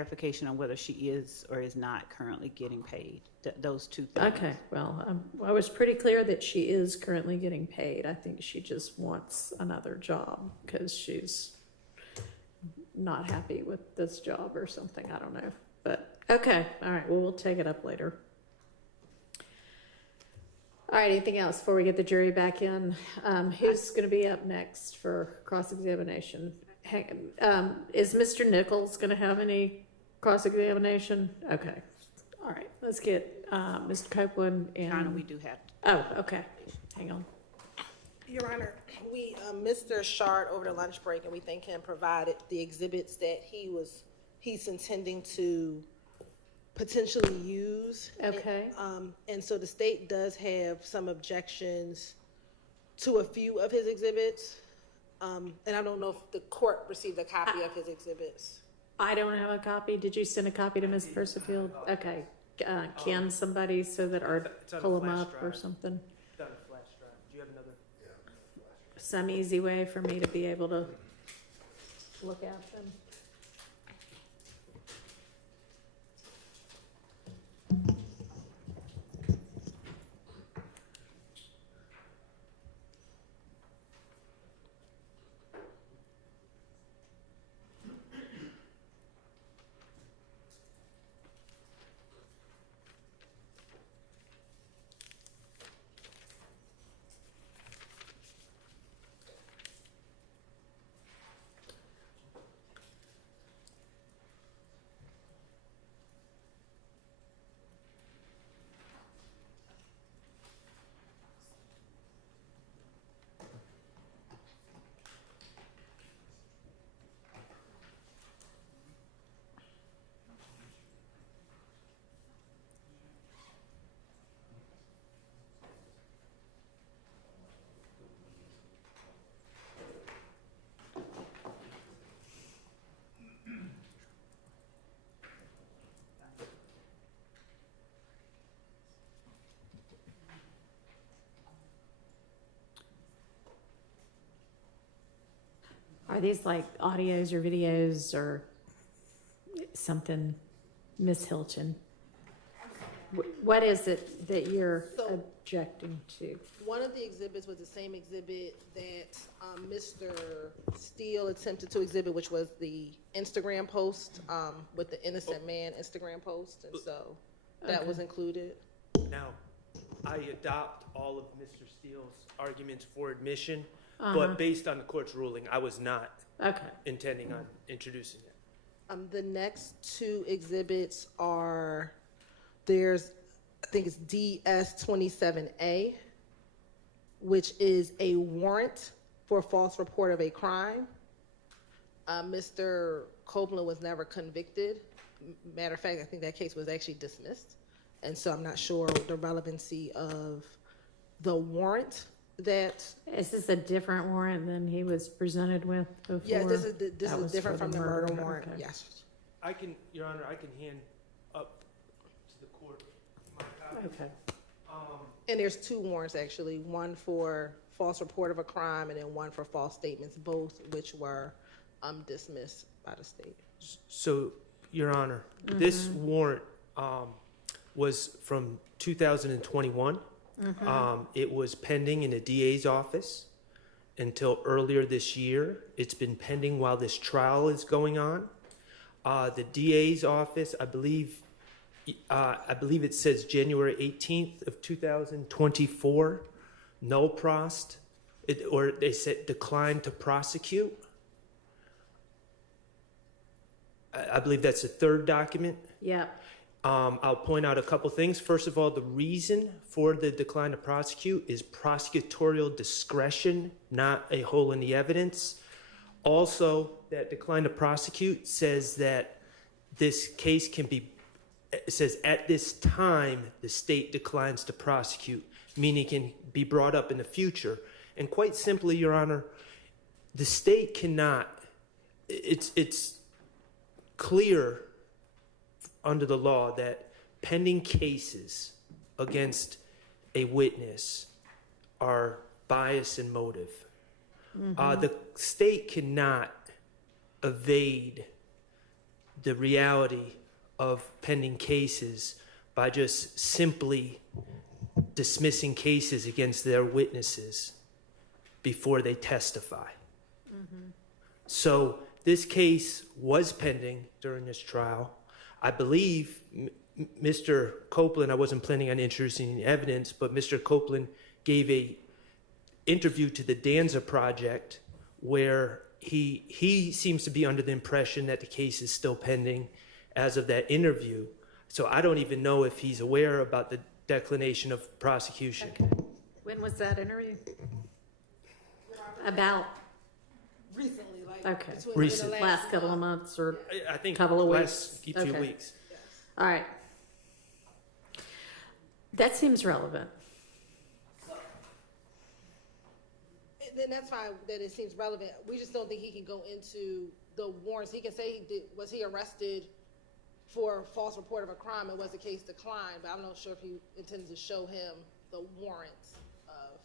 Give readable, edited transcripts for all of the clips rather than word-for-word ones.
clarification on whether she is or is not currently getting paid. Those two things. Okay, well, I was pretty clear that she is currently getting paid. I think she just wants another job because she's not happy with this job or something. I don't know. But, okay, all right, well, we'll take it up later. All right, anything else before we get the jury back in? Who's going to be up next for cross-examination? Is Mr. Nichols going to have any cross-examination? Okay. All right, let's get Mr. Copeland and... Your Honor, we do have to. Oh, okay. Hang on. Your Honor, we, Mr. Shard over the lunch break, and we thank him, provided the exhibits that he's intending to potentially use. Okay. And so the state does have some objections to a few of his exhibits. And I don't know if the court received a copy of his exhibits. I don't have a copy. Did you send a copy to Ms. Percifield? Okay. Can somebody so that or pull them up or something? It's on a flash drive. Do you have another? Some easy way for me to be able to look at them. Are these like audios or videos or something, Miss Hilton? What is it that you're objecting to? One of the exhibits was the same exhibit that Mr. Steele attempted to exhibit, which was the Instagram post with the innocent man Instagram post, and so that was included. Now, I adopt all of Mr. Steele's arguments for admission, but based on the court's ruling, I was not intending on introducing it. The next two exhibits are, I think it's DS-27A, which is a warrant for a false report of a crime. Mr. Copeland was never convicted. Matter of fact, I think that case was actually dismissed. And so I'm not sure the relevancy of the warrant that... Is this a different warrant than he was presented with before? Yeah, this is different from the murder warrant, okay. yes. Your Honor, I can hand up to the court my copy. Okay. And there's two warrants, actually, one for false report of a crime and then one for false statements, both which were dismissed by the state. So, Your Honor, this warrant was from 2021. It was pending in the DA's office until earlier this year. It's been pending while this trial is going on. The DA's office, I believe it says January 18th of 2024, no prost, or they said declined to prosecute. I believe that's the third document. Yeah. I'll point out a couple things. First of all, the reason for the decline to prosecute is prosecutorial discretion, not a hole in the evidence. Also, that decline to prosecute says that this case can be, it says at this time, the state declines to prosecute, meaning it can be brought up in the future. And quite simply, Your Honor, the state cannot, it's clear under the law that pending cases against a witness are bias and motive. The state cannot evade the reality of pending cases by just simply dismissing cases against their witnesses before they testify. So this case was pending during this trial. I believe Mr. Copeland, I wasn't planning on introducing any evidence, but Mr. Copeland gave a interview to the Danza Project where he seems to be under the impression that the case is still pending as of that interview. So I don't even know if he's aware about the declination of prosecution. Okay. When was that interview? About Recently, like. Okay. between Recent. the last couple of months or, I think Couple of last weeks. few Okay. weeks. all right. That seems relevant. And then that's fine that it seems relevant. We just don't think he can go into the warrants. He can say was he arrested for false report of a crime and was the case declined, but I'm not sure if he intends to show him the warrants of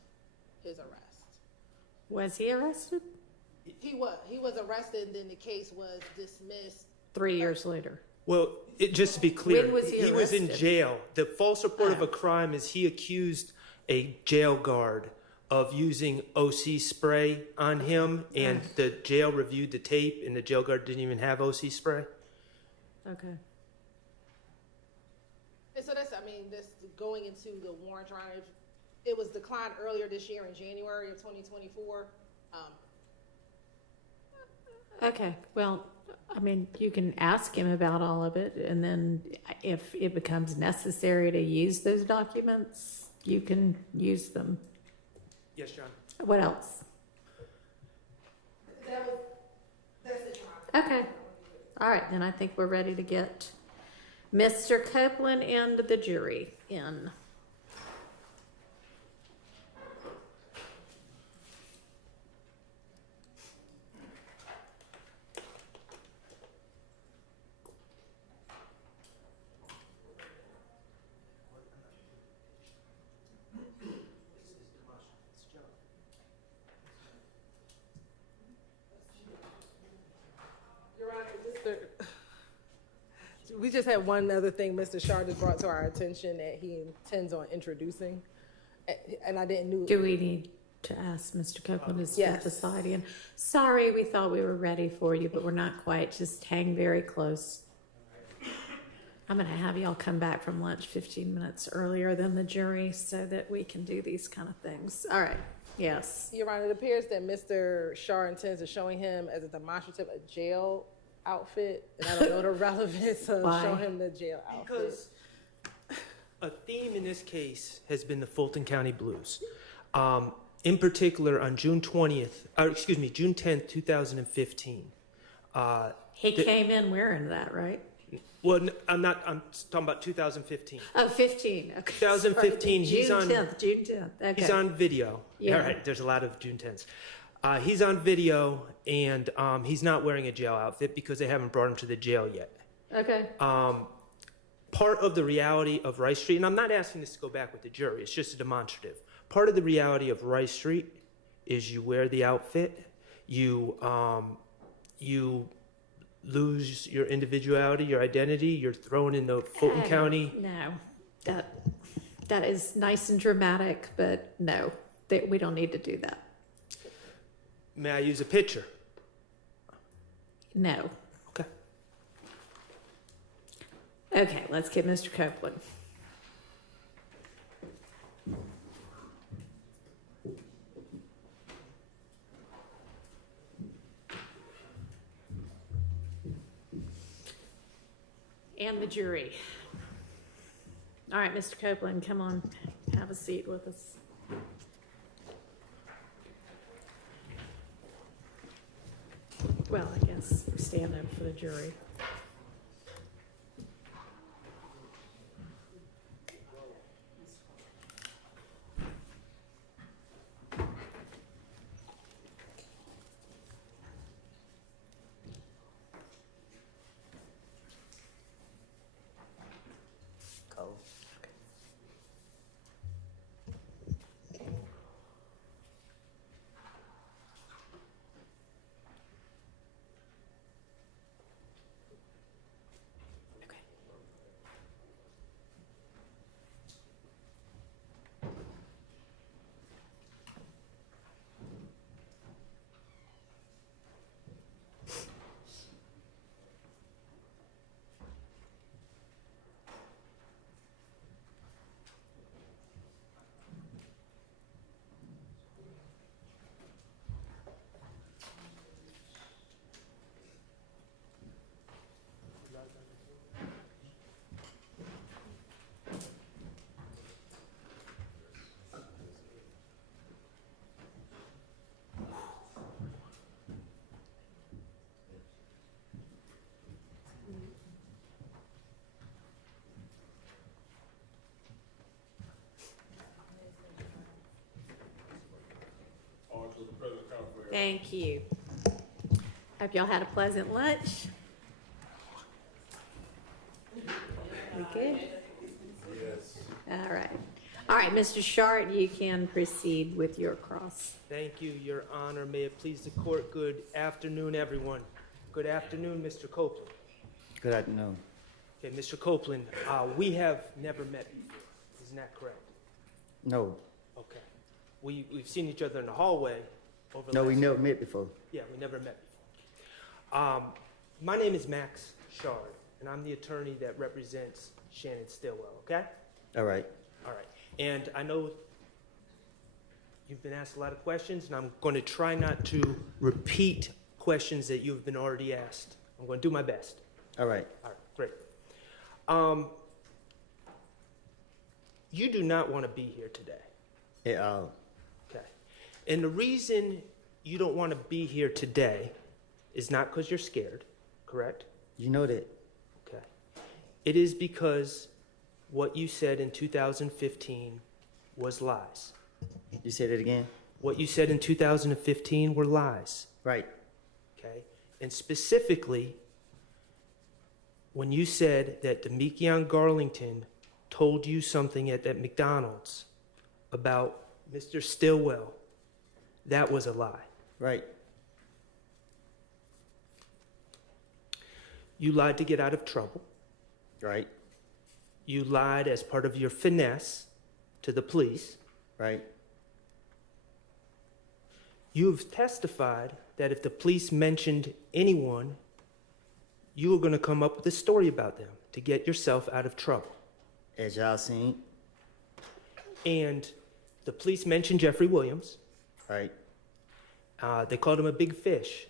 his arrest. Was he arrested? He was arrested and then the case was dismissed. 3 years later. Well, just to be clear, When was he was in arrested? jail. The false report of Oh. a crime is he accused a jail guard of using OC spray on him, and the jail reviewed the tape, and the jail guard didn't even have OC spray. Okay. And so that's, this going into the warrant trial, it was declined earlier this year in January of 2024. Okay, well, you can ask him about all of it, and then if it becomes necessary to use those documents, you can use them. Yes, John. What else? That's it. Okay, all right, then I think we're ready to get Mr. Copeland and the jury in. Your Honor, we just had one other thing Mr. Shar just brought to our attention that he intends on introducing, and I didn't know. Do we need to ask Mr. Copeland to step Yes. aside again? Sorry, we thought we were ready for you, but we're not quite. Just hang very close. I'm gonna have y'all come back from lunch 15 minutes earlier than the jury so that we can do these kind of things. All right, yes. Your Honor, it appears that Mr. Shar intends on showing him as a demonstrative a jail outfit, and I don't know the relevance of Why? showing him the jail outfit. Because a theme in this case has been the Fulton County Blues. In particular, on June 10th, 2015. He came in wearing that, right? I'm talking about 2015. Oh, 15, okay. 2015, Sorry. he's on- June 10th, okay. He's on video. Yeah. All right, there's a lot of June 10s. He's on video, and he's not wearing a jail outfit because they haven't brought him to the jail yet. Okay, Part of the reality of Rice Street, and I'm not asking this to go back with the jury, it's just a demonstrative. Part of the reality of Rice Street is you wear the outfit, you lose your individuality, your identity, you're thrown into Fulton Hey, County. no, that is nice and dramatic, but no, we don't need to do that. May I use a picture? No. Okay. Okay, let's get Mr. Copeland. And the jury. All right, Mr. Copeland, come on, have a seat with us. Well, I guess stand up for the jury. Thank you. Hope y'all had a pleasant lunch. You good? Yes. All right. All right, Mr. Shart, you can proceed with your cross. Thank you, Your Honor. May it please the court. Good afternoon, everyone. Good afternoon, Mr. Copeland. Good afternoon. Okay, Mr. Copeland, we have never met before. Isn't that correct? No, Okay. We've seen each other in the hallway over no, last we never met before. Yeah, we never met before. My name is Max Shard, and I'm the attorney that represents Shannon Stillwell, okay? All right. All right. And I know you've been asked a lot of questions, and I'm going to try not to repeat questions that you've been already asked. I'm going to do my best. All right. All right, great. You do not want to be here today, At all. okay? And the reason you don't want to be here today is not because you're scared, correct? You know that. Okay. It is because what you said in 2015 was lies. You said it again? What you said in 2015 were lies, Right. okay? And specifically, when you said that Demekion Garlington told you something at that McDonald's about Mr. Stillwell, that was a lie. Right. You lied to get out of trouble. Right. You lied as part of your finesse to the police. Right. You've testified that if the police mentioned anyone, you were going to come up with a story about them to get yourself out of trouble. As y'all seen. And the police mentioned Jeffrey Williams. Right. They called him a big fish.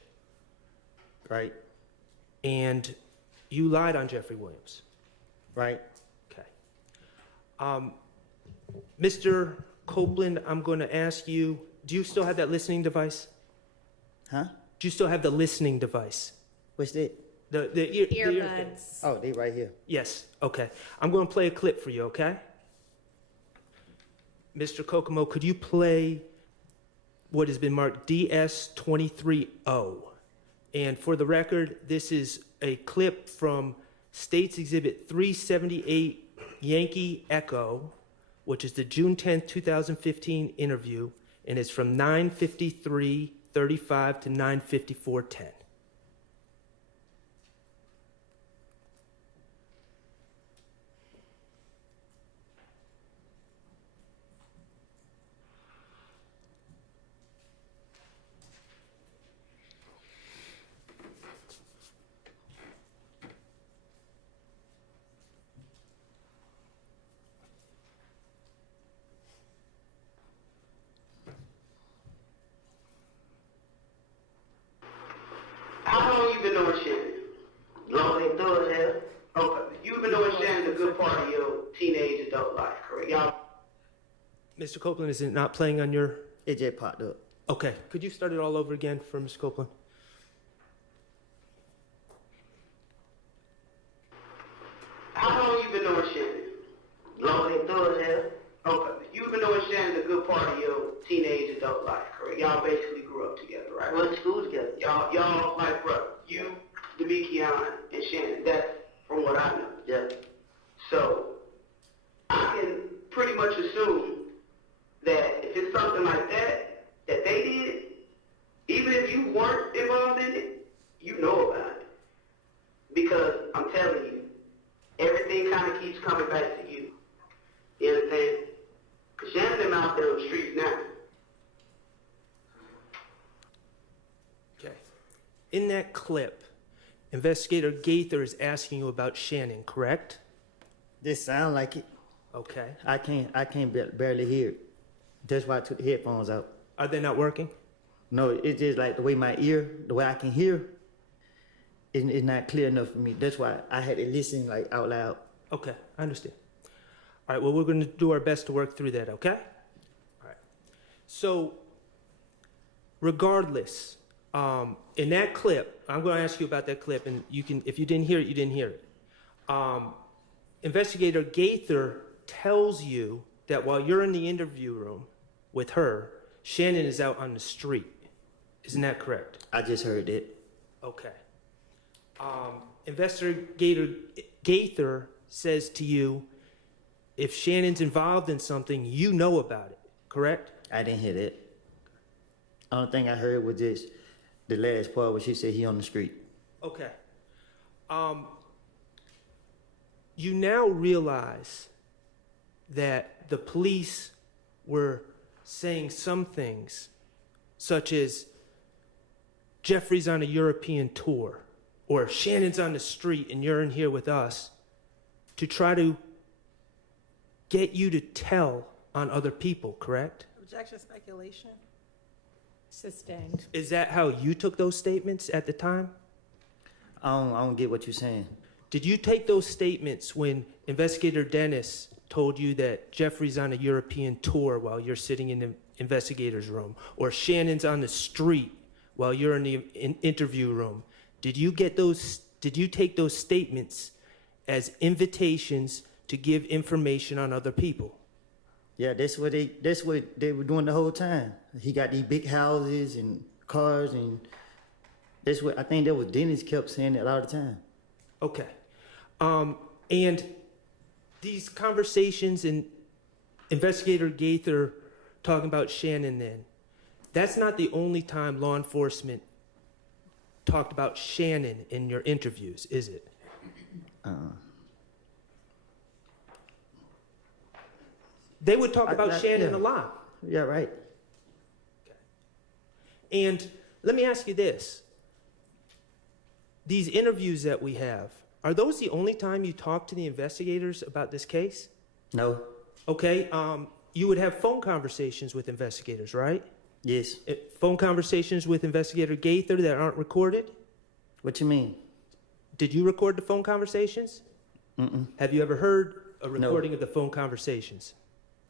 Right. And you lied on Jeffrey Williams. Right. Okay. Mr. Copeland, I'm going to ask you, do you still have that listening device? Huh? Do you still have the listening device? What's that? The ear thing? Earbuds. Oh, they right here. Yes, okay. I'm going to play a clip for you, okay? Mr. Kokomo, could you play what has been marked DS230? And for the record, this is a clip from State's Exhibit 378 Yankee Echo, which is the June 10th, 2015 interview, and it's from 9:53:35 to 9:54:10. How long you been knowing Shannon? Long as through as hell? Okay. You've been knowing Shannon a good part of your teenage adult life, correct? Y'all. Mr. Copeland, is it not playing on your... It just popped up. Okay, could you start it all over again for Mr. Copeland? How long you been knowing Shannon? Long as through as hell? Okay. You've been knowing Shannon a good part of your teenage adult life, correct? Y'all basically grew up together, right? Went to school together. Y'all like brothers. You, Demekion, and Shannon. That's from what I know. Yeah. So I can pretty much assume that if it's something like that that they did, even if you weren't involved in it, you know about it. Because I'm telling you, everything kind of keeps coming back to you. You understand? Because Shannon them out there on the streets now. Okay. In that clip, Investigator Gaither is asking you about Shannon, correct? This sound like it. Okay. I can't barely hear it. That's why I took the headphones out. Are they not working? No, it's just like the way the way I can hear, it's not clear enough for me. That's why I had to listen like out loud. Okay, I understand. All right, well, we're going to do our best to work through that, okay? All right. So, regardless, in that clip, I'm going to ask you about that clip, and you can, if you didn't hear it, you didn't hear it. Investigator Gaither tells you that while you're in the interview room with her, Shannon is out on the street. Isn't that correct? I just heard that. Okay. Investigator Gaither says to you, if Shannon's involved in something, you know about it, correct? I didn't hear that. Only thing I heard was just the last part where she said he on the street. Okay. You now realize that the police were saying some things, such as Jeffrey's on a European tour, or Shannon's on the street and you're in here with us, to try to get you to tell on other people, correct? Objection, speculation. Sustained. Is that how you took those statements at the time? I don't get what you're saying. Did you take those statements when Investigator Dennis told you that Jeffrey's on a European tour while you're sitting in the investigator's room, or Shannon's on the street while you're in the interview room? Did you take those statements as invitations to give information on other people? Yeah, that's what they were doing the whole time. He got these big houses and cars, and that's what I think that was Dennis kept saying that all the time. Okay. And these conversations and Investigator Gaither talking about Shannon then, that's not the only time law enforcement talked about Shannon in your interviews, is it? They would talk about Shannon yeah. a lot. Yeah, right. And let me ask you this. These interviews that we have, are those the only time you talk to the investigators about this case? No. Okay, you would have phone conversations with investigators, right? Yes. Phone conversations with Investigator Gaither that aren't recorded? What you mean? Did you record the phone conversations? Mm-mm. Have you ever heard a recording of the phone conversations?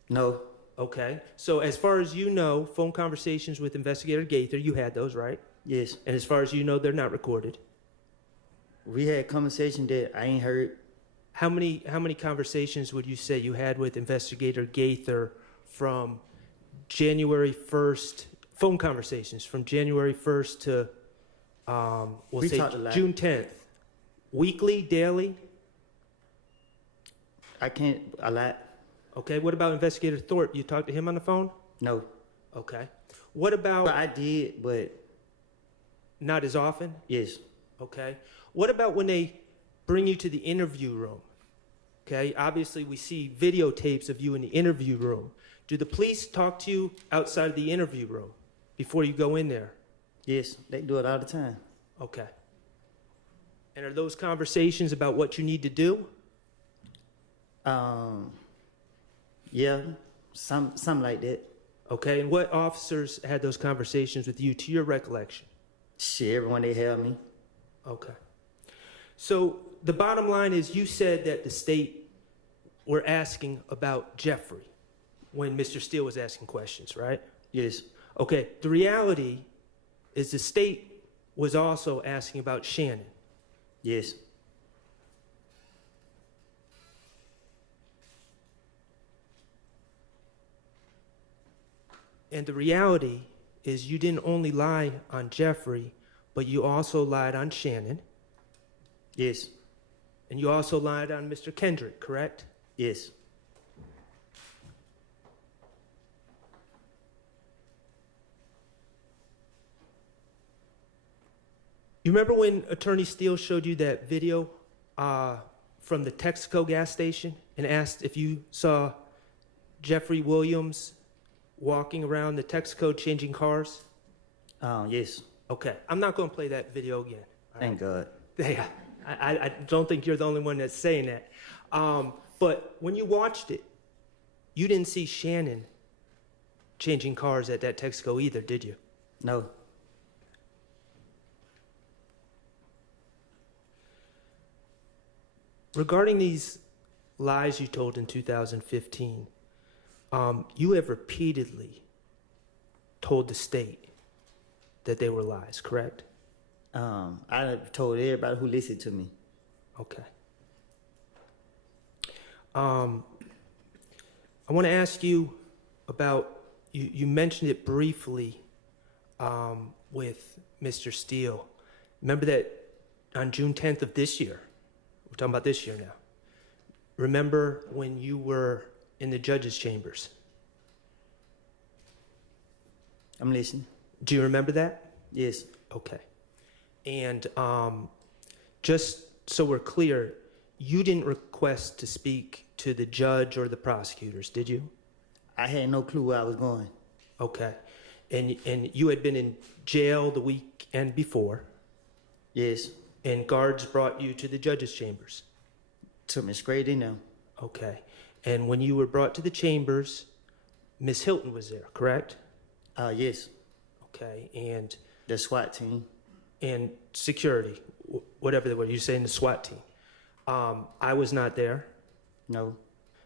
No. Okay, so as far as you know, phone conversations with Investigator Gaither, you had those, right? Yes. And as far as you know, they're not recorded. We had conversation that I ain't heard. How many conversations would you say you had with Investigator Gaither from January 1st, phone conversations from January 1st to, we'll We say talked a lot. June 10th? Weekly, daily? I can't a lot. Okay, what about Investigator Thorpe? You talked to him on the phone? No. Okay. What about, But I did, but not as often? yes. Okay. What about when they bring you to the interview room? Okay, obviously we see videotapes of you in the interview room. Do the police talk to you outside of the interview room before you go in there? Yes, they do it all the time. Okay. And are those conversations about what you need to do? Yeah, some like that. Okay, and what officers had those conversations with you to your recollection? Shit, everyone they have me. Okay. So the bottom line is you said that the state were asking about Jeffrey when Mr. Steele was asking questions, right? Yes. Okay, the reality is the state was also asking about Shannon. Yes. And the reality is you didn't only lie on Jeffrey, but you also lied on Shannon, Yes. and you also lied on Mr. Kendrick, correct? Yes. You remember when Attorney Steele showed you that video from the Texaco gas station and asked if you saw Jeffrey Williams walking around the Texaco changing cars? Yes. Okay, I'm not going to play that video again. all right? Thank God. Yeah, I don't think you're the only one that's saying that. But when you watched it, you didn't see Shannon changing cars at that Texaco either, did you? No. Regarding these lies you told in 2015, you have repeatedly told the state that they were lies, correct? I told everybody who listened to me. Okay. I want to ask you about, you mentioned it briefly with Mr. Steele. Remember that on June 10th of this year, we're talking about this year now. Remember when you were in the judge's chambers? I'm listening. Do you remember that? Yes. Okay. And just so we're clear, you didn't request to speak to the judge or the prosecutors, did you? I had no clue where I was going. Okay. And you had been in jail the weekend before, Yes. and guards brought you to the judge's chambers. Took me straight in there. Okay. And when you were brought to the chambers, Miss Hilton was there, correct? Yes. Okay. The SWAT team. And security, whatever they were, you saying the SWAT team. I was not there. No,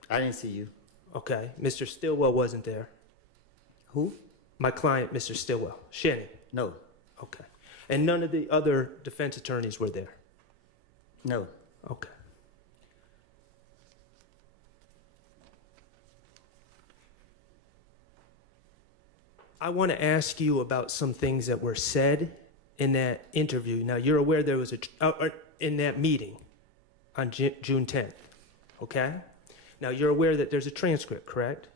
I didn't see you. Okay. Mr. Stillwell wasn't there. Who? My client, Mr. Stillwell. Shannon. No. Okay. And none of the other defense attorneys were there. No. Okay. I want to ask you about some things that were said in that interview. Now, you're aware there was in that meeting on June 10th, okay? Now, you're aware that there's a transcript, correct?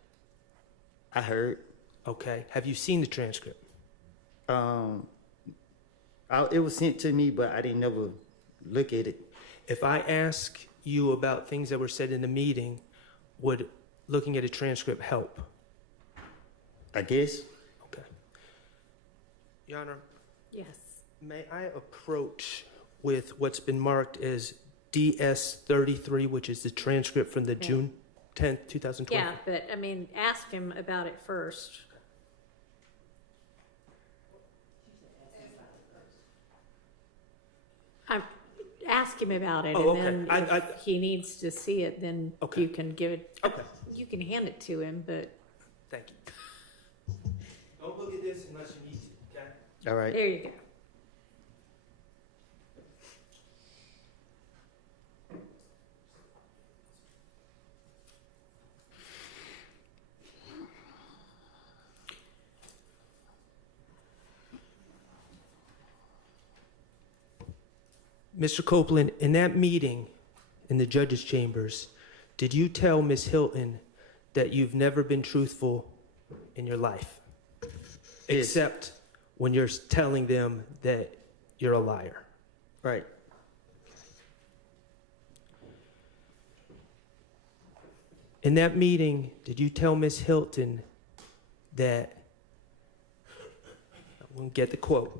I heard. Okay. Have you seen the transcript? It was sent to me, but I didn't never look at it. If I ask you about things that were said in the meeting, would looking at a transcript help? I guess. Okay. Your Honor, Yes. may I approach with what's been marked as DS-33, which is the transcript from the Yeah. June 10th, 2020? Yeah, but I mean, ask him about it first. Ask him about it, Oh, and okay. then if he needs to see it, then Okay. you can give it. Okay. You can hand it to him, but Thank you. Don't look at this unless you need to, okay? All right. there you go. Mr. Copeland, in that meeting in the judge's chambers, did you tell Miss Hilton that you've never been truthful in your life? Yes. Except when you're telling them that you're a liar. Right. In that meeting, did you tell Miss Hilton that, I won't get the quote,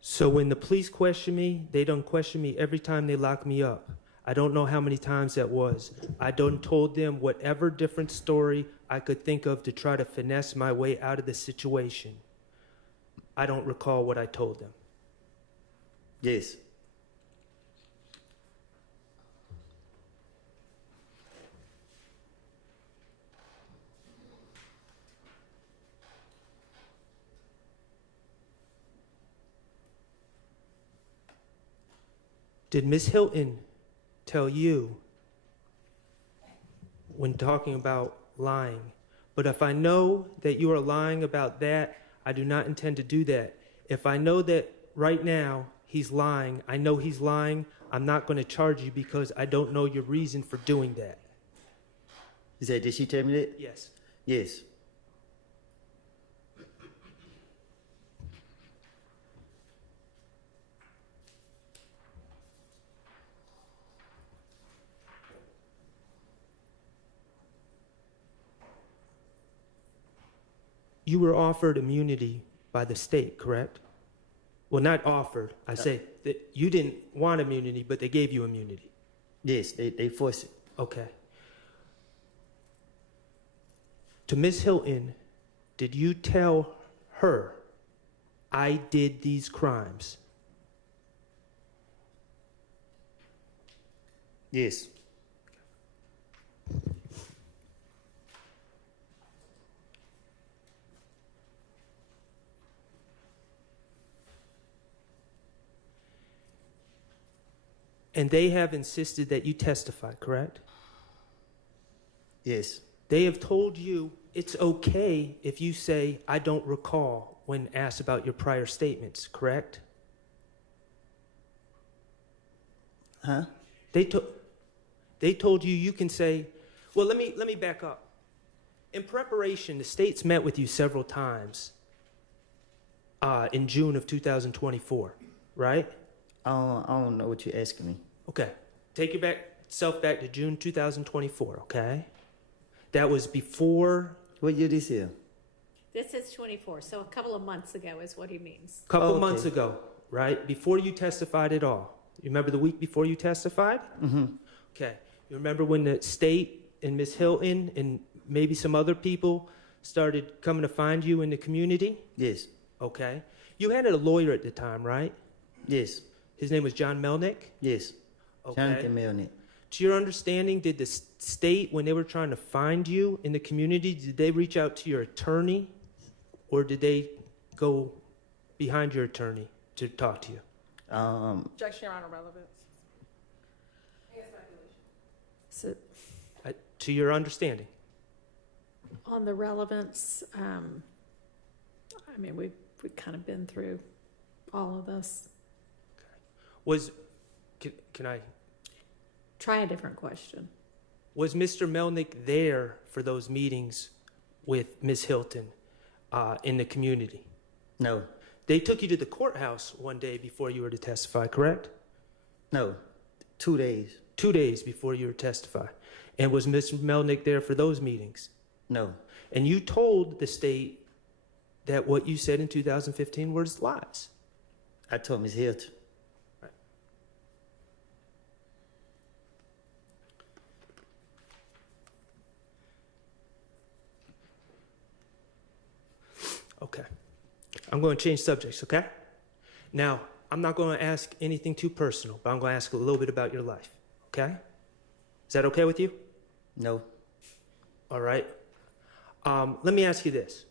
so when the police question me, they don't question me every time they lock me up. I don't know how many times that was. I done told them whatever different story I could think of to try to finesse my way out of the situation. I don't recall what I told them. Yes. Did Miss Hilton tell you when talking about lying? But if I know that you are lying about that, I do not intend to do that. If I know that right now he's lying, I know he's lying, I'm not going to charge you because I don't know your reason for doing that. He said, did she tell me that? Yes. Yes. You were offered immunity by the state, correct? Well, not offered. I say that you didn't want immunity, but they gave you immunity. Yes, they forced it. Okay. To Miss Hilton, did you tell her, I did these crimes? Yes. And they have insisted that you testify, correct? Yes. They have told you it's okay if you say, I don't recall, when asked about your prior statements, correct? Huh? They told you you can say, well, let me back up. In preparation, the state's met with you several times in June of 2024, right? I don't know what you're asking me. Okay. Take yourself back to June 2024, okay? That was before, What year this here? This is 24, so a couple of months ago is what he means. a couple Okay. months ago, right? Before you testified at all. You remember the week before you testified? Mm-hmm. Okay. You remember when the state and Miss Hilton and maybe some other people started coming to find you in the community? Yes. Okay. You had a lawyer at the time, right? Yes. His name was John Melnick? Yes. Okay. Jonathan Melnick. To your understanding, did the state, when they were trying to find you in the community, did they reach out to your attorney or did they go behind your attorney to talk to you? Objection, Your Honor, relevance. So To your understanding? on the relevance, I mean, we've kind of been through all of this. Can I, Try a different question. was Mr. Melnick there for those meetings with Ms. Hilton in the community? No. They took you to the courthouse one day before you were to testify, correct? No. 2 days. 2 days before you were to testify. And was Mr. Melnick there for those meetings? No. And you told the state that what you said in 2015 was lies. I told Ms. Hilton. Okay. I'm going to change subjects, okay? Now, I'm not going to ask anything too personal, but I'm going to ask a little bit about your life, okay? Is that okay with you? No. All right. Let me ask you this.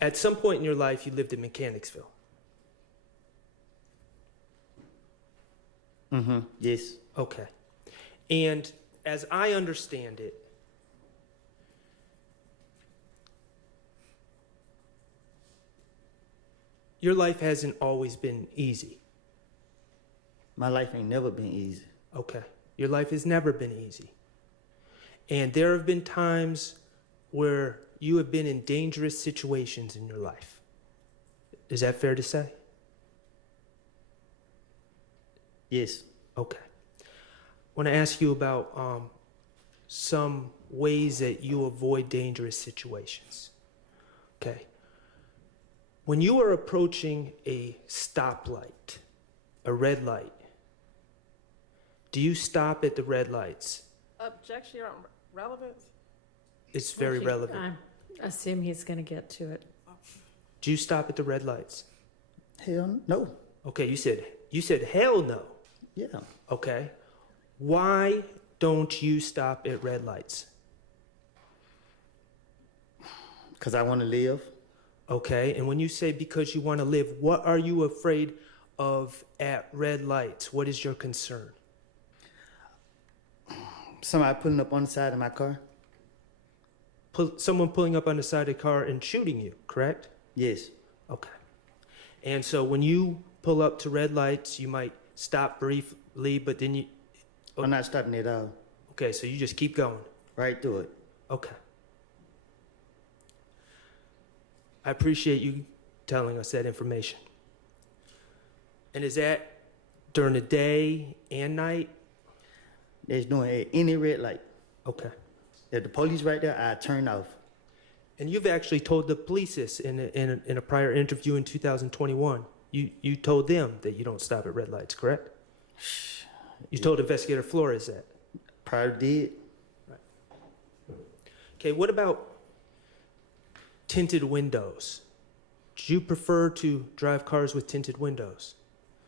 At some point in your life, you lived in Mechanicsville. Mm-hmm. Yes. Okay. And as I understand it, your life hasn't always been easy. My life ain't never been easy. Okay. Your life has never been easy. And there have been times where you have been in dangerous situations in your life. Is that fair to say? Yes. Okay. I want to ask you about some ways that you avoid dangerous situations. Okay. When you are approaching a stoplight, a red light, do you stop at the red lights? Objection, Your Honor, relevance. It's very relevant. I assume he's going to get to it. Do you stop at the red lights? Hell no. Okay, you said hell no. Yeah. Okay. Why don't you stop at red lights? Because I want to live. Okay, and when you say because you want to live, what are you afraid of at red lights? What is your concern? Somebody pulling up on the side of my car. Someone pulling up on the side of the car and shooting you, correct? Yes. Okay. And so when you pull up to red lights, you might stop briefly, but then you, I'm not stopping at all. okay, so you just keep going. Right through it. Okay. I appreciate you telling us that information. And is that during the day and night? There's no any red light. Okay. If the police right there, I turn off. And you've actually told the police this in a prior interview in 2021. You told them that you don't stop at red lights, correct? You told Investigator Flores that. Prior did. Okay, what about tinted windows? Do you prefer to drive cars with tinted windows?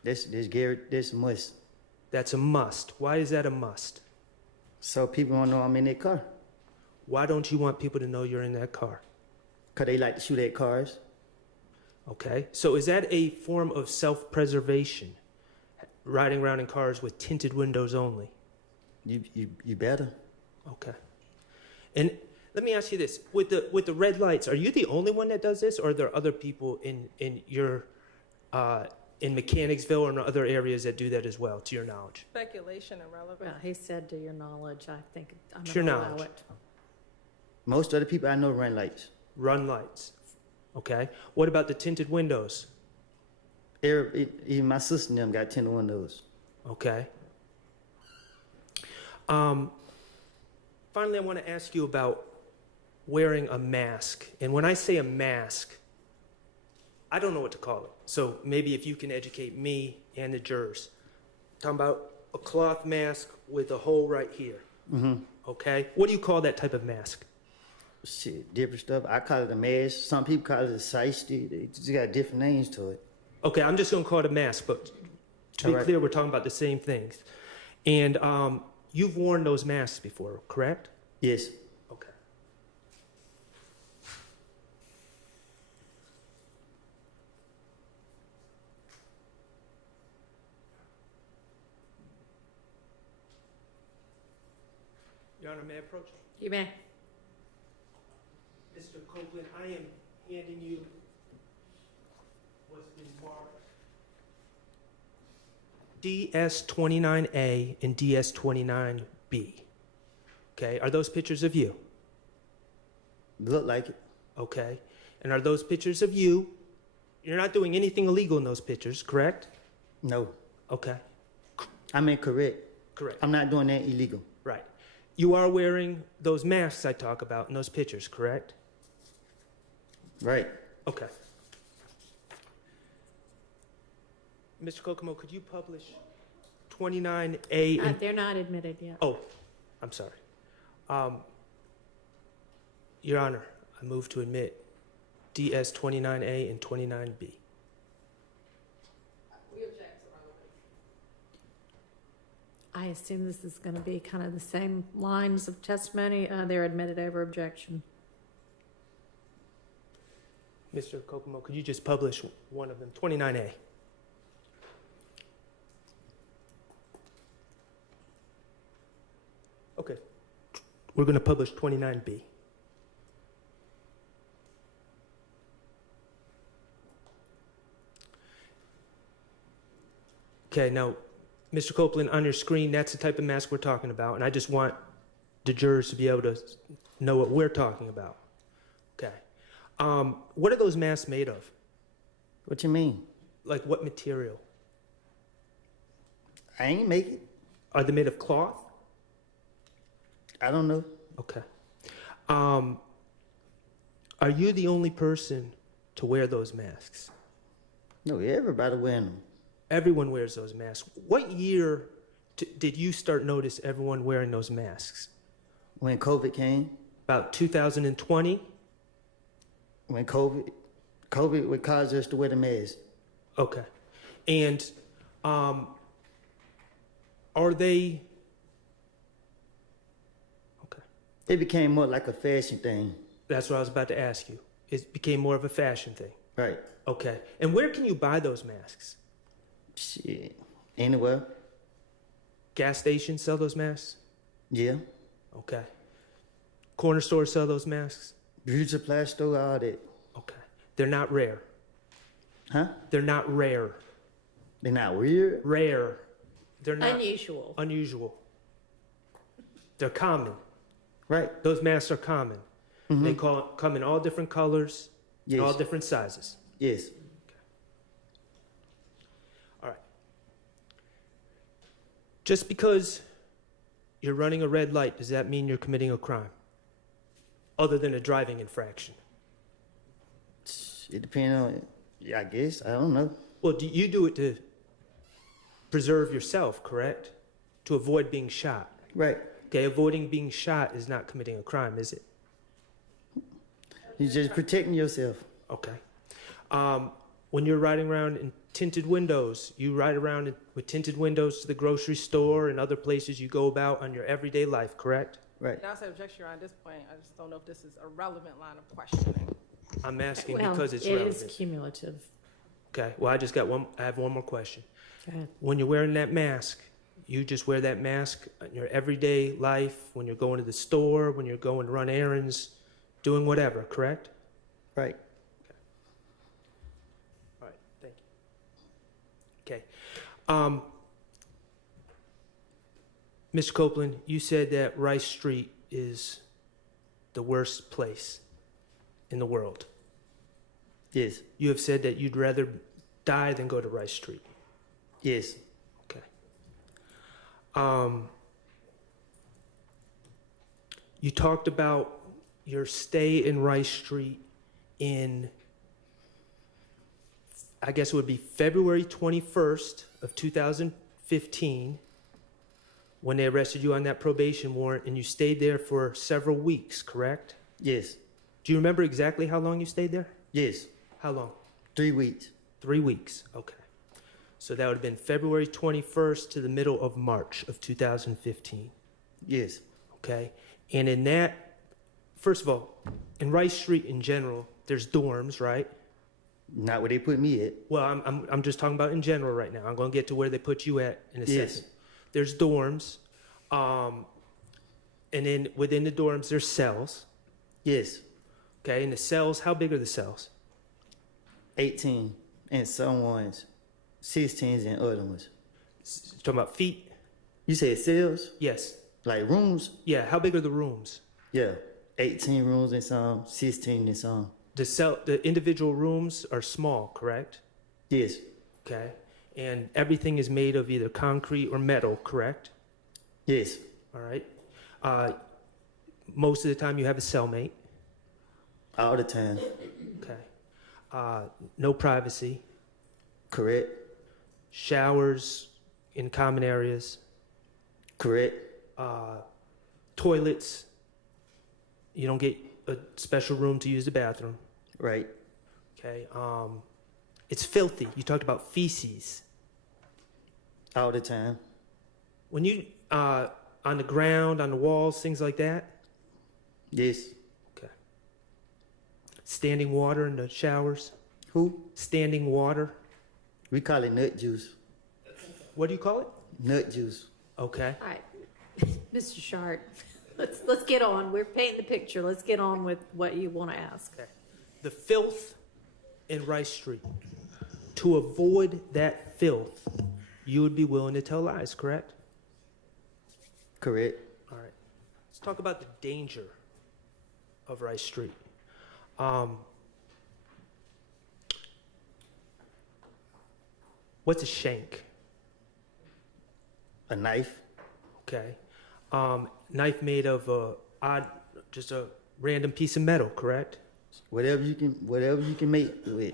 This Garrett, this must. That's a must. Why is that a must? So people don't know I'm in that car. Why don't you want people to know you're in that car? Because they like to shoot at cars. Okay, so is that a form of self-preservation, riding around in cars with tinted windows only? You better. Okay. And let me ask you this: with the red lights, are you the only one that does this, or are there other people in your in Mechanicsville or in other areas that do that as well, to your knowledge? Speculation irrelevant. Well, he said to your knowledge, I think I'm To your gonna allow knowledge. it. Most of the people I know run lights. Run lights. Okay. What about the tinted windows? Even my sister and them got tinted windows. Okay. Finally, I want to ask you about wearing a mask. And when I say a mask, I don't know what to call it. So maybe if you can educate me and the jurors. Talking about a cloth mask with a hole right here. Mm-hmm. Okay. What do you call that type of mask? Shit, different stuff. I call it a mask. Some people call it a shiesty. They just got different names to it. Okay, I'm just going to call it a mask, but to be All right. clear, we're talking about the same things. And you've worn those masks before, correct? Yes. Okay. Your Honor, may I approach? You may. Mr. Copeland, I am handing you what's been marked DS29A and DS29B. Okay, are those pictures of you? Look like it. Okay, and are those pictures of you? You're not doing anything illegal in those pictures, correct? No. Okay, I'm incorrect. correct, I'm not doing that illegal. right. You are wearing those masks I talk about in those pictures, correct? Right. Okay. Mr. Kokomo, could you publish 29A and They're not admitted yet. Oh, I'm sorry. Your Honor, I move to admit DS 29A and 29B. I assume this is gonna be kind of the same lines of testimony. They're admitted over objection. Mr. Kokomo, could you just publish one of them, 29A? Okay. We're going to publish 29B. Okay, now, Mr. Copeland, on your screen, that's the type of mask we're talking about, and I just want the jurors to be able to know what we're talking about. Okay. What are those masks made of? What you mean? Like what material? I ain't make it. Are they made of cloth? I don't know. Okay. Are you the only person to wear those masks? No, everybody wearing them. Everyone wears those masks. What year did you start notice everyone wearing those masks? When COVID came, About 2020? when COVID would cause us to wear the mask. Okay. And are they... Okay. It became more like a fashion thing. That's what I was about to ask you. It became more of a fashion thing. Right. Okay. And where can you buy those masks? Shit. Anywhere. Gas stations sell those masks? Yeah. Okay. Corner stores sell those masks? Beauty supply store, all that. Okay. They're not rare. Huh? They're not rare. They're not weird. Rare. They're not Unusual. unusual. They're common. Right. Those masks are common. They come in all different colors, Yes. all different sizes. Yes. All right. Just because you're running a red light, does that mean you're committing a crime? Other than a driving infraction? It depends on, I guess. I don't know. Well, you do it to preserve yourself, correct? To avoid being shot. Right. Okay, avoiding being shot is not committing a crime, is it? You're just protecting yourself. Okay. When you're riding around in tinted windows. You ride around with tinted windows to the grocery store and other places you go about on your everyday life, correct? Right. And I say objection, Your Honor, at this point, I just don't know if this is a relevant line of questioning. I'm asking Well, because it's it relevant. is cumulative. Okay, well, I have one more question. Go ahead. When you're wearing that mask, you just wear that mask in your everyday life, when you're going to the store, when you're going to run errands, doing whatever, correct? Right. All right, thank you. Okay. Mr. Copeland, you said that Rice Street is the worst place in the world. Yes. You have said that you'd rather die than go to Rice Street. Yes. Okay. You talked about your stay in Rice Street in, I guess it would be February 21st of 2015, when they arrested you on that probation warrant, and you stayed there for several weeks, correct? Yes. Do you remember exactly how long you stayed there? Yes. How long? 3 weeks. 3 weeks, okay. So that would have been February 21st to the middle of March of 2015, Yes. okay? And in that, first of all, in Rice Street in general, there's dorms, right? Not where they put me at. Well, I'm just talking about in general right now. I'm going to get to where they put you at in a Yes. second. There's dorms, and then within the dorms, there's cells, Yes. okay? And the cells, how big are the cells? 18 and some ones, 16s and other ones. Talking about feet? You said cells? Yes. Like rooms? Yeah, how big are the rooms? Yeah. 18 rooms and some, 16 and some. The individual rooms are small, correct? Yes. Okay. And everything is made of either concrete or metal, correct? Yes. All right. Most of the time you have a cellmate. All the time. Okay. No privacy. Correct. Showers in common areas. Correct. Toilets. You don't get a special room to use the bathroom. Right. Okay. It's filthy. You talked about feces. All the time. When you on the ground, on the walls, things like that. Yes. Okay. Standing water in the showers. Who? Standing water. We call it nut juice. What do you call it? Nut juice. Okay. All right, Mr. Shart, let's get on. We're painting the picture. Let's get on with what you want to ask. Okay. The filth in Rice Street. To avoid that filth, you would be willing to tell lies, correct? Correct. All right. Let's talk about the danger of Rice Street. What's a shank? A knife. Okay. Knife made of just a random piece of metal, correct? Whatever you can make with.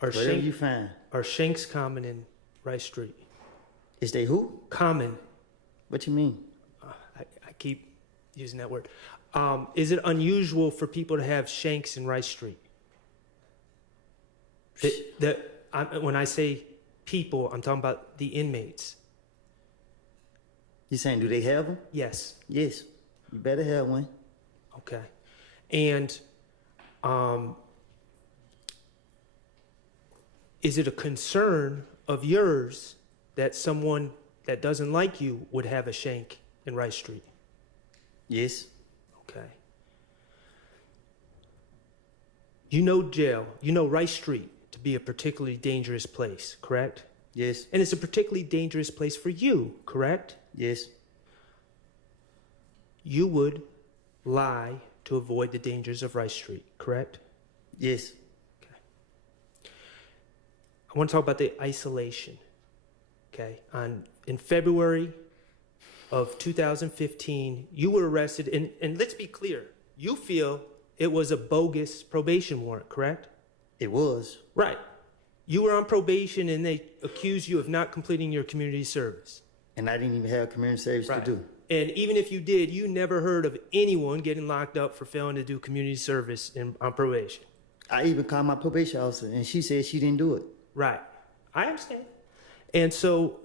Are, Whatever shank, you find. are shanks common in Rice Street? Is they who? Common. What you mean? I keep using that word. Is it unusual for people to have shanks in Rice Street? When I say people, I'm talking about the inmates. You saying do they have them? Yes. Yes. You better have one. Okay. And is it a concern of yours that someone that doesn't like you would have a shank in Rice Street? Yes. Okay. You know jail, you know Rice Street to be a particularly dangerous place, correct? Yes. And it's a particularly dangerous place for you, correct? Yes. You would lie to avoid the dangers of Rice Street, correct? Yes. I want to talk about the isolation. Okay. In February of 2015, you were arrested, and let's be clear, you feel it was a bogus probation warrant, correct? It was. Right. You were on probation and they accused you of not completing your community service. And I didn't even have community service Right. to do. And even if you did, you never heard of anyone getting locked up for failing to do community service on probation. I even called my probation officer and she said she didn't do it. Right. I understand. And so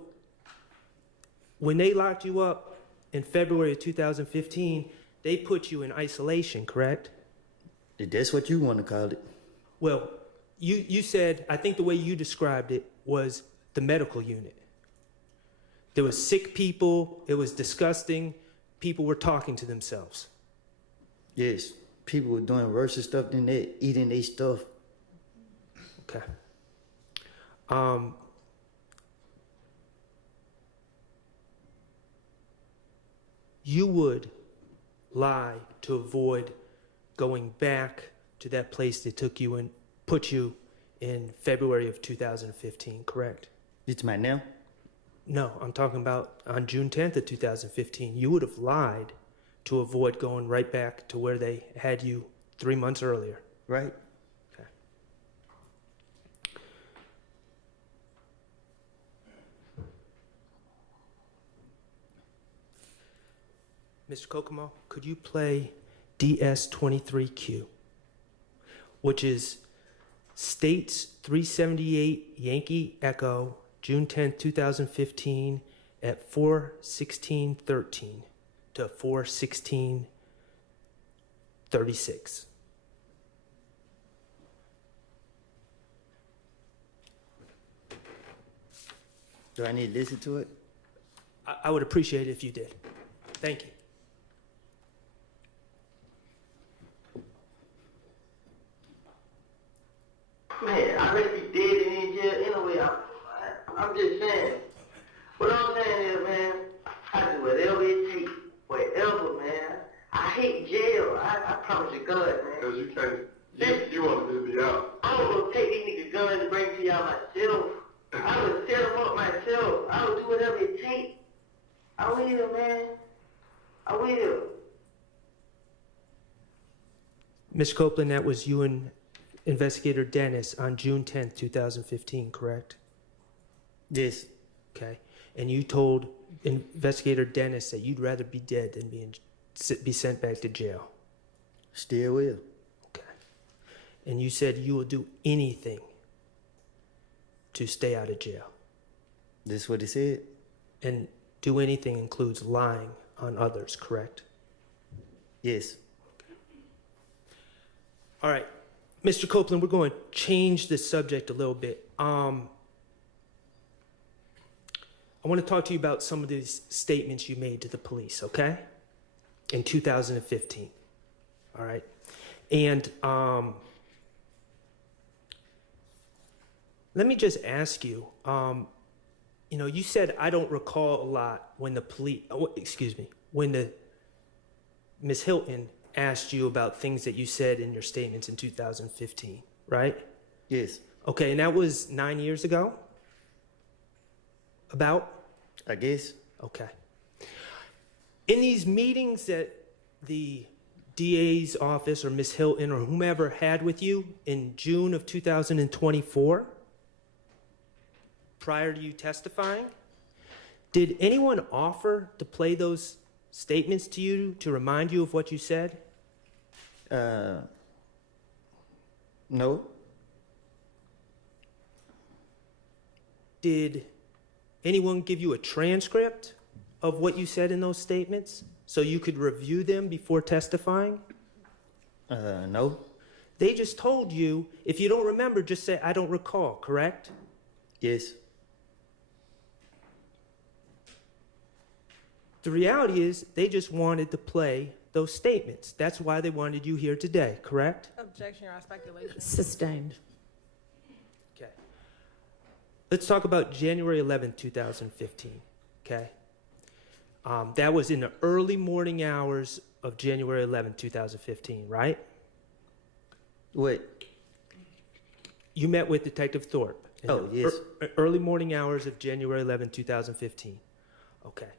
when they locked you up in February of 2015, they put you in isolation, correct? If that's what you want to call it. Well, you said, I think the way you described it was the medical unit. There was sick people, it was disgusting, people were talking to themselves. Yes. People were doing worse stuff than that, eating their stuff. Okay. You would lie to avoid going back to that place that took you and put you in February of 2015, correct? It's my now? No, I'm talking about on June 10th of 2015. You would have lied to avoid going right back to where they had you 3 months earlier. Right? Okay. Mr. Kokomo, could you play DS23Q, which is States 378 Yankee Echo, June 10th, 2015 at 4:16:13 to 4:16:36. Do I need to listen to it? I would appreciate it if you did. Thank you. Man, I really be dead in jail anyway. I'm just saying. What I'm saying is, man, I do whatever it takes. Whatever, man. I hate jail. I promise you God, man. Because you can't, you want to be out. I was gonna take these niggas guns and bring to y'all myself. I would set them up myself. I would do whatever it takes. I will, man. I will. Ms. Copeland, that was you and Investigator Dennis on June 10th, 2015, correct? Yes. Okay. And you told Investigator Dennis that you'd rather be dead than be sent back to jail. Still will. Okay. And you said you will do anything to stay out of jail. That's what he said? And do anything includes lying on others, correct? Yes. All right. Mr. Copeland, we're going to change the subject a little bit. I want to talk to you about some of these statements you made to the police, okay? In 2015. All right. And let me just ask you, you know, you said I don't recall a lot when the police, when the Ms. Hilton asked you about things that you said in your statements in 2015, right? Yes. Okay, and that was 9 years ago? About? I guess. Okay. In these meetings that the DA's office or Ms. Hilton or whomever had with you in June of 2024, prior to you testifying, did anyone offer to play those statements to you to remind you of what you said? No. Did anyone give you a transcript of what you said in those statements so you could review them before testifying? No. They just told you, if you don't remember, just say, I don't recall, correct? Yes. The reality is they just wanted to play those statements. That's why they wanted you here today, correct? Objection, Your Honor, speculation. Sustained. Okay. Let's talk about January 11th, 2015, okay? That was in the early morning hours of January 11th, 2015, right? What? You met with Detective Thorpe. In Oh, the yes. early morning hours of January 11th, 2015. Okay.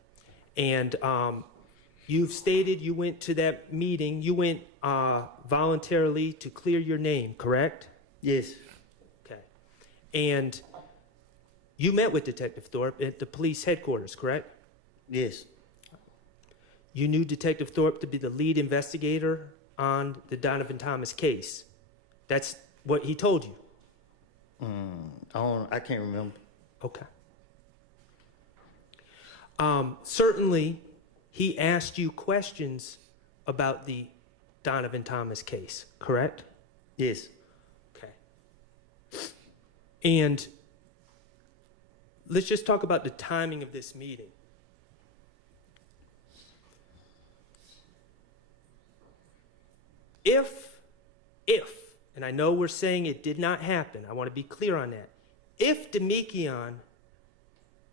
And you've stated you went to that meeting, you went voluntarily to clear your name, correct? Yes. Okay. And you met with Detective Thorpe at the police headquarters, correct? Yes. You knew Detective Thorpe to be the lead investigator on the Donovan Thomas case. That's what he told you. I can't remember. Okay. Certainly, he asked you questions about the Donovan Thomas case, correct? Yes. Okay. And let's just talk about the timing of this meeting. If, and I know we're saying it did not happen, I want to be clear on that. If Demekion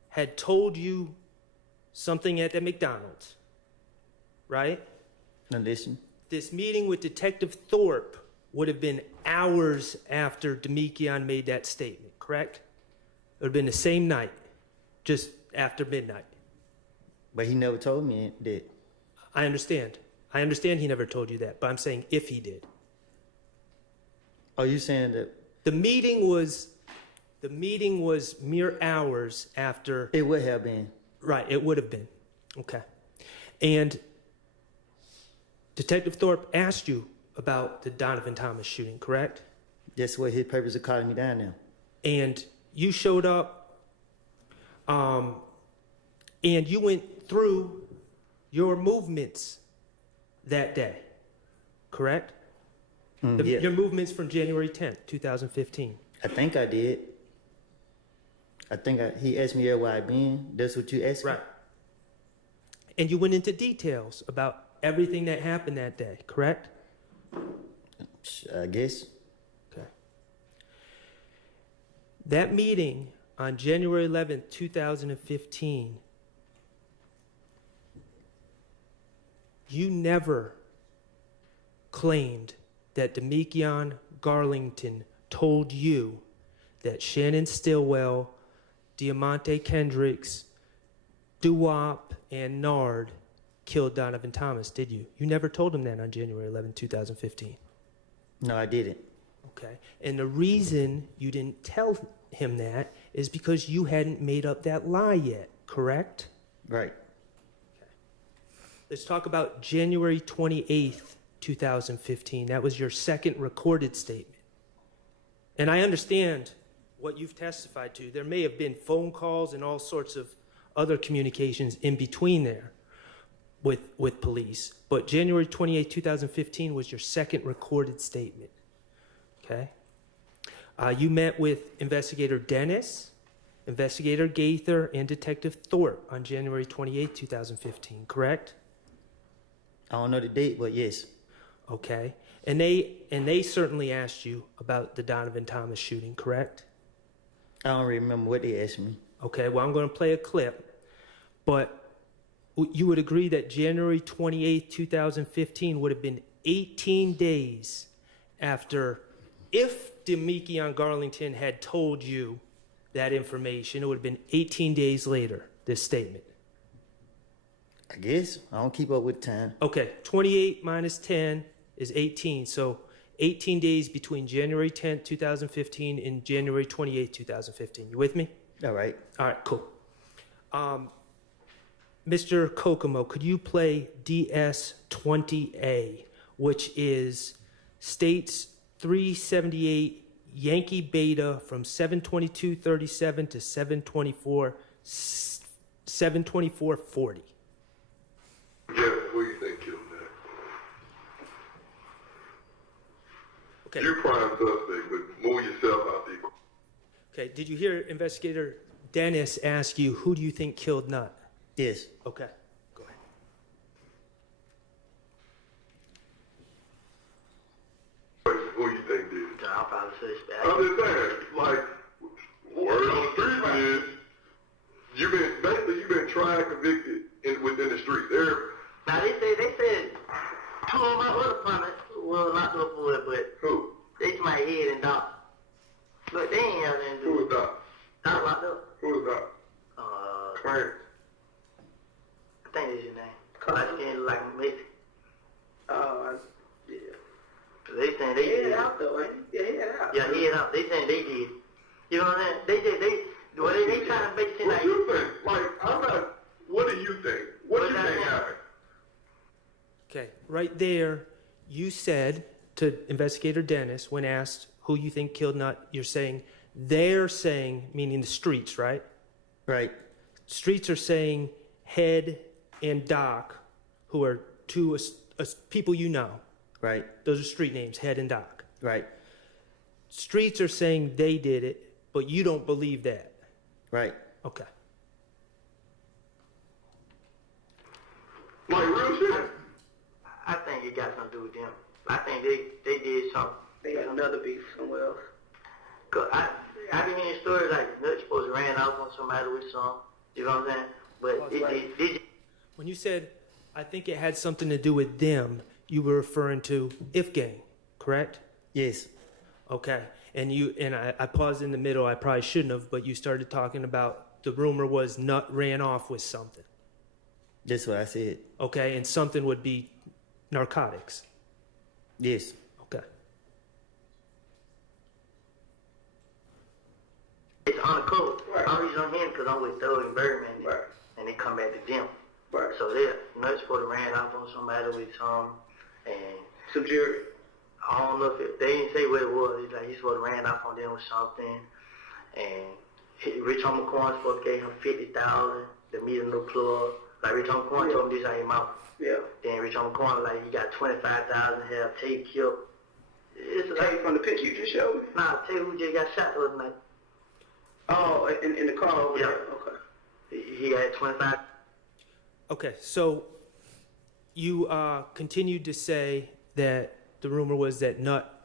had told you something at the McDonald's, right? Now listen. This meeting with Detective Thorpe would have been hours after Demekion made that statement, correct? It would have been the same night, just after midnight. But he never told me that. I understand. I understand he never told you that, but I'm saying if he did. Are you saying that The meeting was mere hours after. it would have been? Right, it would have been. Okay. And Detective Thorpe asked you about the Donovan Thomas shooting, correct? That's what his purpose of calling me down now. And you showed up, and you went through your movements that day, correct? Yeah. Your movements from January 10th, 2015. I think I did. He asked me where I been. That's what you asked me? Right. And you went into details about everything that happened that day, correct? I guess. Okay. That meeting on January 11th, 2015, you never claimed that Demekion Garlington told you that Shannon Stillwell, Diamante Kendricks, Duwop, and Nard killed Donovan Thomas, did you? You never told him that on January 11, 2015. No, I didn't. Okay. And the reason you didn't tell him that is because you hadn't made up that lie yet, correct? Right. Let's talk about January 28th, 2015. That was your second recorded statement. And I understand what you've testified to. There may have been phone calls and all sorts of other communications in between there with police. But January 28th, 2015 was your second recorded statement. Okay? You met with Investigator Dennis, Investigator Gaither, and Detective Thorpe on January 28th, 2015, correct? I don't know the date, but yes. Okay. And they certainly asked you about the Donovan Thomas shooting, correct? I don't remember what they asked me. Okay, well, I'm going to play a clip, but you would agree that January 28th, 2015 would have been 18 days after, if Demekion Garlington had told you that information, it would have been 18 days later, this statement. I guess. I don't keep up with time. Okay, 28 minus 10 is 18, so 18 days between January 10th, 2015 and January 28th, 2015. You with me? All right. All right, cool. Mr. Kokomo, could you play DS-20A, which is States 378 Yankee Beta from 722.37 to 724.40. Jeff, who you think killed that? Okay. You're prime suspect, but move yourself out the equation. Okay, did you hear Investigator Dennis ask you, who do you think killed Nut? Yes. Okay, go ahead. Who you think did it? I'll probably suspect. I'm just saying, like, word on the street is, you've been tried, convicted within the street. Now they said two of my other partners were locked up for it, but Who? they to my head and dog. But they ain't have anything to Who do was with it. that? Not locked up. Who was that? Clarence. I think that's your name. Light skin look like Macy. Oh, yeah. They saying they did. Head out though, ain't he? Yeah, head out. Yeah, head out. They saying they did. You know what I'm saying? They trying to make it seem What like. you think? Like, what do you think? What do you think happened? Okay, right there, you said to Investigator Dennis, when asked who you think killed Nut, you're saying They're saying, meaning the streets, right? Right. Streets are saying Head and Doc, who are two people you know. Right. Those are street names, Head and Doc. Right. Streets are saying they did it, but you don't believe that. Right. Okay. Like real shit. I think it got something to do with them. I think they did something. They got another beef somewhere else. Cause I been hearing stories like Nut's supposed to ran off on somebody with some. You know what I'm saying? But it When you said, I think it had something to do with them, you were referring to If Gang, correct? Yes. Okay. And I paused in the middle. I probably shouldn't have, but you started talking about the rumor was Nut ran off with something. That's what I said. Okay. And something would be narcotics. Yes. Okay. it's undercover. Right. I'm reason on him because I'm with Thug and Birdman. Right. And they come back to them. Right. So Nut's supposed to ran off on somebody with some, and Some jury. I don't know if they didn't say what it was. It's like he's supposed to ran off on them with something, and Rich Homie Corn supposed to give him $50,000 to meet a new plug. Like Rich Homie Corn told him this out his mouth. Yeah. Then Rich Homie Corn like he got $25,000 have tape killed. It's Take like from the picture you just showed me. nah, tell you who just got shot the other night. Oh, in the car over Yeah. there. Okay. He had 25. Okay. So you continued to say that the rumor was that Nut,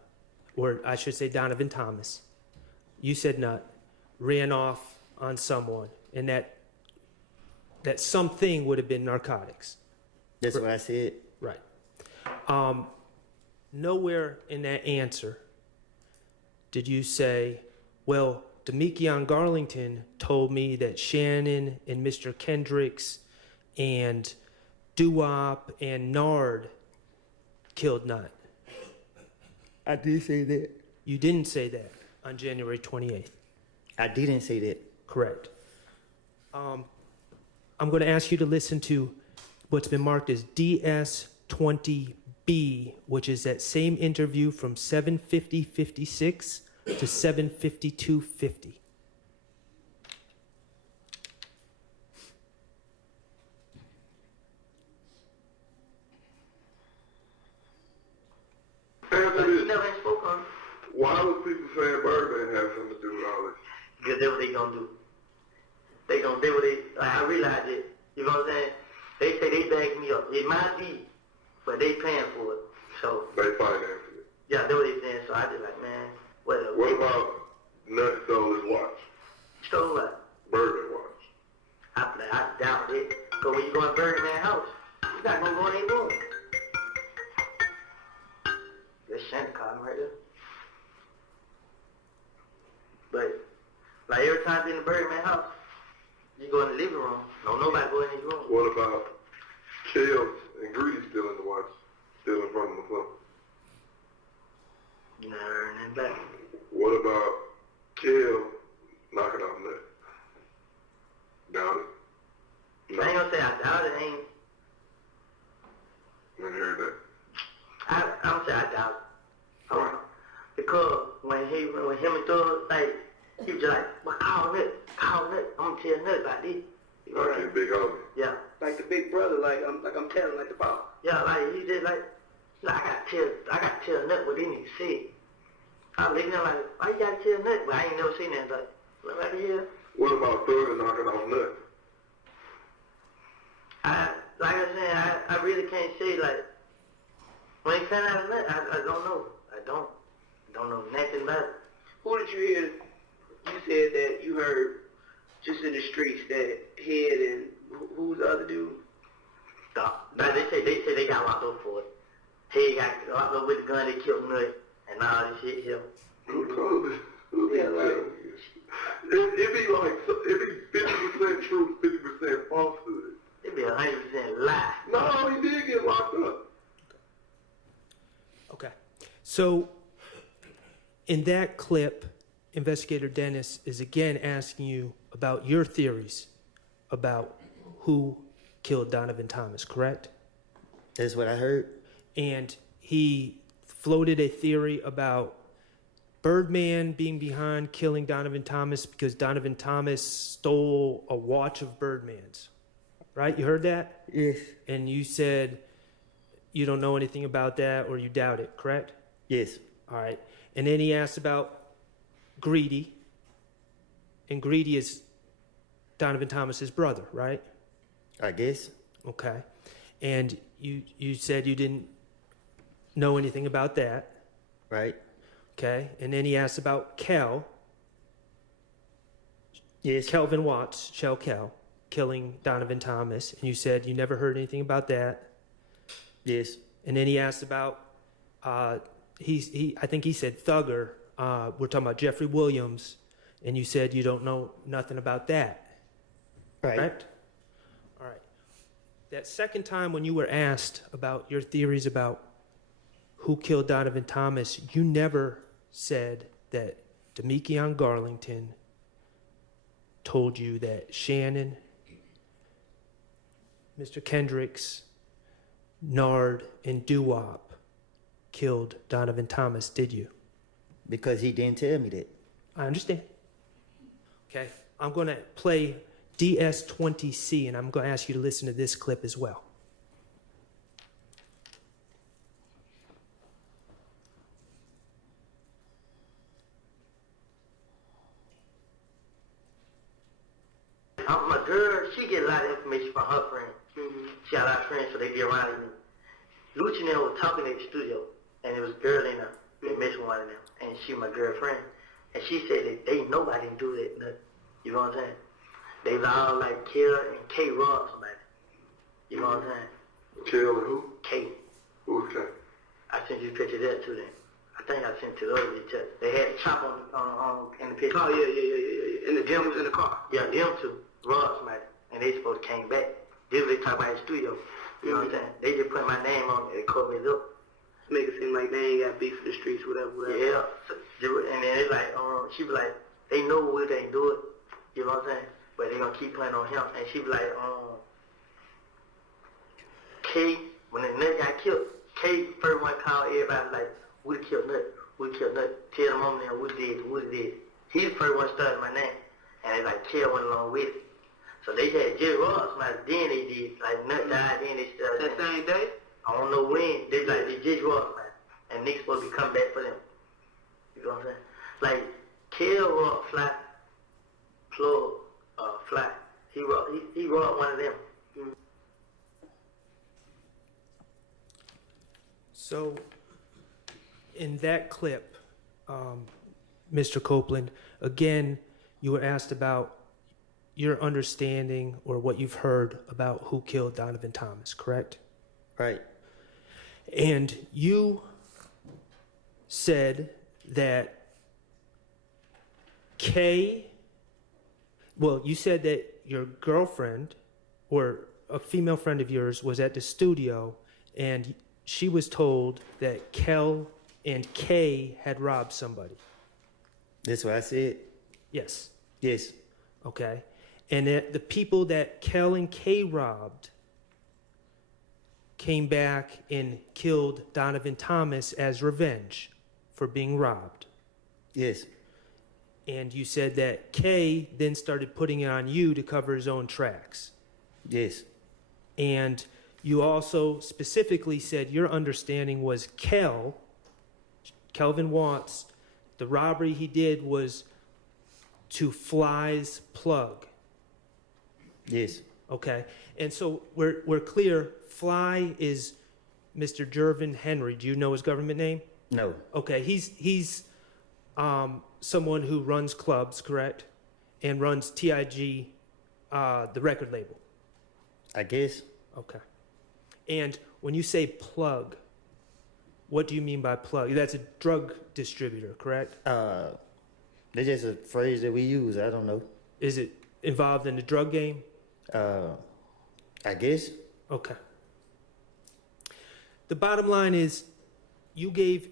or I should say Donovan Thomas, you said Nut, ran off on someone, and that something would have been narcotics. That's what I said. Right. Nowhere in that answer did you say, well, Demekion Garlington told me that Shannon and Mr. Kendricks and Doo-Wop and Nard killed Nut. I did say that. You didn't say that on January 28th. I didn't say that. Correct. I'm going to ask you to listen to what's been marked as DS20B, which is that same interview from 7:50:56 to 7:52:50. Answer He this. never ain't spoke on it. Why was people saying Birdman had something to do with all this? Because that's what they gonna do. They gonna do what they, like, I realize it. You know what I'm saying? They say they bagged me up. It might be, but they paying for it. So, They financed it. yeah, that's what they saying. So I just like, man, whatever. What about Nut stole his watch? Stole what? Birdman watch. I doubt it. Because when you go in Birdman's house, you're not gonna go in their room. That's Shannon calling right there. But, like, every time you in the Birdman house, you go in the living room. Don't nobody go in his room. What about Kels and Greedy stealing the watch? Stealing from him or something? Never heard nothing back. What about Kel knocking off Nut? Doubt it. No, I ain't gonna say I doubt it. I didn't hear that. I'm gonna say I doubt it. I don't know. Because when him and Thug, like, he was just like, well, call Nut. I'm gonna tell Nut about this. You know what Like I his mean? big homie. Yeah. Like the big brother, like I'm telling, like the boss. Yeah, like, he just like I gotta tell Nut what he need to say. I'm looking at him like, why you gotta tell Nut? But I ain't never seen that. Like, look right here. What about Thug knocking off Nut? Like I said, I really can't say, like, when it comes out of Nut, I don't know. I don't know nothing about it. Who did you hear? You said that you heard just in the streets that Head and who's the other dude? No, they say they got locked up for it. He got locked up with the gun, they killed Nut, and all this shit here. Who told it? Yeah, right. It be 50% truth, 50% falsehood. It be 100% lie. No, he did get locked up. Okay. So in that clip, Investigator Dennis is again asking you about your theories about who killed Donovan Thomas, correct? That's what I heard. And he floated a theory about Birdman being behind killing Donovan Thomas because Donovan Thomas stole a watch of Birdman's, right? You heard that? Yes. And you said you don't know anything about that or you doubt it, correct? Yes. All right. And then he asked about Greedy. And Greedy is Donovan Thomas's brother, right? I guess. Okay. And you said you didn't know anything about that. Right. Okay. And then he asked about Yes. Kelvin Watts, Shell Kel, killing Donovan Thomas. And you said you never heard anything about that. Yes. And then he asked about, I think he said Thugger. We're talking about Jeffrey Williams. And you said you don't know nothing about that. Right. Correct? All right. That second time when you were asked about your theories about who killed Donovan Thomas, you never said that Demekion Garlington told you that Shannon, Mr. Kendricks, Nard, and Doo-Wop killed Donovan Thomas, did you? Because he didn't tell me that. I understand. Okay, I'm going to play DS20C, and I'm going to ask you to listen to this clip as well. My girl, she get a lot of information from her friends. She got a lot of friends, so they be around me. Lucina was talking in the studio, and it was a girl in there. They missed one of them, and she my girlfriend. And she said that they nobody didn't do that. Nothing. You know what I'm saying? They was all like Kill and K robbed somebody. You know what I'm saying? Kill and who? K. Who's K? I sent you a picture of that to them. I think I sent it to the other picture. They had a chop on in the picture. Oh, yeah. And the gym was in the car. Yeah, them two robbed somebody, and they supposed to came back. This was they talk about in the studio. You know what I'm saying? They just put my name on it. They called me up. Make it seem like they ain't got beef in the streets, whatever. Yeah. And then they like, she be like, they know we ain't do it. You know what I'm saying? But they gonna keep playing on him. And she be like, K, when the nut got killed, K first one called everybody like, we killed Nut. Tell the mom now we did. He the first one started my name. And they like, Kill went along with it. So they had Jerry Ross, somebody, then they did. Like, Nut died, then they started. That same day? I don't know when. They just Ross, man. And Nick's supposed to be coming back for them. You know what I'm saying? Like, Kill Rock, Fly. He robbed one of them. So, in that clip, Mr. Copeland, again, you were asked about your understanding or what you've heard about who killed Donovan Thomas, correct? Right. And you said that you said that your girlfriend or a female friend of yours was at the studio and she was told that Kel and Kay had robbed somebody. That's what I said? Yes. Yes. Okay. And that the people that Kel and Kay robbed came back and killed Donovan Thomas as revenge for being robbed. Yes. And you said that Kay then started putting it on you to cover his own tracks. Yes. And you also specifically said your understanding was Kelvin Watts, the robbery he did was to Fly's plug. Yes. Okay. And so we're clear, Fly is Mr. Jervin Henry. Do you know his government name? No. Okay. He's someone who runs clubs, correct? And runs TIG, the record label. I guess. Okay. And when you say plug, what do you mean by plug? That's a drug distributor, correct? That's just a phrase that we use. I don't know. Is it involved in the drug game? I guess. Okay. The bottom line is you gave,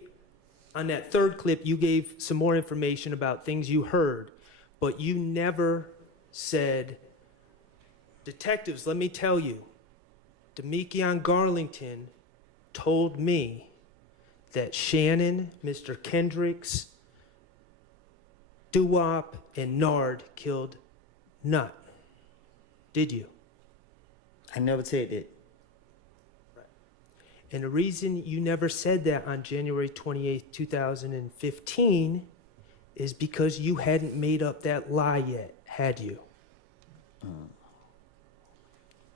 on that third clip, you gave some more information about things you heard, but you never said, detectives, let me tell you, Demekion Garlington told me that Shannon, Mr. Kendricks, Doo-Wop and Nard killed Nut. Did you? I never said that. And the reason you never said that on January 28th, 2015 is because you hadn't made up that lie yet, had you?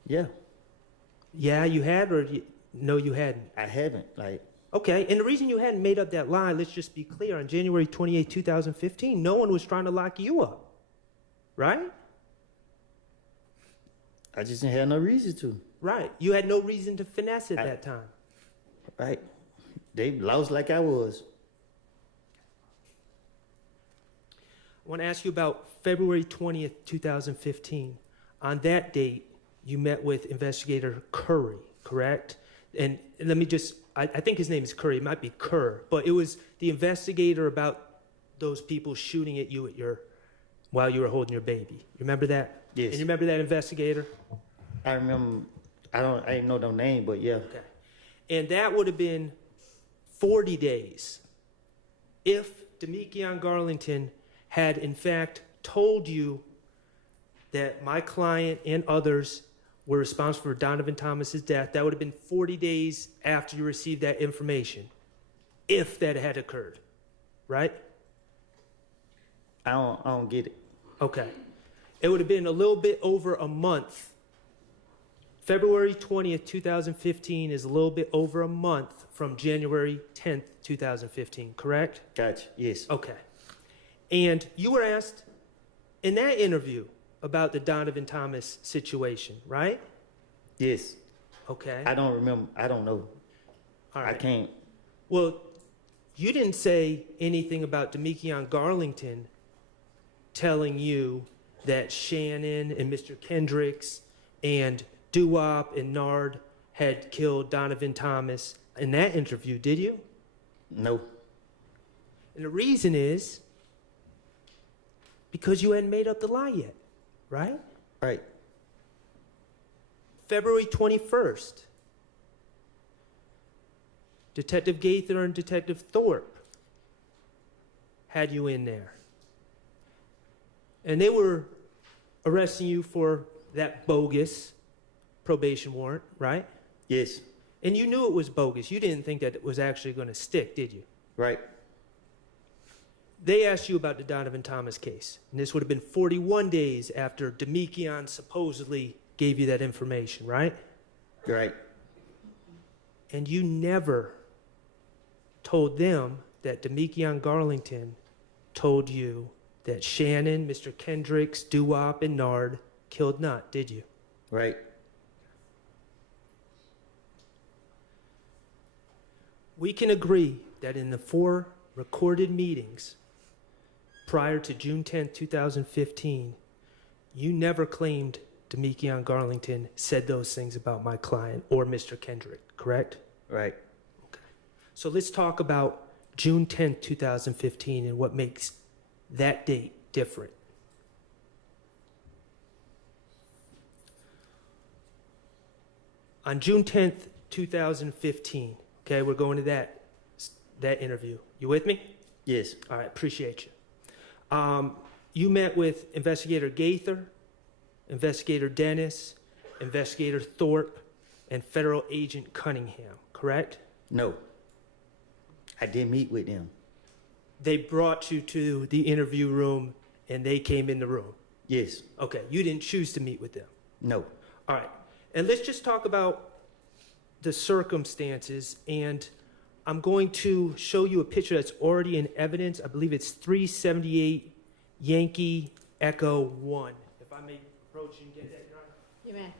Yeah, Yeah, you had, or no, you hadn't? I haven't. Like, Okay, and the reason you hadn't made up that lie, let's just be clear, on January 28th, 2015, no one was trying to lock you up, right? I just didn't have no reason to. Right. You had no reason to finesse at I- that time. Right? They lost like I was. I want to ask you about February 20th, 2015. On that date, you met with investigator Curry, correct? And let me just, I think his name is Curry, it might be Kerr, but it was the investigator about those people shooting at you while you were holding your baby. You remember that? Yes. And you remember that investigator? I remember, I didn't know no name, but yeah. Okay. And that would have been 40 days if Demekion Garlington had in fact told you that my client and others were responsible for Donovan Thomas's death. That would have been 40 days after you received that information, if that had occurred, right? I don't get it. Okay. It would have been a little bit over a month. February 20th, 2015 is a little bit over a month from January 10th, 2015, correct? Gotcha. Yes. Okay. And you were asked in that interview about the Donovan Thomas situation, right? Yes. Okay. I don't remember. I don't know. All I right. can't. Well, you didn't say anything about Demekion Garlington telling you that Shannon and Mr. Kendricks and Doo-Wop and Nard had killed Donovan Thomas in that interview, did you? No. And the reason is because you hadn't made up the lie yet, right? Right. February 21st, Detective Gaither and Detective Thorpe had you in there. And they were arresting you for that bogus probation warrant, right? Yes. And you knew it was bogus. You didn't think that it was actually going to stick, did you? Right. They asked you about the Donovan Thomas case. And this would have been 41 days after Demekion supposedly gave you that information, right? Right. And you never told them that Demekion Garlington told you that Shannon, Mr. Kendricks, Doo-Wop, and Nard killed Nut, did you? Right. We can agree that in the 4 recorded meetings prior to June 10, 2015, you never claimed Demekion Garlington said those things about my client or Mr. Kendrick, correct? Right. So let's talk about June 10, 2015 and what makes that date different. On June 10th, 2015, okay, we're going to that interview. You with me? Yes. All right, appreciate you. You met with Investigator Gaither, Investigator Dennis, Investigator Thorpe, and Federal Agent Cunningham, correct? No. I didn't meet with them. They brought you to the interview room and they came in the room. Yes. Okay, you didn't choose to meet with them. No. All right, and let's just talk about the circumstances. And I'm going to show you a picture that's already in evidence. I believe it's 378 Yankee Echo 1. If I may approach you and get that, Your Honor. You may.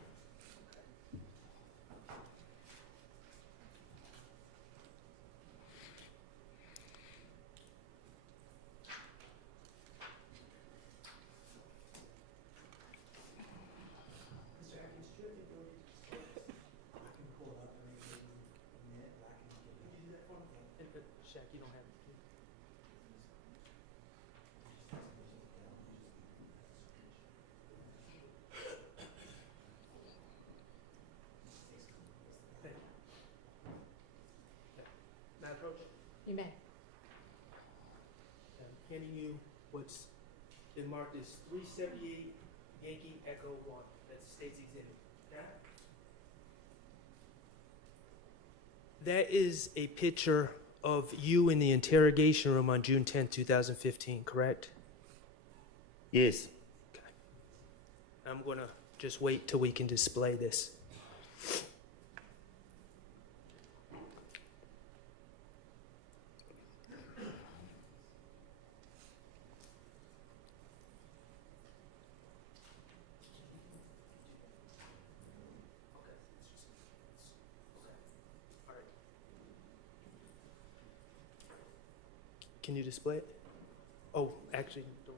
Shaq, you don't have it. May I approach? You may. I'm handing you what's been marked as 378 Yankee Echo 1. That's the state's exhibit. That is a picture of you in the interrogation room on June 10, 2015, correct? Yes. Okay. I'm going to just wait till we can display this. Can you display it? Oh, actually, don't.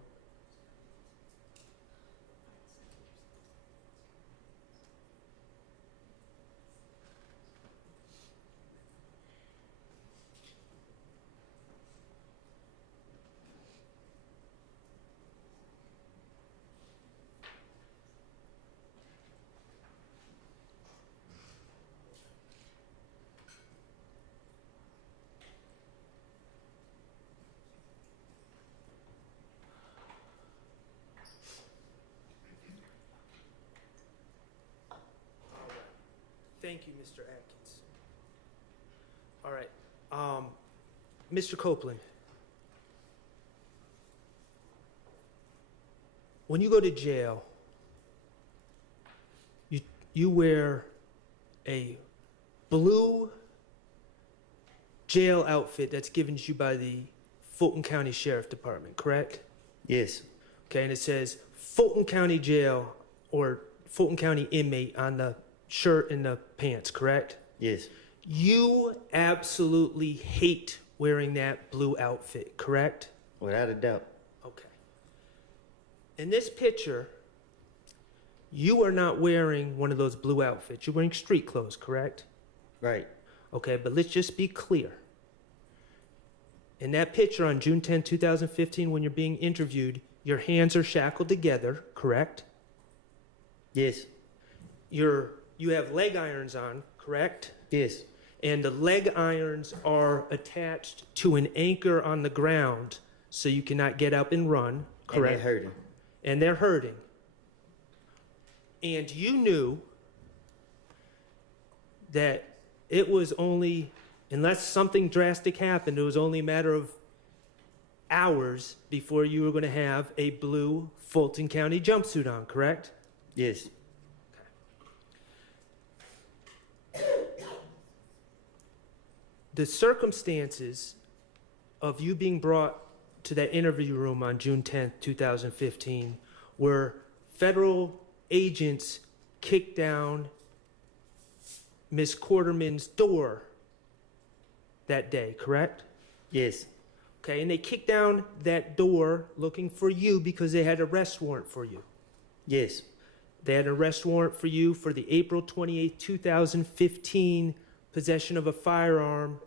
Thank you, Mr. Atkins. All right. Mr. Copeland, when you go to jail, you wear a blue jail outfit that's given to you by the Fulton County Sheriff Department, correct? Yes. Okay, and it says Fulton County Jail or Fulton County inmate on the shirt and the pants, correct? Yes. You absolutely hate wearing that blue outfit, correct? Without a doubt. Okay. In this picture, you are not wearing one of those blue outfits. You're wearing street clothes, correct? Right. Okay, but let's just be clear. In that picture on June 10, 2015, when you're being interviewed, your hands are shackled together, correct? Yes. You have leg irons on, correct? Yes. And the leg irons are attached to an anchor on the ground so you cannot get up and run, correct? And they're hurting. And they're hurting. And you knew that it was only, unless something drastic happened, it was only a matter of hours before you were going to have a blue Fulton County jumpsuit on, correct? Yes. The circumstances of you being brought to that interview room on June 10th, 2015, were federal agents kicked down Miss Quarterman's door that day, correct? Yes. Okay, and they kicked down that door looking for you because they had an arrest warrant for you. Yes. They had an arrest warrant for you for the April 28, 2015 possession of a firearm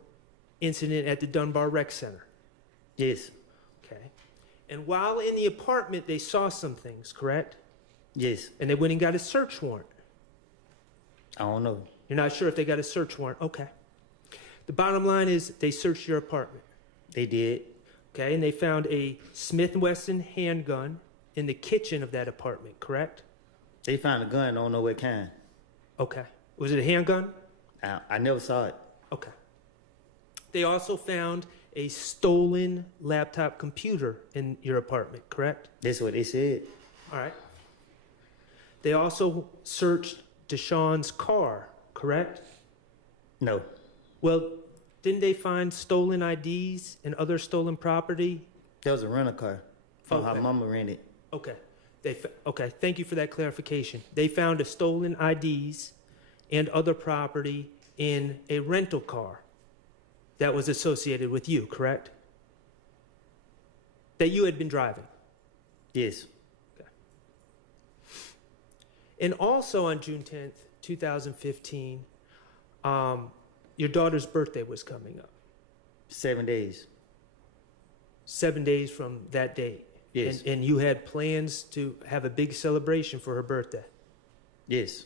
incident at the Dunbar Rec Center. Yes. Okay. And while in the apartment, they saw some things, correct? Yes. And they went and got a search warrant. I don't know. You're not sure if they got a search warrant? Okay. The bottom line is they searched your apartment. They did. Okay, and they found a Smith & Wesson handgun in the kitchen of that apartment, correct? They found a gun. I don't know what kind. Okay. Was it a handgun? I never saw it. Okay. They also found a stolen laptop computer in your apartment, correct? That's what they said. All right. They also searched Deshaun's car, correct? No. Well, didn't they find stolen IDs and other stolen property? That was a rental car from Okay. her mama rented. Okay. Okay, thank you for that clarification. They found a stolen IDs and other property in a rental car that was associated with you, correct? That you had been driving. Yes. And also on June 10th, 2015, your daughter's birthday was coming up. 7 days. 7 days from that date. Yes. And you had plans to have a big celebration for her birthday. Yes.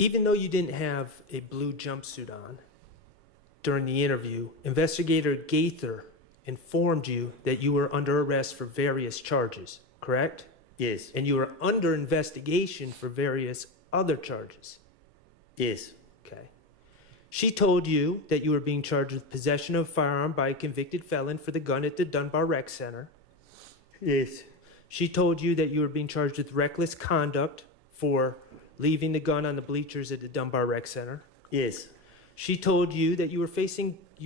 Even though you didn't have a blue jumpsuit on, during the interview, Investigator Gaither informed you that you were under arrest for various charges, correct? Yes. And you were under investigation for various other charges. Yes. Okay. She told you that you were being charged with possession of a firearm by a convicted felon for the gun at the Dunbar Rec Center. Yes. She told you that you were being charged with reckless conduct for leaving the gun on the bleachers at the Dunbar Rec Center. Yes. She told you that you were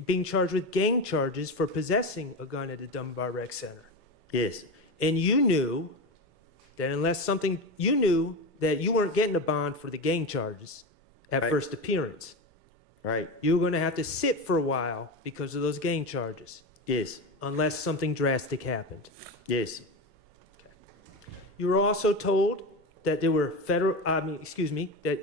being charged with gang charges for possessing a gun at the Dunbar Rec Center. Yes. And you knew that you knew that you weren't getting a bond for the gang charges at Right. first appearance. Right. You were going to have to sit for a while because of those gang charges, Yes. unless something drastic happened. Yes. You were also told that they were that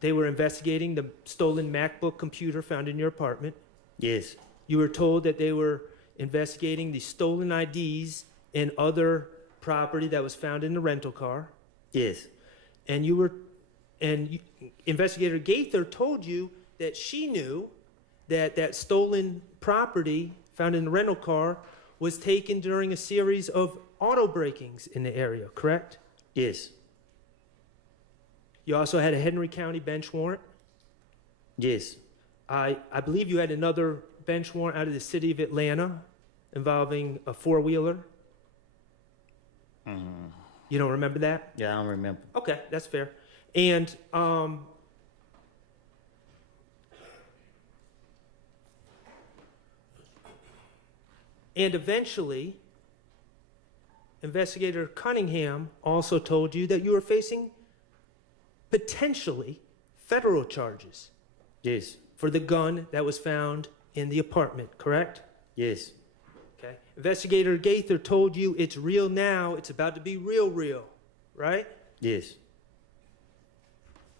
they were investigating the stolen MacBook computer found in your apartment. Yes. You were told that they were investigating the stolen IDs and other property that was found in the rental car. Yes. And Investigator Gaither told you that she knew that that stolen property found in the rental car was taken during a series of auto breakings in the area, correct? Yes. You also had a Henry County bench warrant. Yes. I believe you had another bench warrant out of the city of Atlanta involving a four-wheeler. You don't remember that? Yeah, I don't remember. Okay, that's fair. And eventually, Investigator Cunningham also told you that you were facing potentially federal charges Yes. for the gun that was found in the apartment, correct? Yes. Okay. Investigator Gaither told you it's real now, it's about to be real, right? Yes.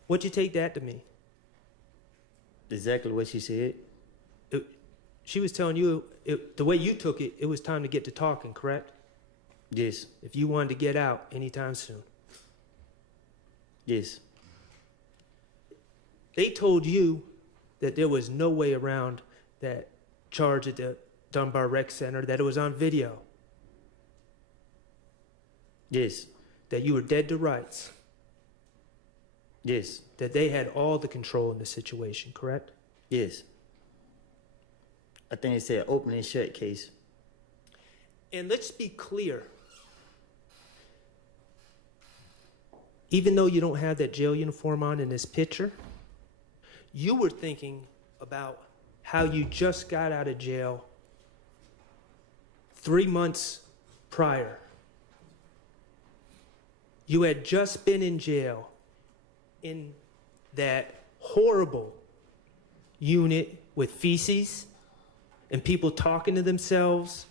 What'd you take that to mean? Exactly what she said. She was telling you, the way you took it, it was time to get to talking, correct? Yes. If you wanted to get out anytime soon. Yes. They told you that there was no way around that charge at the Dunbar Rec Center, that it was on video, Yes. that you were dead to rights, Yes. that they had all the control in the situation, correct? Yes. I think it said open and shut case. And let's be clear. Even though you don't have that jail uniform on in this picture, you were thinking about how you just got out of jail 3 months prior. You had just been in jail in that horrible unit with feces and people talking to themselves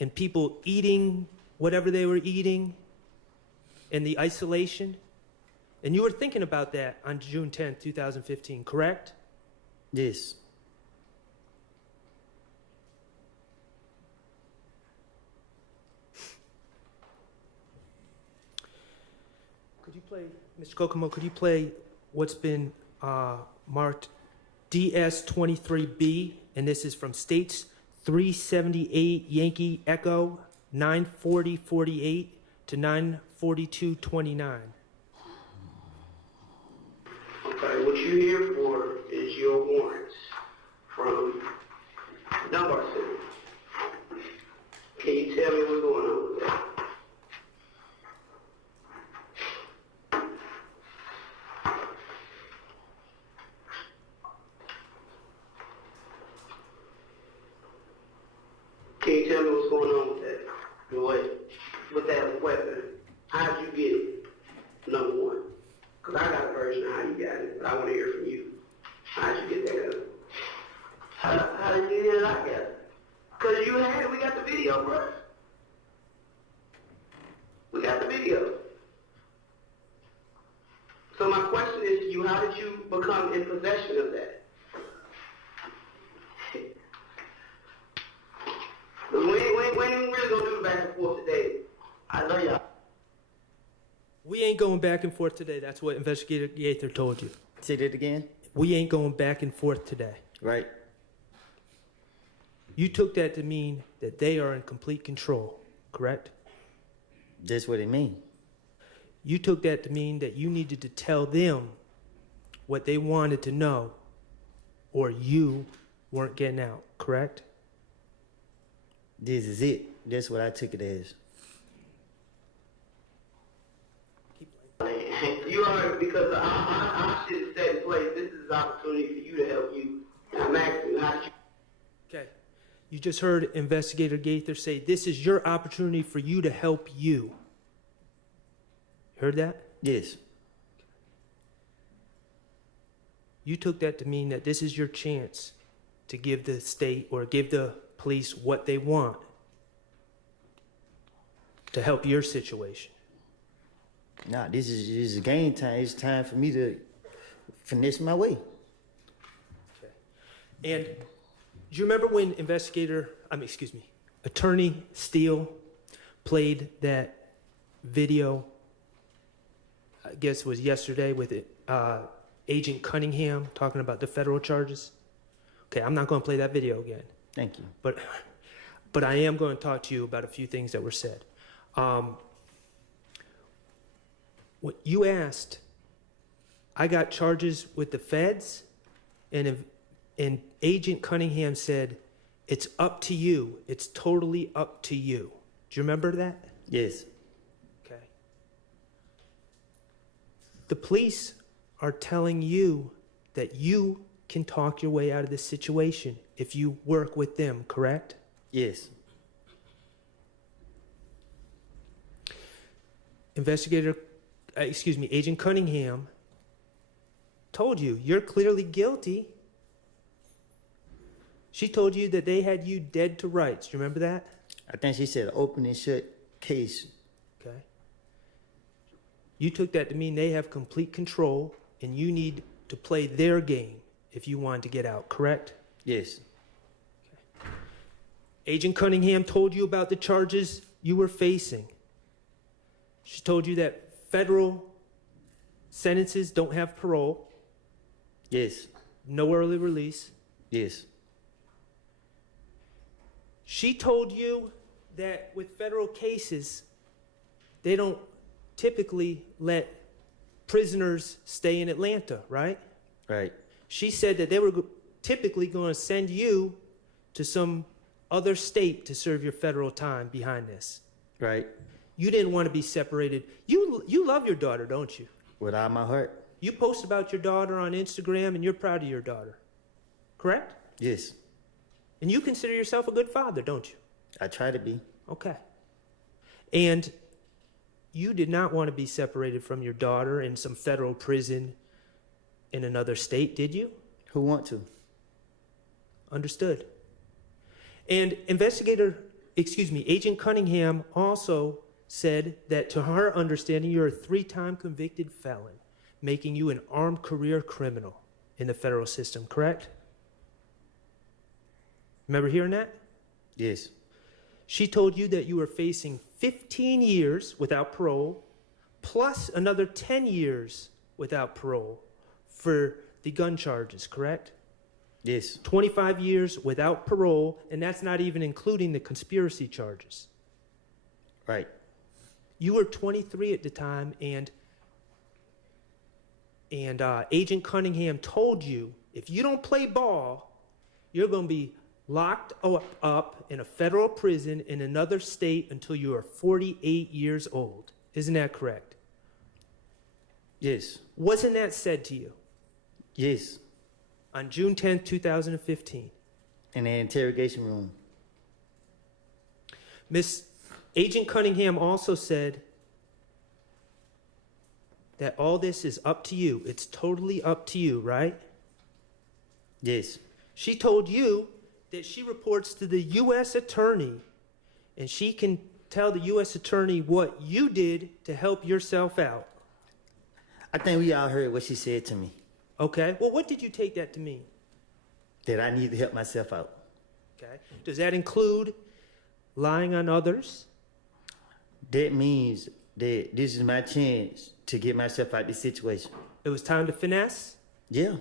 and people eating whatever they were eating and the isolation. And you were thinking about that on June 10th, 2015, correct? Yes. Could you play, Mr. Kokomo, could you play what's been marked DS23B, and this is from States 378 Yankee Echo 94048 to 94229. Okay, what you're here for is your warrants from Dunbar Center. Can you tell me what's going on with that? Can you tell me what's going on with that? With that weapon? How'd you get it? Number one. Because I got a version of how you got it, but I want to hear from you. How'd you get that gun? How did you get it? I got it. Because you had it. We got the video, bro. We got the video. So my question is to you, how did you become in possession of that? We ain't really gonna do the back and forth today. I know y'all. We ain't going back and forth today. That's what Investigator Gaither told you. Say that again. We ain't going back and forth today. Right. You took that to mean that they are in complete control, correct? That's what it mean. You took that to mean that you needed to tell them what they wanted to know, or you weren't getting out, correct? This is it. That's what I took it as. You are, because I should have said in place, this is an opportunity for you to help you. And I'm asking you, how did you? Okay. You just heard Investigator Gaither say, this is your opportunity for you to help you. Heard that? Yes. You took that to mean that this is your chance to give the state or give the police what they want to help your situation. Nah, this is game time. It's time for me to finesse my way. Okay. And do you remember when Attorney Steele played that video, I guess it was yesterday, with Agent Cunningham talking about the federal charges? Okay, I'm not going to play that video again. Thank you. But I am going to talk to you about a few things that were said. What you asked, I got charges with the feds, and Agent Cunningham said, it's up to you. It's totally up to you. Do you remember that? Yes. Okay. The police are telling you that you can talk your way out of this situation if you work with them, correct? Yes. Agent Cunningham told you you're clearly guilty. She told you that they had you dead to rights. Do you remember that? I think she said open and shut case. Okay. You took that to mean they have complete control and you need to play their game if you want to get out, correct? Yes. Okay. Agent Cunningham told you about the charges you were facing. She told you that federal sentences don't have parole, Yes. no early release. Yes. She told you that with federal cases, they don't typically let prisoners stay in Atlanta, right? Right. She said that they were typically going to send you to some other state to serve your federal time behind this. Right. You didn't want to be separated. You love your daughter, don't you? With all my heart. You post about your daughter on Instagram and you're proud of your daughter, correct? Yes. And you consider yourself a good father, don't you? I try to be. Okay. And you did not want to be separated from your daughter in some federal prison in another state, did you? Who want to? Understood. And Agent Cunningham also said that to her understanding, you're a 3-time convicted felon, making you an armed career criminal in the federal system, correct? Remember hearing that? Yes. She told you that you were facing 15 years without parole, plus another 10 years without parole for the gun charges, correct? Yes. 25 years without parole, and that's not even including the conspiracy charges. Right. You were 23 at the time, and Agent Cunningham told you, if you don't play ball, you're going to be locked up in a federal prison in another state until you are 48 years old. Isn't that correct? Yes. Wasn't that said to you Yes. on June 10th, 2015? In the interrogation room. Miss Agent Cunningham also said that all this is up to you. It's totally up to you, right? Yes. She told you that she reports to the U.S. attorney, and she can tell the U.S. attorney what you did to help yourself out. I think we all heard what she said to me. Okay? Well, what did you take that to mean? That I need to help myself out. Okay? Does that include lying on others? That means that this is my chance to get myself out of this situation. It was time to finesse? Yeah.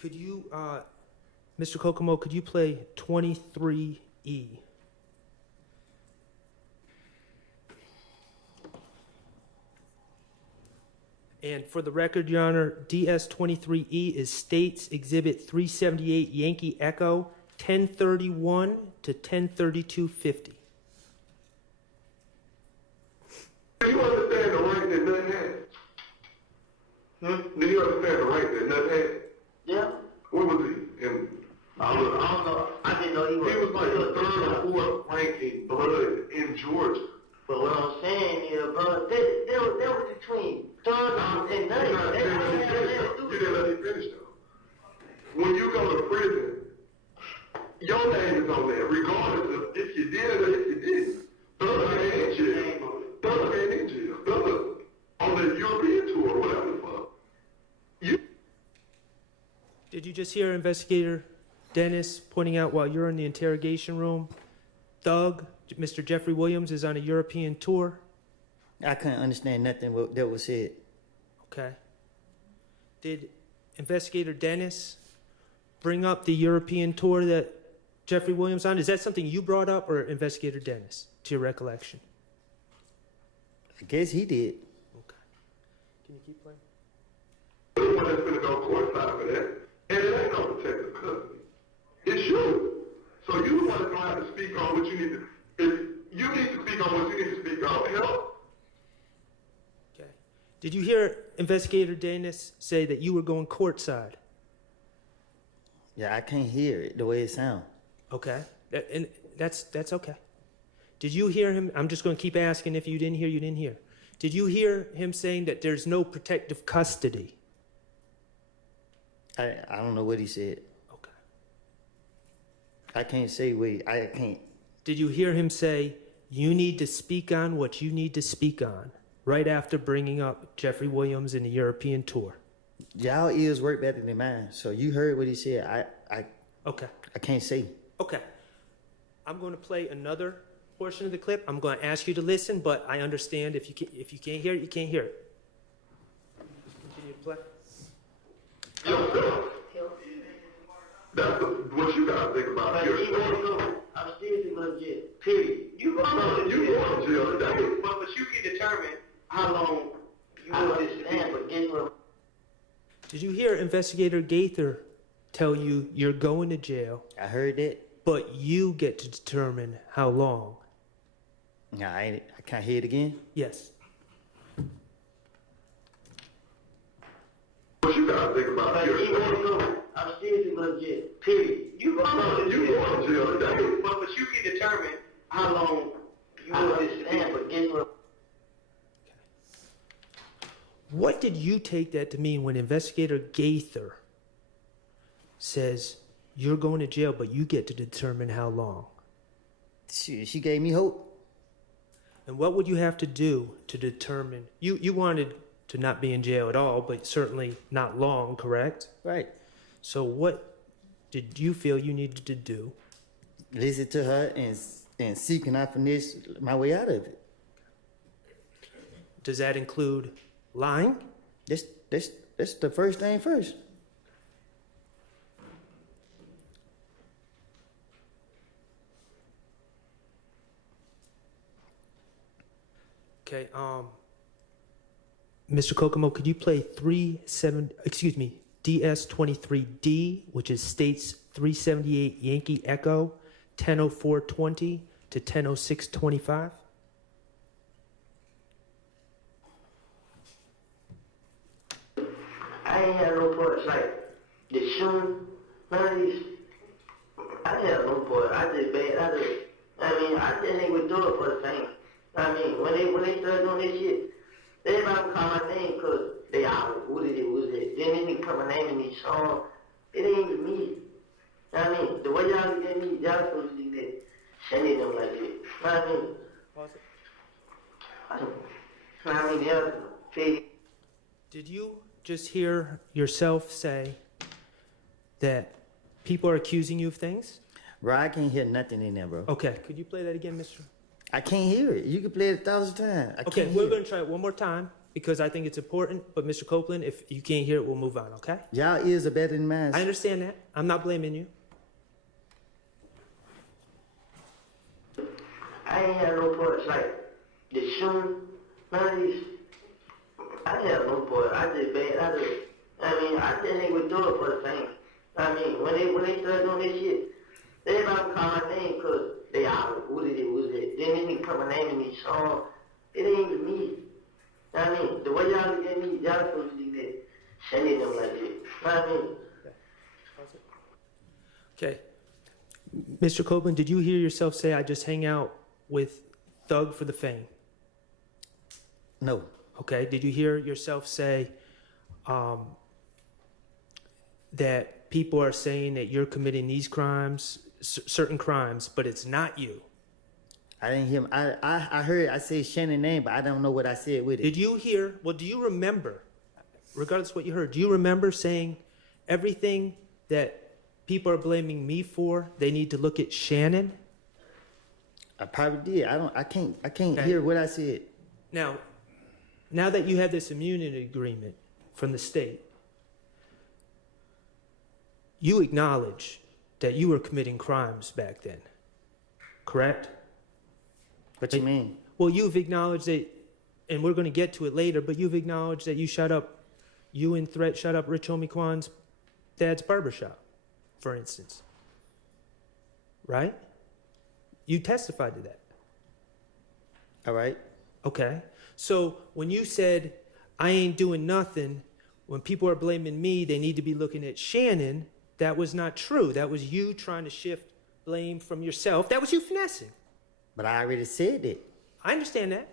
Could you, Mr. Kokomo, could you play 23E? And for the record, Your Honor, DS-23E is States Exhibit 378 Yankee Echo, 1031 to 103250. Do you understand the rank that Nut had? Do you understand the rank that Nut had? Yeah. What was he? In, I don't know. I didn't know he was. he was like the third or fourth ranking blood in Georgia. But what I'm saying is, bro, they were between Thug and Nutty. You didn't let me finish though. When you go to prison, your name is on there, regardless of if you did or if you didn't. Thug ain't in jail. Thug ain't in jail. Thug on the European tour or whatever the fuck. You. Did you just hear Investigator Dennis pointing out while you're in the interrogation room, Thug, Mr. Jeffrey Williams, is on a European tour? I couldn't understand nothing that was said. Okay. Did Investigator Dennis bring up the European tour that Jeffrey Williams on? Is that something you brought up, or Investigator Dennis, to your recollection? I guess he did. Okay. Can you keep playing? The one that's gonna go courtside for that, and it ain't no protective custody. It's you. So you the one that's gonna have to speak on what you need to. If you need to speak on what you need to speak on, help. Okay. Did you hear Investigator Dennis say that you were going courtside? Yeah, I can't hear it the way it sounds. Okay. And that's okay. Did you hear him? I'm just going to keep asking. If you didn't hear, you didn't hear. Did you hear him saying that there's no protective custody? I don't know what he said. Okay. I can't say I can't. Did you hear him say, you need to speak on what you need to speak on, right after bringing up Jeffrey Williams and the European tour? Y'all ears work better than mine, so you heard what he said. Okay. I can't say. Okay. I'm going to play another portion of the clip. I'm going to ask you to listen, but I understand if you can't hear it, you can't hear it. Just continue to play. Yourself. That's what you gotta think about But yourself. even though I'm still going to jail. Period. You going to jail. But you can determine how long you want to stand. But guess what? Did you hear Investigator Gaither tell you you're going to jail, I heard that. but you get to determine how long? Nah, I can't hear it again. Yes. What you gotta think about But even yourself. though I'm still going to jail. Period. You going to jail. But you can determine how long you want to stand. But guess what? What did you take that to mean when Investigator Gaither says you're going to jail, but you get to determine how long? She gave me hope. And what would you have to do to determine? You wanted to not be in jail at all, but certainly not long, correct? Right. So what did you feel you needed to do? Listen to her and see can I finesse my way out of it. Does that include lying? That's the first thing first. Okay, Mr. Kokomo, could you play DS-23D, which is States 378 Yankee Echo, 10:04:20 to 10:06:25? I ain't had no parts like the shooting, none of these. I didn't have no part. I just ain't would do it for the fame. I mean, when they started doing this shit, everybody would call my name because they all, who did it? Then they put my name in these songs. It ain't even me. I mean, the way y'all look at me, y'all supposed to be that sending them like that. I mean, Pause it. I mean, they're fake. Did you just hear yourself say that people are accusing you of things? Bro, I can't hear nothing in there, bro. Okay, could you play that again, Mr.? I can't hear it. You can play it 1,000 times. I Okay, can't we're hear going it. to try it one more time. because I think it's important. But Mr. Copeland, if you can't hear it, we'll move on, okay? Y'all ears are better than mine. I understand that. I'm not blaming you. I ain't had no parts like the shooting, none of these. I didn't have no part. I just ain't would do it for the fame. I mean, when they started doing this shit, everybody would call my name because they all, who did it? Then they put my name in these songs. It ain't even me. I mean, the way y'all look at me, y'all supposed to be there, sending them like this. I mean, Okay. Mr. Copeland, did you hear yourself say, I just hang out with Thug for the fame? No. Okay. Did you hear yourself say that people are saying that you're committing these crimes, certain crimes, but it's not you? I didn't hear him. I heard I said Shannon's name, but I don't know what I said with it. Did you hear, well, do you remember, regardless of what you heard, do you remember saying everything that people are blaming me for, they need to look at Shannon? I probably did. I can't Okay. hear what I said. Now that you have this immunity agreement from the state, you acknowledge that you were committing crimes back then, correct? What you mean? Well, you've acknowledged that, and we're going to get to it later, but you've acknowledged that you and Threat shut up Rich Homie Kwan's dad's barbershop, for instance. Right? You testified to that. All right. Okay. So when you said, I ain't doing nothing, when people are blaming me, they need to be looking at Shannon, that was not true. That was you trying to shift blame from yourself. That was you finessing. But I already said it. I understand that.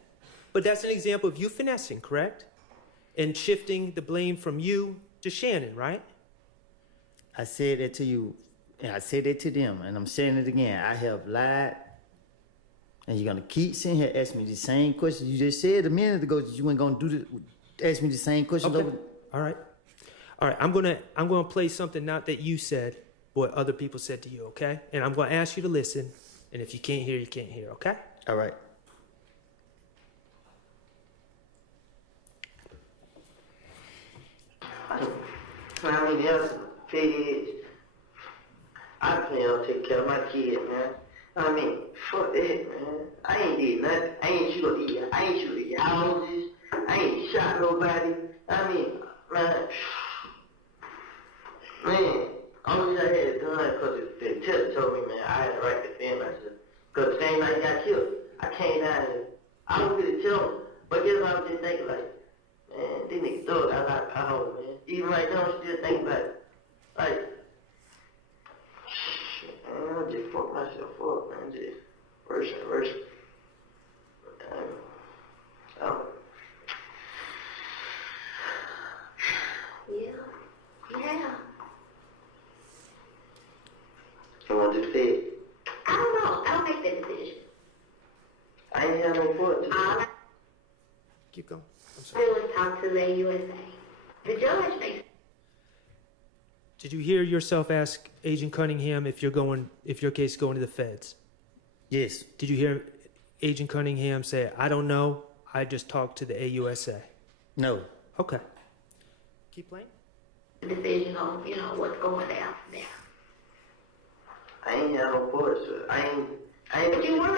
But that's an example of you finessing, correct? And shifting the blame from you to Shannon, right? I said that to you, and I said that to them, and I'm saying it again. I have lied, and you're gonna keep sitting here asking me the same question. You just said a minute ago that you weren't gonna ask me the same question. Okay. All right. I'm gonna play something not that you said, but what other people said to you, okay? And I'm gonna ask you to listen, and if you can't hear, you can't hear, okay? All right. I mean, the thing is, I plan on taking care of my kids, man. I mean, fuck that, man. I ain't did nothing. I ain't shoot the houses. I ain't shot nobody. I mean, man, only I had a gun because the detective told me, man, I had the right to defend myself. Because the same night he got killed, I came down here. I was going to tell him, but guess what I was just thinking, like, man, this nigga thug, I got power, man. Even right now, I'm still thinking about it. Like, shit, man, I just fucked myself up, man. Just worse and worse. Yeah. I want to say, I don't know. I don't make that decision. I ain't have no fault to All I Keep going. I'm sorry. do is talk to the USA. The judge makes. Did you hear yourself ask Agent Cunningham if your case is going to the feds? Yes. Did you hear Agent Cunningham say, I don't know, I just talked to the AUSA? No. Okay. Keep playing. Decision on, what's going down there. I ain't have no fault, sir. I ain't. But you were, I don't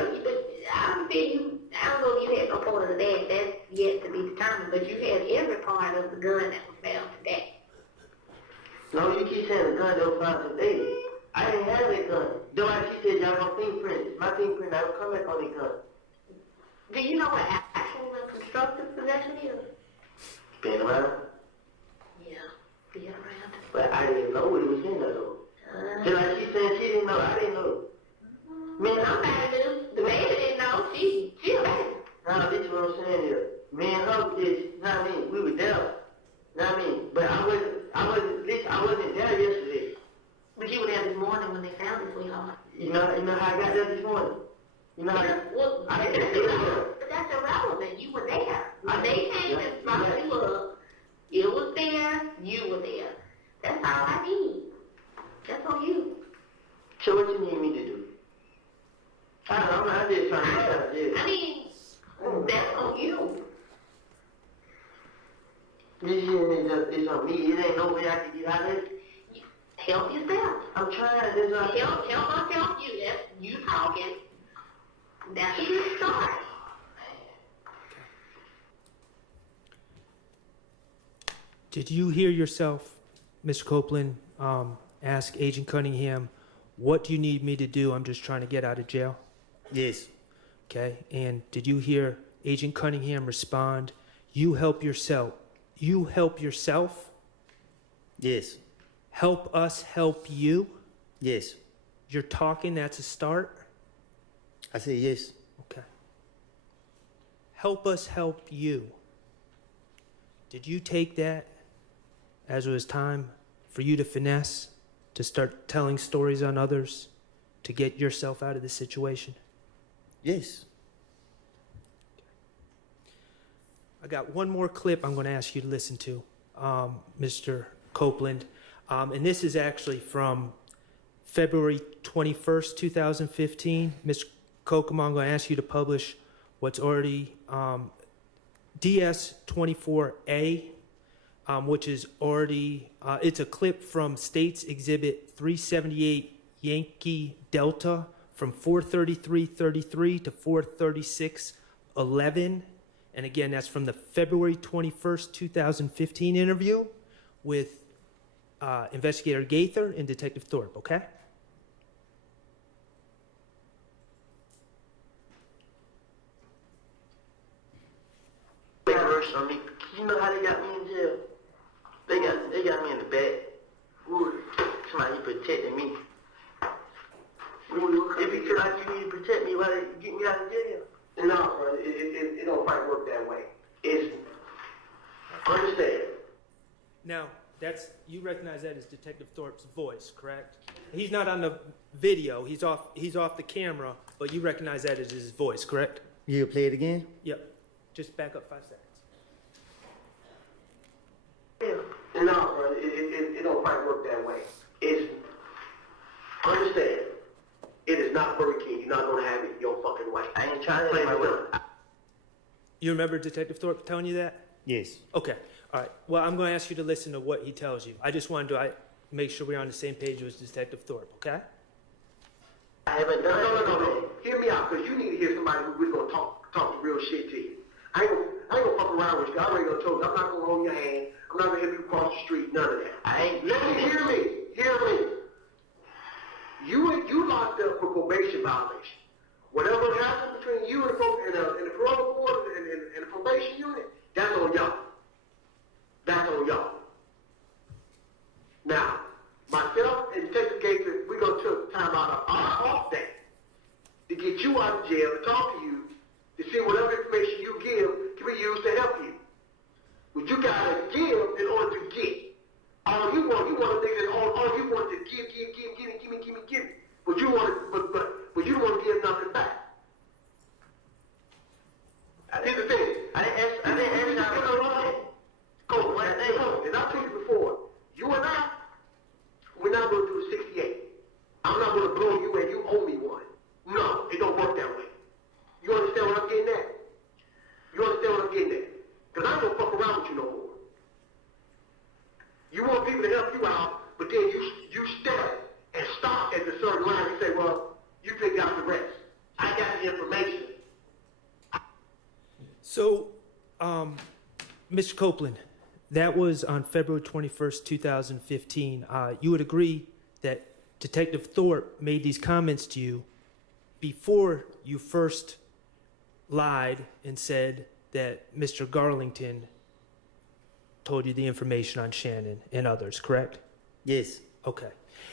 know if you had no part of that. That's yet to be determined. But you had every part of the gun that was found today. No, you keep saying the gun that was found today. I didn't have that gun. Though like she said, y'all my fingerprints. My fingerprint, I would come back on that gun. Do you know what actual and constructive possession is? Been around. Yeah, be around. But I didn't know what it was in there, though. Just like she said she didn't know, I didn't know. Man, Somebody knew. The baby didn't know. She a baby. Now, this is what I'm saying here. Me and her, we were there. But I wasn't there yesterday. But you were there this morning when they found it, sweetheart. You know how I got there this morning? You know how I didn't get there. But that's irrelevant. You were there. When they came and brought you up, it was there, you were there. That's all I need. That's on you. So what you need me to do? I don't know, I'm just trying to I mean, that's on you. It's on me. It ain't no way I can get out of it. Help yourself. I'm trying. This Help us help you. That's you talking. That's a good start. Did you hear yourself, Mr. Copeland, ask Agent Cunningham, what do you need me to do? I'm just trying to get out of jail. Yes. Okay. And did you hear Agent Cunningham respond, you help yourself? You help yourself? Yes. Help us help you? Yes. You're talking, that's a start? I said yes. Okay. Help us help you. Did you take that as it was time for you to finesse, to start telling stories on others, to get yourself out of the situation? Yes. I got one more clip I'm going to ask you to listen to, Mr. Copeland. And this is actually from February 21st, 2015. Ms. Kokomo, I'm going to ask you to publish what's already DS24A, which is already, it's a clip from States Exhibit 378 Yankee Delta from 433.33 to 436.11. And again, that's from the February 21st, 2015 interview with Investigator Gaither and Detective Thorpe, okay? Worse on me. You know how they got me in jail? They got me in the back. Ooh, somebody protecting me. If you feel like you need to protect me, why they get me out of jail? No, bro, it don't quite work that way. It's, understand. Now, you recognize that as Detective Thorpe's voice, correct? He's not on the video, he's off the camera, but you recognize that as his voice, correct? You play it again? Yep. Just back up 5 seconds. No, bro, it don't quite work that way. It's, understand. It is not Burger King. You're not going to have it your fucking way. I ain't trying to play my way. You remember Detective Thorpe telling you that? Yes. Okay. All right. Well, I'm going to ask you to listen to what he tells you. I just wanted to make sure we're on the same page with Detective Thorpe, okay? I haven't done No. Hear me out, because you need to hear somebody who's going to talk real shit to you. I ain't going to fuck around with you. I already done told you. I'm not going to hold your hand. I'm not going to help you cross the street. None of that. Let me hear me. Hear me. You locked up for probation violation. Whatever happened between you and the parole board and the probation unit, that's on y'all. That's on y'all. Now, myself and Detective Gaither, we're going to take time out of our off day to get you out of jail, to talk to you, to see whatever information you give can be used to help you. What you got to give in order to get. All you want to think that all you want to give me. But you want to, but you don't want to give nothing back. Here's the thing. I didn't ask Go, and I told you before, you and I, we're not going to do a 68. I'm not going to blow you and you owe me one. No, it don't work that way. You understand what I'm getting at? Because I don't fuck around with you no more. You want people to help you out, but then you step and stop at the certain line and say, well, you figure out the rest. I got the information. So, Mr. Copeland, that was on February 21st, 2015. You would agree that Detective Thorpe made these comments to you before you first lied and said that Mr. Garlington told you the information on Shannon and others, correct? Yes. Okay.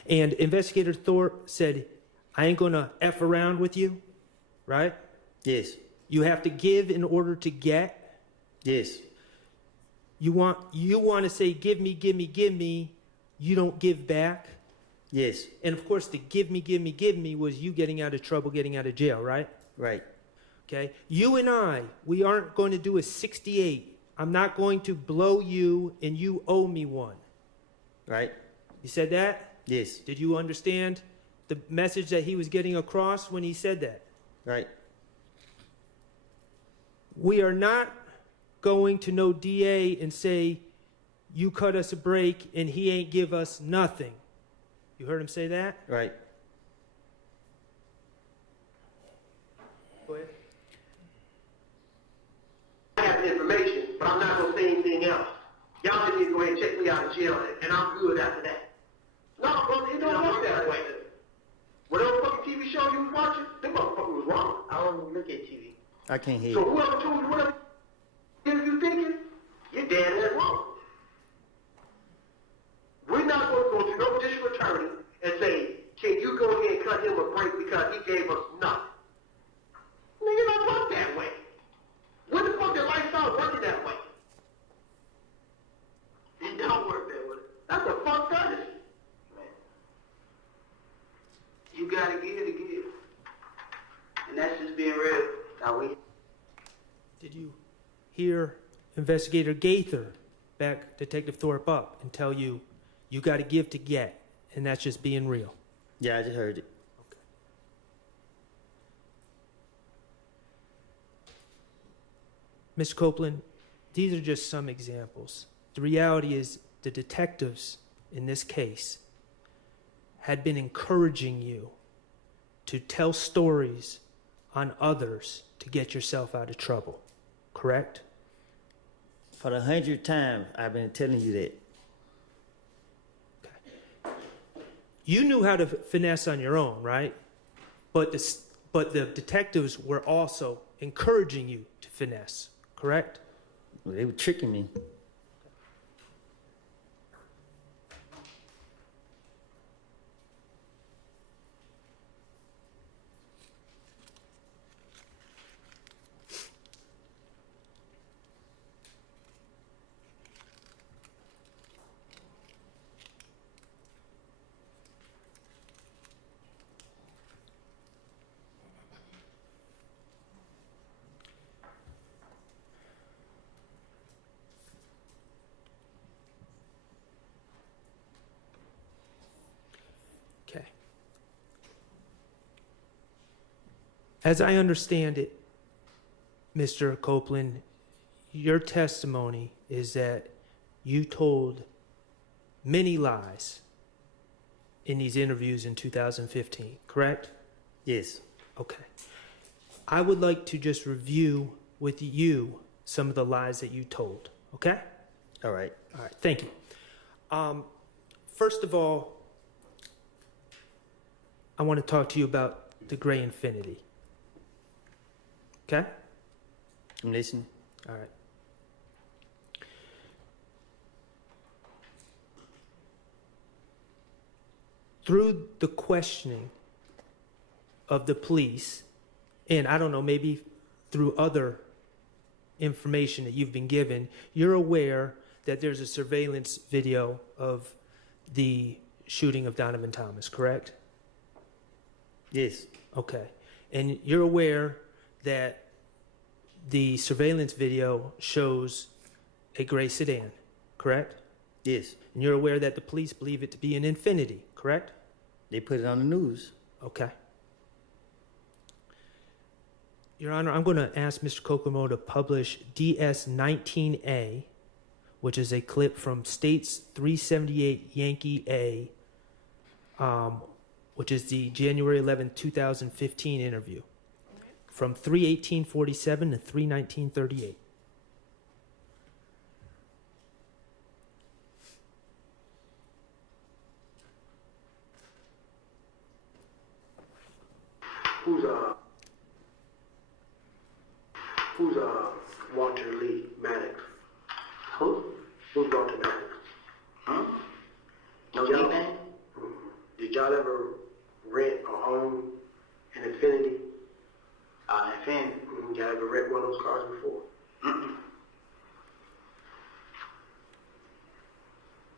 And Investigator Thorpe said, I ain't gonna F around with you, right? Yes. You have to give in order to get. Yes. You want to say, give me, you don't give back. Yes. And of course, the give me was you getting out of trouble, getting out of jail, right? Right. Okay. You and we aren't going to do a 68. I'm not going to blow you and you owe me one. Right. You said that? Yes. Did you understand the message that he was getting across when he said that? Right. We are not going to no DA and say, you cut us a break and he ain't give us nothing. You heard him say that? Right. Go ahead. I have the information, but I'm not gonna say anything else. Y'all just need to go ahead and check me out of jail, and I'm good after that. No, bro, it don't work that way. Whatever fucking TV show you was watching, them motherfuckers was wrong. I don't even look at TV. I can't hear So you. whoever told you whatever you thinking, you're dead ass wrong. We're not going to go to no district attorney and say, can you go ahead and cut him a break because he gave us nothing? Nigga, don't work that way. When the fuck did lifestyle working that way? It don't work that way. That's a fucked up. Man. You gotta give to give. And that's just being real. Now we. Did you hear Investigator Gaither back Detective Thorpe up and tell you you got to give to get, and that's just being real? Yeah, I just heard it. Okay. Mr. Copeland, these are just some examples. The reality is the detectives in this case had been encouraging you to tell stories on others to get yourself out of trouble, correct? For the 100th time, I've been telling you that. You knew how to finesse on your own, right? But the detectives were also encouraging you to finesse, correct? Well, they were tricking me. Okay. As I understand it, Mr. Copeland, your testimony is that you told many lies in these interviews in 2015, correct? Yes. Okay. I would like to just review with you some of the lies that you told, okay? All right. All right, thank you. First of all, I want to talk to you about the gray infinity. Okay? I'm listening. All right. Through the questioning of the police, and I don't know, maybe through other information that you've been given, you're aware that there's a surveillance video of the shooting of Donovan Thomas, correct? Yes. Okay. And you're aware that the surveillance video shows a gray sedan, correct? Yes. And you're aware that the police believe it to be an Infiniti, correct? They put it on the news. Okay. Your Honor, I'm going to ask Mr. Kokomo to publish DS-19A, which is a clip from States 378 Yankee A, which is the January 11, 2015 interview, from 3/18/47 to 3/19/38. Who's Walter Lee Maddox? Who? Who's Walter Maddox? Huh? No Y'all- nickname? Did y'all ever rent a home in Infinity? Infinity. Y'all ever rent one of those cars before? Mm-mm.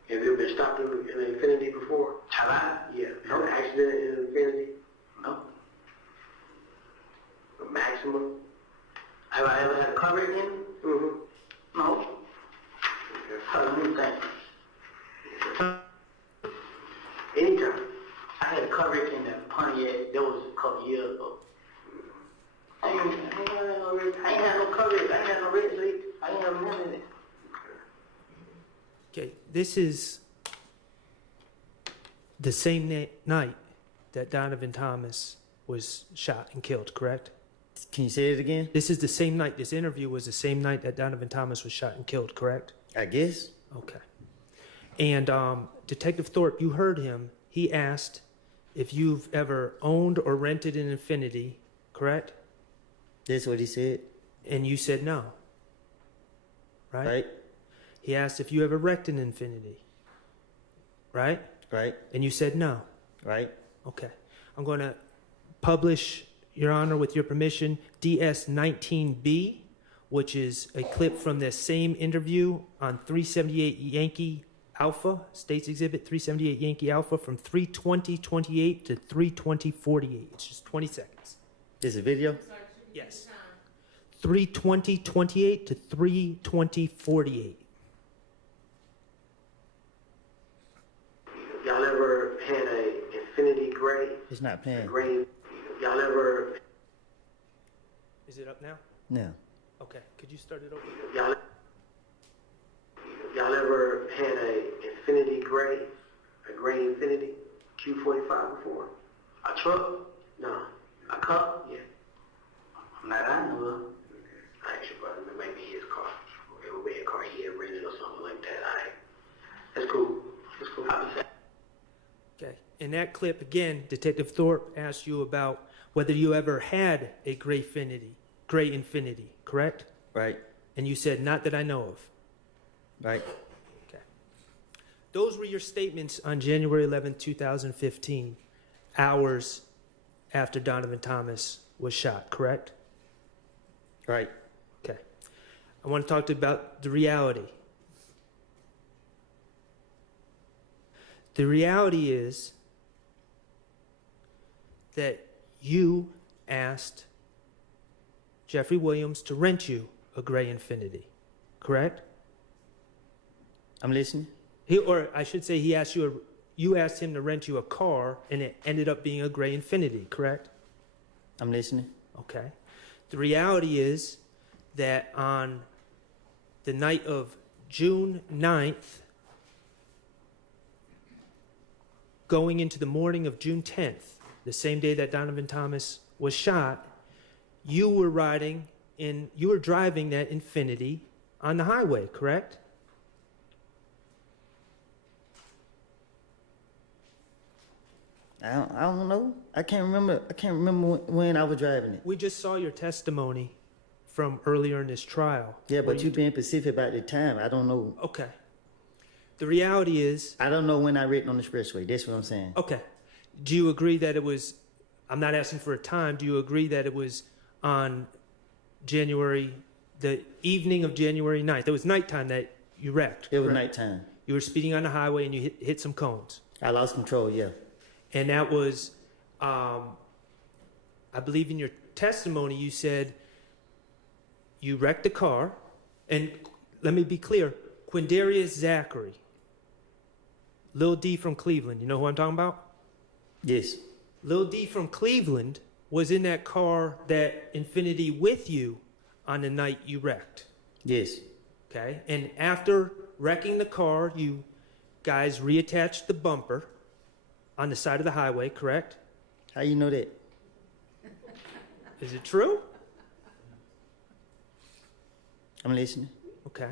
Have you ever been stopped in an Infinity before? Have I? Yeah. Had an accident in an Infinity? No. A Maxima? Have I ever had a cover again? Mm-hmm. No. Let me think. Anytime. I had a coverage in the Pontiac. That was a couple years ago. I ain't had no coverage. I ain't had no red sleep. I ain't have none of it. Okay. this is the same night that Donovan Thomas was shot and killed, correct? Can you say it again? This is the same night, this interview was the same night that Donovan Thomas was shot and killed, correct? I guess. Okay. And Detective Thorpe, you heard him. He asked if you've ever owned or rented an Infinity, correct? That's what he said. And you said no, right? Right? He asked if you ever wrecked an Infinity, right? Right? And you said no. Right? Okay. I'm going to publish, Your Honor, with your permission, DS-19B, which is a clip from this same interview on 378 Yankee Alpha, States Exhibit 378 Yankee Alpha, from 3:20:28 to 3:20:48. It's just 20 seconds. This is a video? Yes. 3:20:28 to 3:20:48. Y'all ever had a Infinity Gray? It's not playing. Gray. Y'all ever? Is it up now? No. Okay. Could you start it over? Y'all ever had a Infinity Gray? A Gray Infinity Q45 before? A truck? No. A car? Yeah. Not I know of. I ain't sure, but maybe his car. It would be a car he had rented or something like that. That's cool. That's cool. I'll be safe. Okay. In that clip, again, Detective Thorpe asked you about whether you ever had a gray Infinity, correct? Right? And you said, not that I know of. Right? Okay. Those were your statements on January 11, 2015, hours after Donovan Thomas was shot, correct? Right? Okay. I want to talk to you about the reality. The reality is that you asked Jeffrey Williams to rent you a gray Infinity, correct? I'm listening. Or I should say, you asked him to rent you a car, and it ended up being a gray Infinity, correct? I'm listening. Okay. The reality is that on the night of June 9th, going into the morning of June 10th, the same day that Donovan Thomas was shot, you were driving that Infinity on the highway, correct? I don't know. I can't remember when I was driving it. We just saw your testimony from earlier in this trial. Yeah, where but you being specific about the time. I don't know. Okay. The reality is... I don't know when I written on the expressway. That's what I'm saying. Okay. Do you agree that it was... I'm not asking for a time. Do you agree that it was on the evening of January 9th? It was nighttime that you wrecked. It was correct? nighttime. You were speeding on the highway and you hit some cones. I lost control, yeah. And that was, I believe in your testimony, you said you wrecked the car. And let me be clear, Quindarius Zachary, Lil D from Cleveland, you know who I'm talking about? Yes. Lil D from Cleveland was in that car, that Infinity, with you on the night you wrecked. Yes. Okay? And after wrecking the car, you guys reattached the bumper on the side of the highway, correct? How you know that? Is it true? I'm listening. Okay.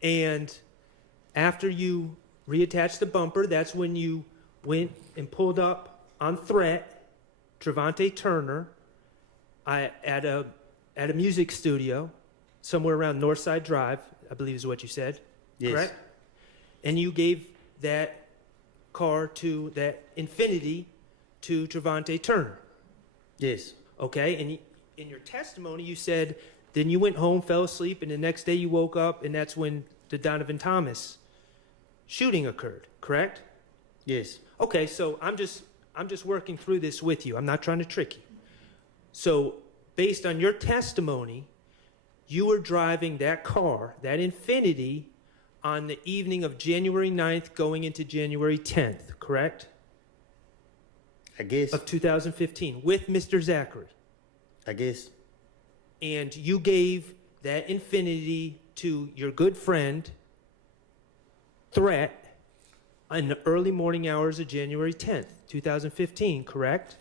And after you reattached the bumper, that's when you went and pulled up on threat Trevante Turner at a music studio somewhere around Northside Drive, I believe is what you said. Yes. Correct? And you gave that car that Infinity to Trevante Turner. Yes. Okay, and in your testimony, you said then you went home, fell asleep, and the next day you woke up, and that's when the Donovan Thomas shooting occurred. Correct? Yes. Okay, so I'm just working through this with you. I'm not trying to trick you. So based on your testimony, you were driving that car, that Infinity, on the evening of January 9th going into January 10th, correct? I guess. Of 2015 with Mr. Zachary. I guess. And you gave that Infinity to your good friend, threat in the early morning hours of January 10th, 2015, correct?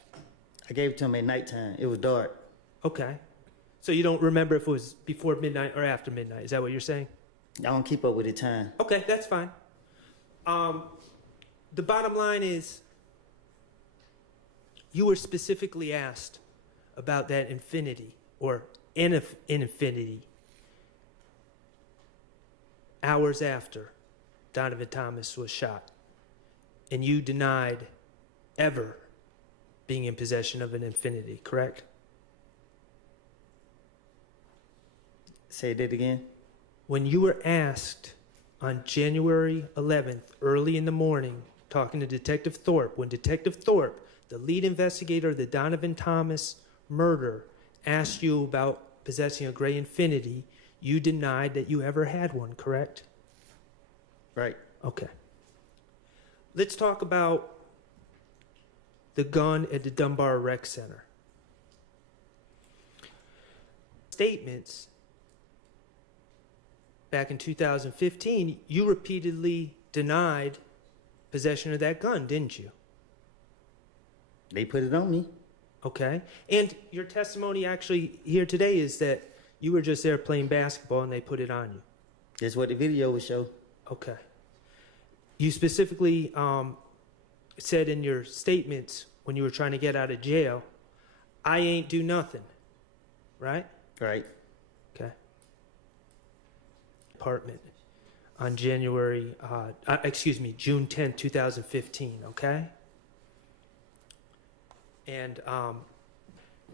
I gave it to him at nighttime. It was dark. Okay. So you don't remember if it was before midnight or after midnight. Is that what you're saying? I don't keep up with the time. Okay, that's fine. The bottom line is you were specifically asked about that infinity or in infinity hours after Donovan Thomas was shot. And you denied ever being in possession of an infinity, correct? Say that again. When you were asked on January 11th, early in the morning, talking to Detective Thorpe, when Detective Thorpe, the lead investigator of the Donovan Thomas murder, asked you about possessing a gray infinity, you denied that you ever had one, correct? Right. Okay. Let's talk about the gun at the Dunbar Rec Center. Statements back in 2015, you repeatedly denied possession of that gun, didn't you? They put it on me. Okay. And your testimony actually here today is that you were just there playing basketball and they put it on you. That's what the video would show. Okay. You specifically said in your statements when you were trying to get out of jail, I ain't do nothing, right? Right. Okay. Apartment on June 10th, 2015, okay? And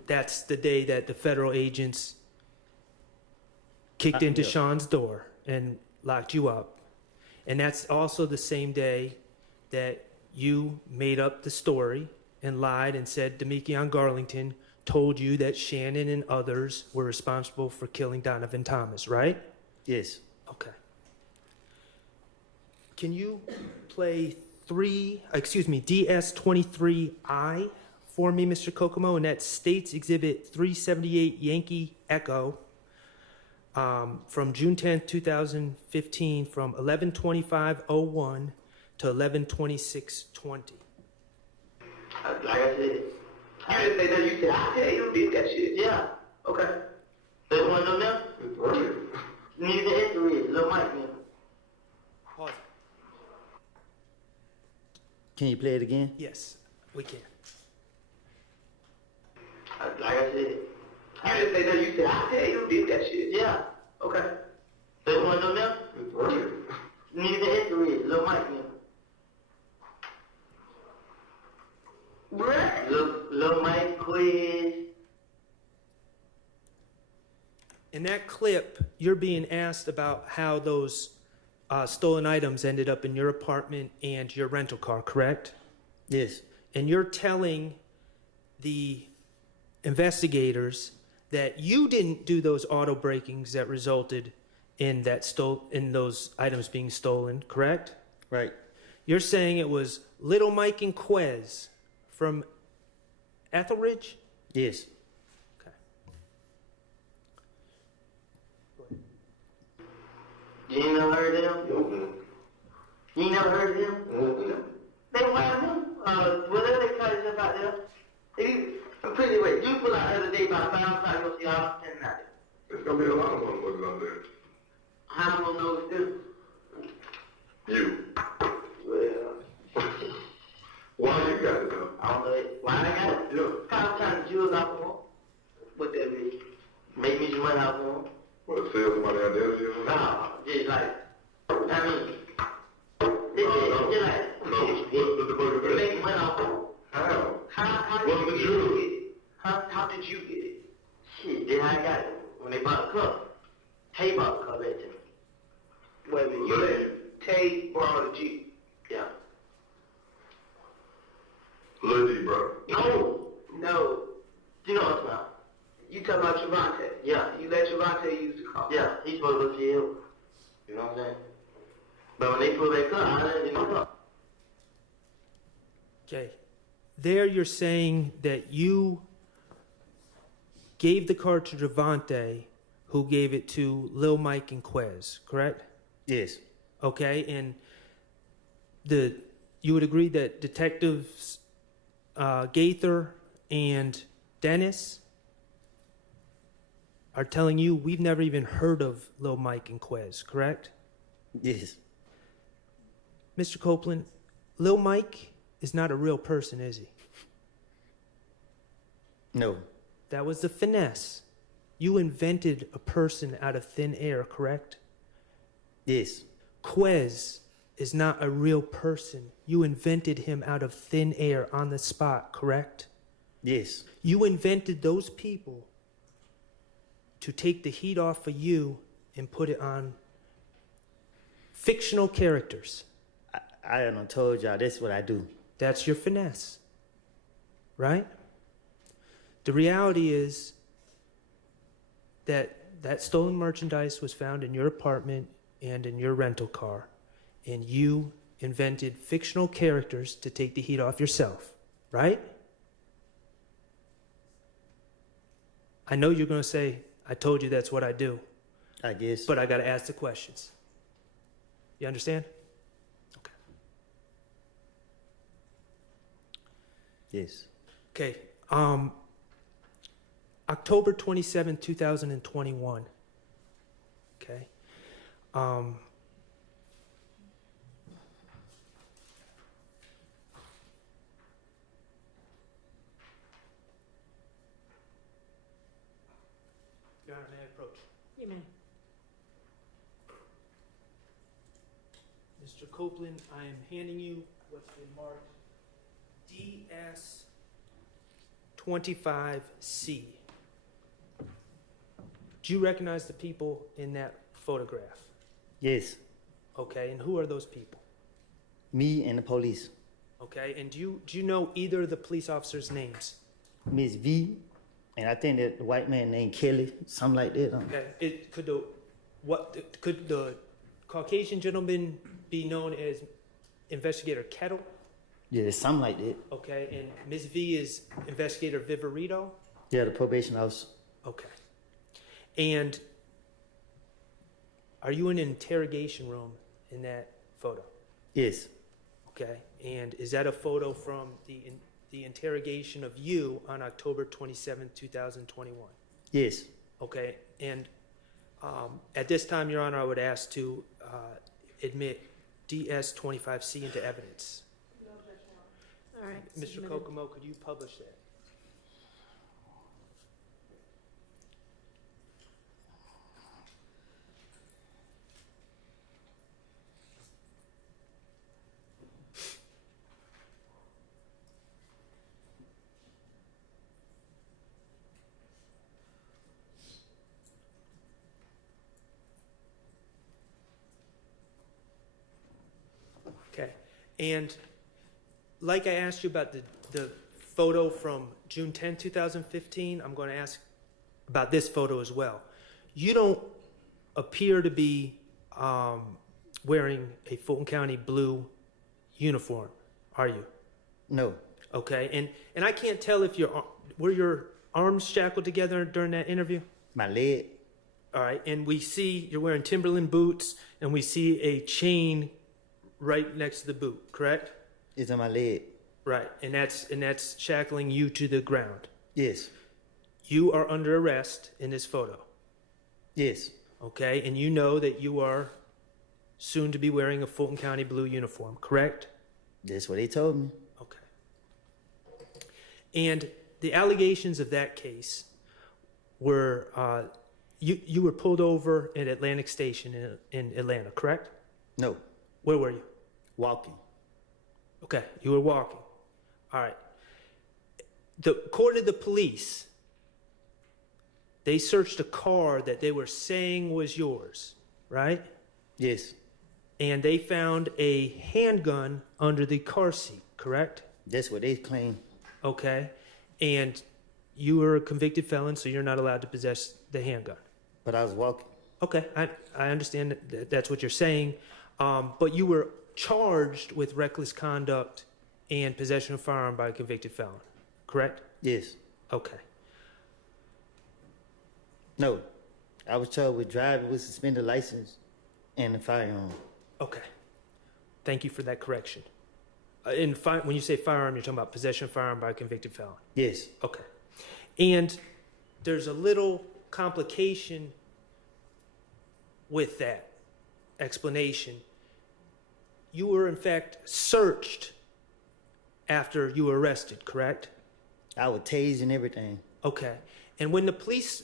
that's the day that the federal agents kicked into Yeah. Sean's door and locked you up. And that's also the same day that you made up the story and lied and said Demekion Garlington told you that Shannon and others were responsible for killing Donovan Thomas, right? Yes. Okay. Can you play DS23I for me, Mr. Kokomo? And that's States Exhibit 378 Yankee Echo. From June 10th, 2015, from 11:25:01 to 11:26:20. Like I said, You didn't say that. You said, I tell you did that shit. yeah. Okay. They want to know now? It's right. Need the answer is Lil Mike now. Pause. Can you play it again? Yes, we can. Like I said, You didn't say that. You said, I tell you did that shit. yeah. Okay. They want to know now? It's right. Need the answer is Lil Mike now. Bruh. Lil Mike quiz. In that clip, you're being asked about how those stolen items ended up in your apartment and your rental car, correct? Yes. And you're telling the investigators that you didn't do those auto breakings that resulted in those items being stolen, correct? Right. You're saying it was Little Mike and Quez from Etheridge? Yes. Okay. You ain't never heard of them? Mm-hmm. You ain't never heard of them? Mm-hmm. They want them. Whatever they call themselves out there. I'm pretty wait. You pull out the other day by 5 o'clock, you'll see all them standing out there. There's gonna be a lot of motherfuckers out there. How am I gonna know it's them? You. Well, Why you got it though? I don't know it. Why I got it? Yeah. Kind of trying to jewels off of them. what that mean? Make me some money off of them. What, sell somebody out there? You know? Nah, just like, I mean, No, just like, no, what's the fucking they make money off of them. How? How What's did the you jewel? get it? How did you get it? Shit, then I got it. When they bought the cup, Tay bought the cup back to me. Wait a minute. You let Tay borrow the Jeep. Yeah. Lil D, bro. No, No. you know what I'm about. You talking about Trevante. Yeah. You let Trevante use the car. Yeah, he's supposed to go to jail. You know what I'm saying? But when they pull that cup, I let it in the cup. Okay. There you're saying that you gave the car to Devante, who gave it to Lil Mike and Quez, correct? Yes. Okay, and you would agree that detectives Gaither and Dennis are telling you we've never even heard of Lil Mike and Quez, correct? Yes. Mr. Copeland, Lil Mike is not a real person, is he? No. That was the finesse. You invented a person out of thin air, correct? Yes. Quez is not a real person. You invented him out of thin air on the spot, correct? Yes. You invented those people to take the heat off of you and put it on fictional characters. I done told y'all that's what I do. That's your finesse, right? The reality is that that stolen merchandise was found in your apartment and in your rental car, and you invented fictional characters to take the heat off yourself, right? I know you're going to say, I told you that's what I do, I guess. but I got to ask the questions. You understand? Okay. Yes. Okay. October 27, 2021. Okay. Your Honor, may I approach? You may. Mr. Copeland, I am handing you what's been marked DS25C. Do you recognize the people in that photograph? Yes. Okay, and who are those people? Me and the police. Okay, and do you know either of the police officers' names? Miss V, and I think that the white man named Kelly, something like that. Okay, could the Caucasian gentleman be known as Investigator Kettle? Yeah, something like that. Okay, and Ms. V is Investigator Viverito? Yeah, the probation officer. Okay. And are you in an interrogation room in that photo? Yes. Okay. And is that a photo from the interrogation of you on October 27, 2021? Yes. Okay. And at this time, Your Honor, I would ask to admit DS25C into evidence. All right. Mr. submitted. Kokomo, could you publish that? Okay. And like I asked you about the photo from June 10, 2015, I'm going to ask about this photo as well. You don't appear to be wearing a Fulton County blue uniform, are you? No. Okay. And I can't tell if were your arms shackled together during that interview? My leg. All right. And we see you're wearing Timberland boots, and we see a chain right next to the boot, correct? It's on my leg. Right, and that's shackling you to the ground. Yes. You are under arrest in this photo, Yes. okay? And you know that you are soon to be wearing a Fulton County blue uniform, correct? That's what they told me. Okay. And the allegations of that case were you were pulled over at Atlantic Station in Atlanta, correct? No. Where were you? Walking. Okay, you were walking. All right. According to the police, they searched a car that they were saying was yours, right? Yes. And they found a handgun under the car seat, correct? That's what they claim. Okay. And you were a convicted felon, so you're not allowed to possess the handgun. But I was walking. Okay, I understand that's what you're saying. But you were charged with reckless conduct and possession of firearm by a convicted felon, correct? Yes. Okay. No. I was charged with driving with suspended license and a firearm. Okay. Thank you for that correction. When you say firearm, you're talking about possession of firearm by a convicted felon. Yes. Okay. And there's a little complication with that explanation. You were, in fact, searched after you were arrested, correct? I would tase and everything. Okay. And when the police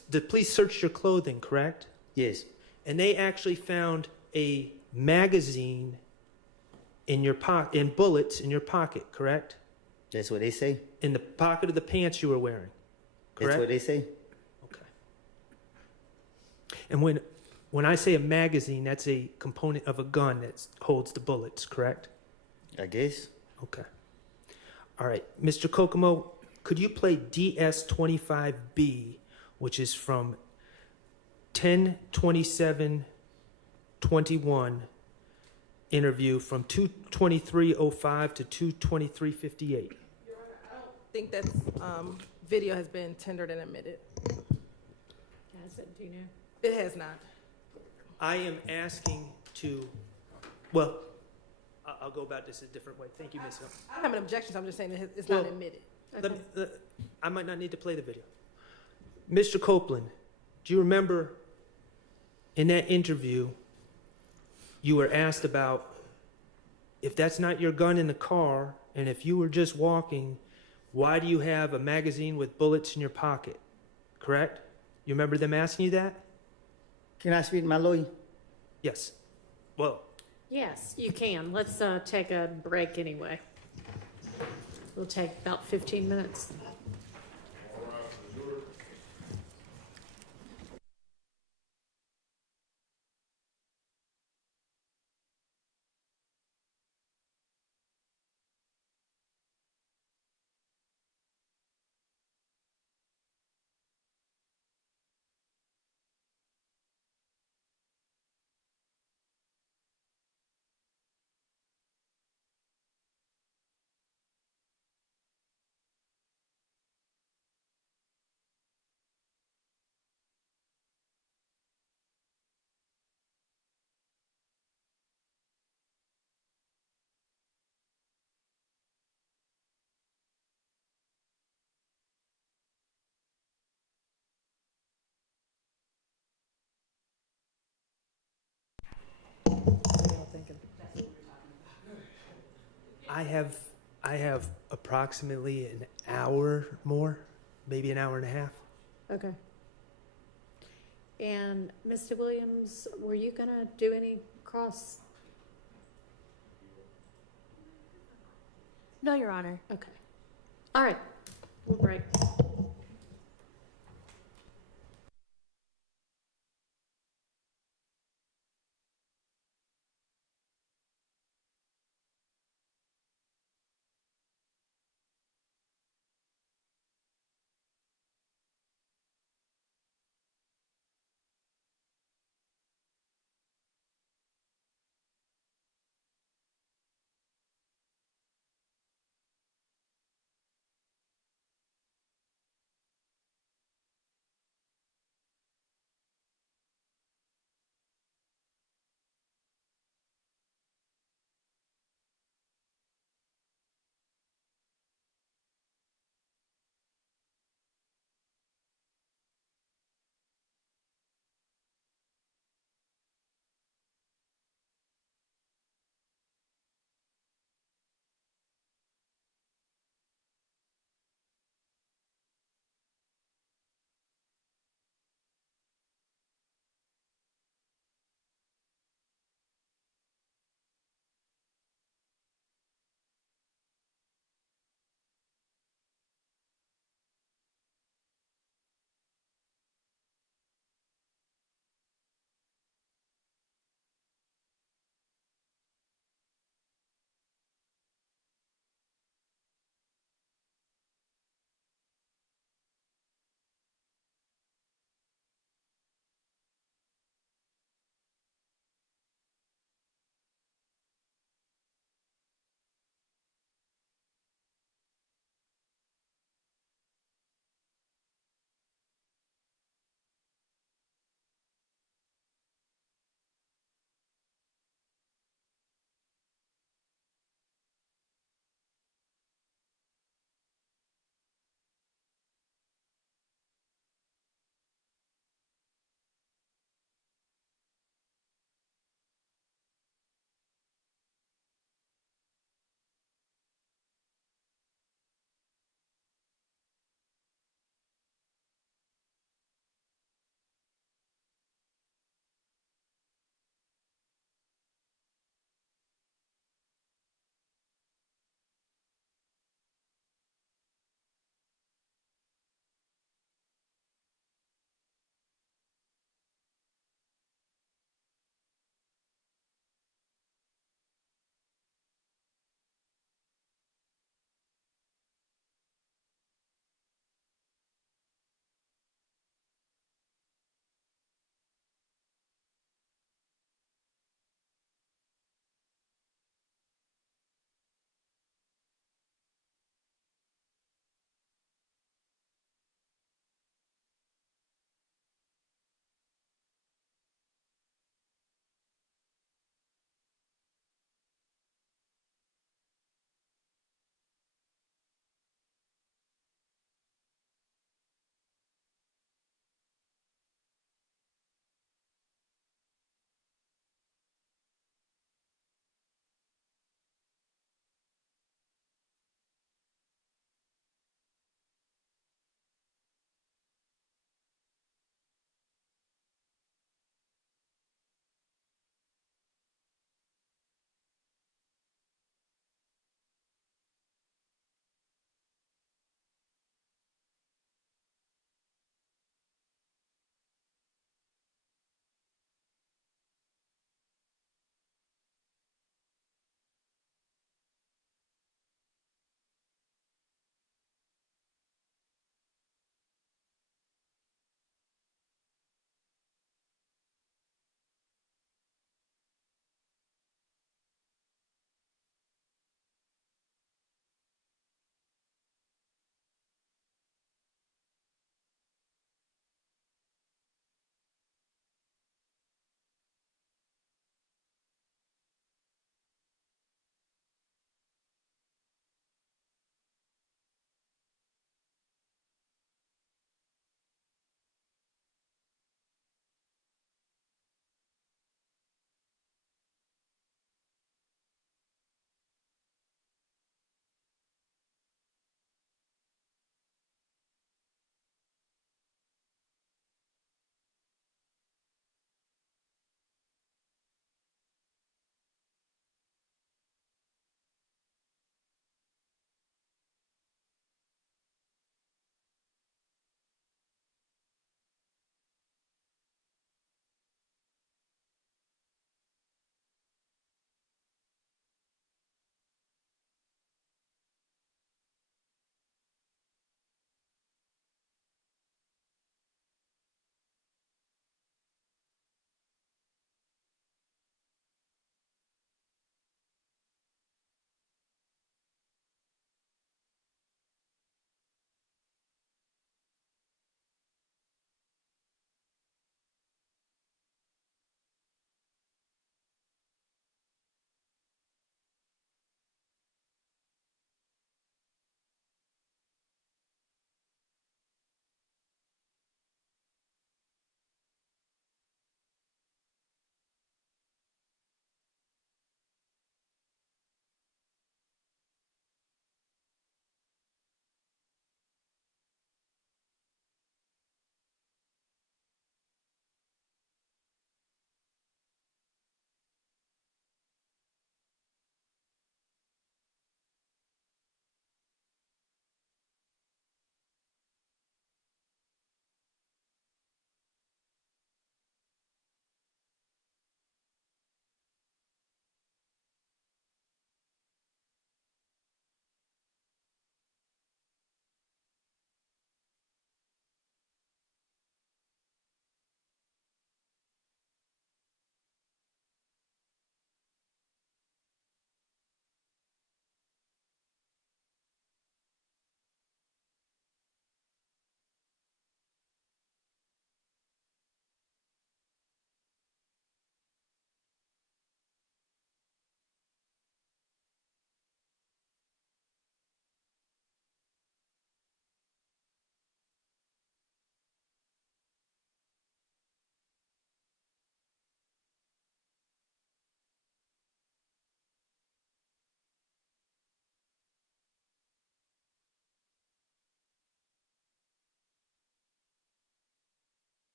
searched your clothing, correct? Yes. And they actually found a magazine in your pocket, in bullets in your pocket, correct? That's what they say. In the pocket of the pants you were wearing, correct? That's what they say. Okay. And when I say a magazine, that's a component of a gun that holds the bullets, correct? I guess. Okay. All right. Mr. Kokomo, could you play DS25B, which is from 10/27/21 interview from 2/23/05 to 2/23/58? I don't think that video has been tendered and admitted. Has it, do you know? It has not. I am asking to, well, I'll go about this a different way. Thank you, Ms. Hill. I don't have an objection, so I'm just saying that it's not Well, admitted. I might not need to play the video. Mr. Copeland, do you remember in that interview you were asked about if that's not your gun in the car and if you were just walking, why do you have a magazine with bullets in your pocket? Correct? You remember them asking you that? Can I speak to my lawyer? Yes. Well, Yes, you can. Let's take a break anyway. We'll take about 15 minutes. I have approximately an hour more, maybe an hour and a half. Okay. And Mr. Williams, were you gonna do any cross? No, Your Honor. Okay. All right. We'll break.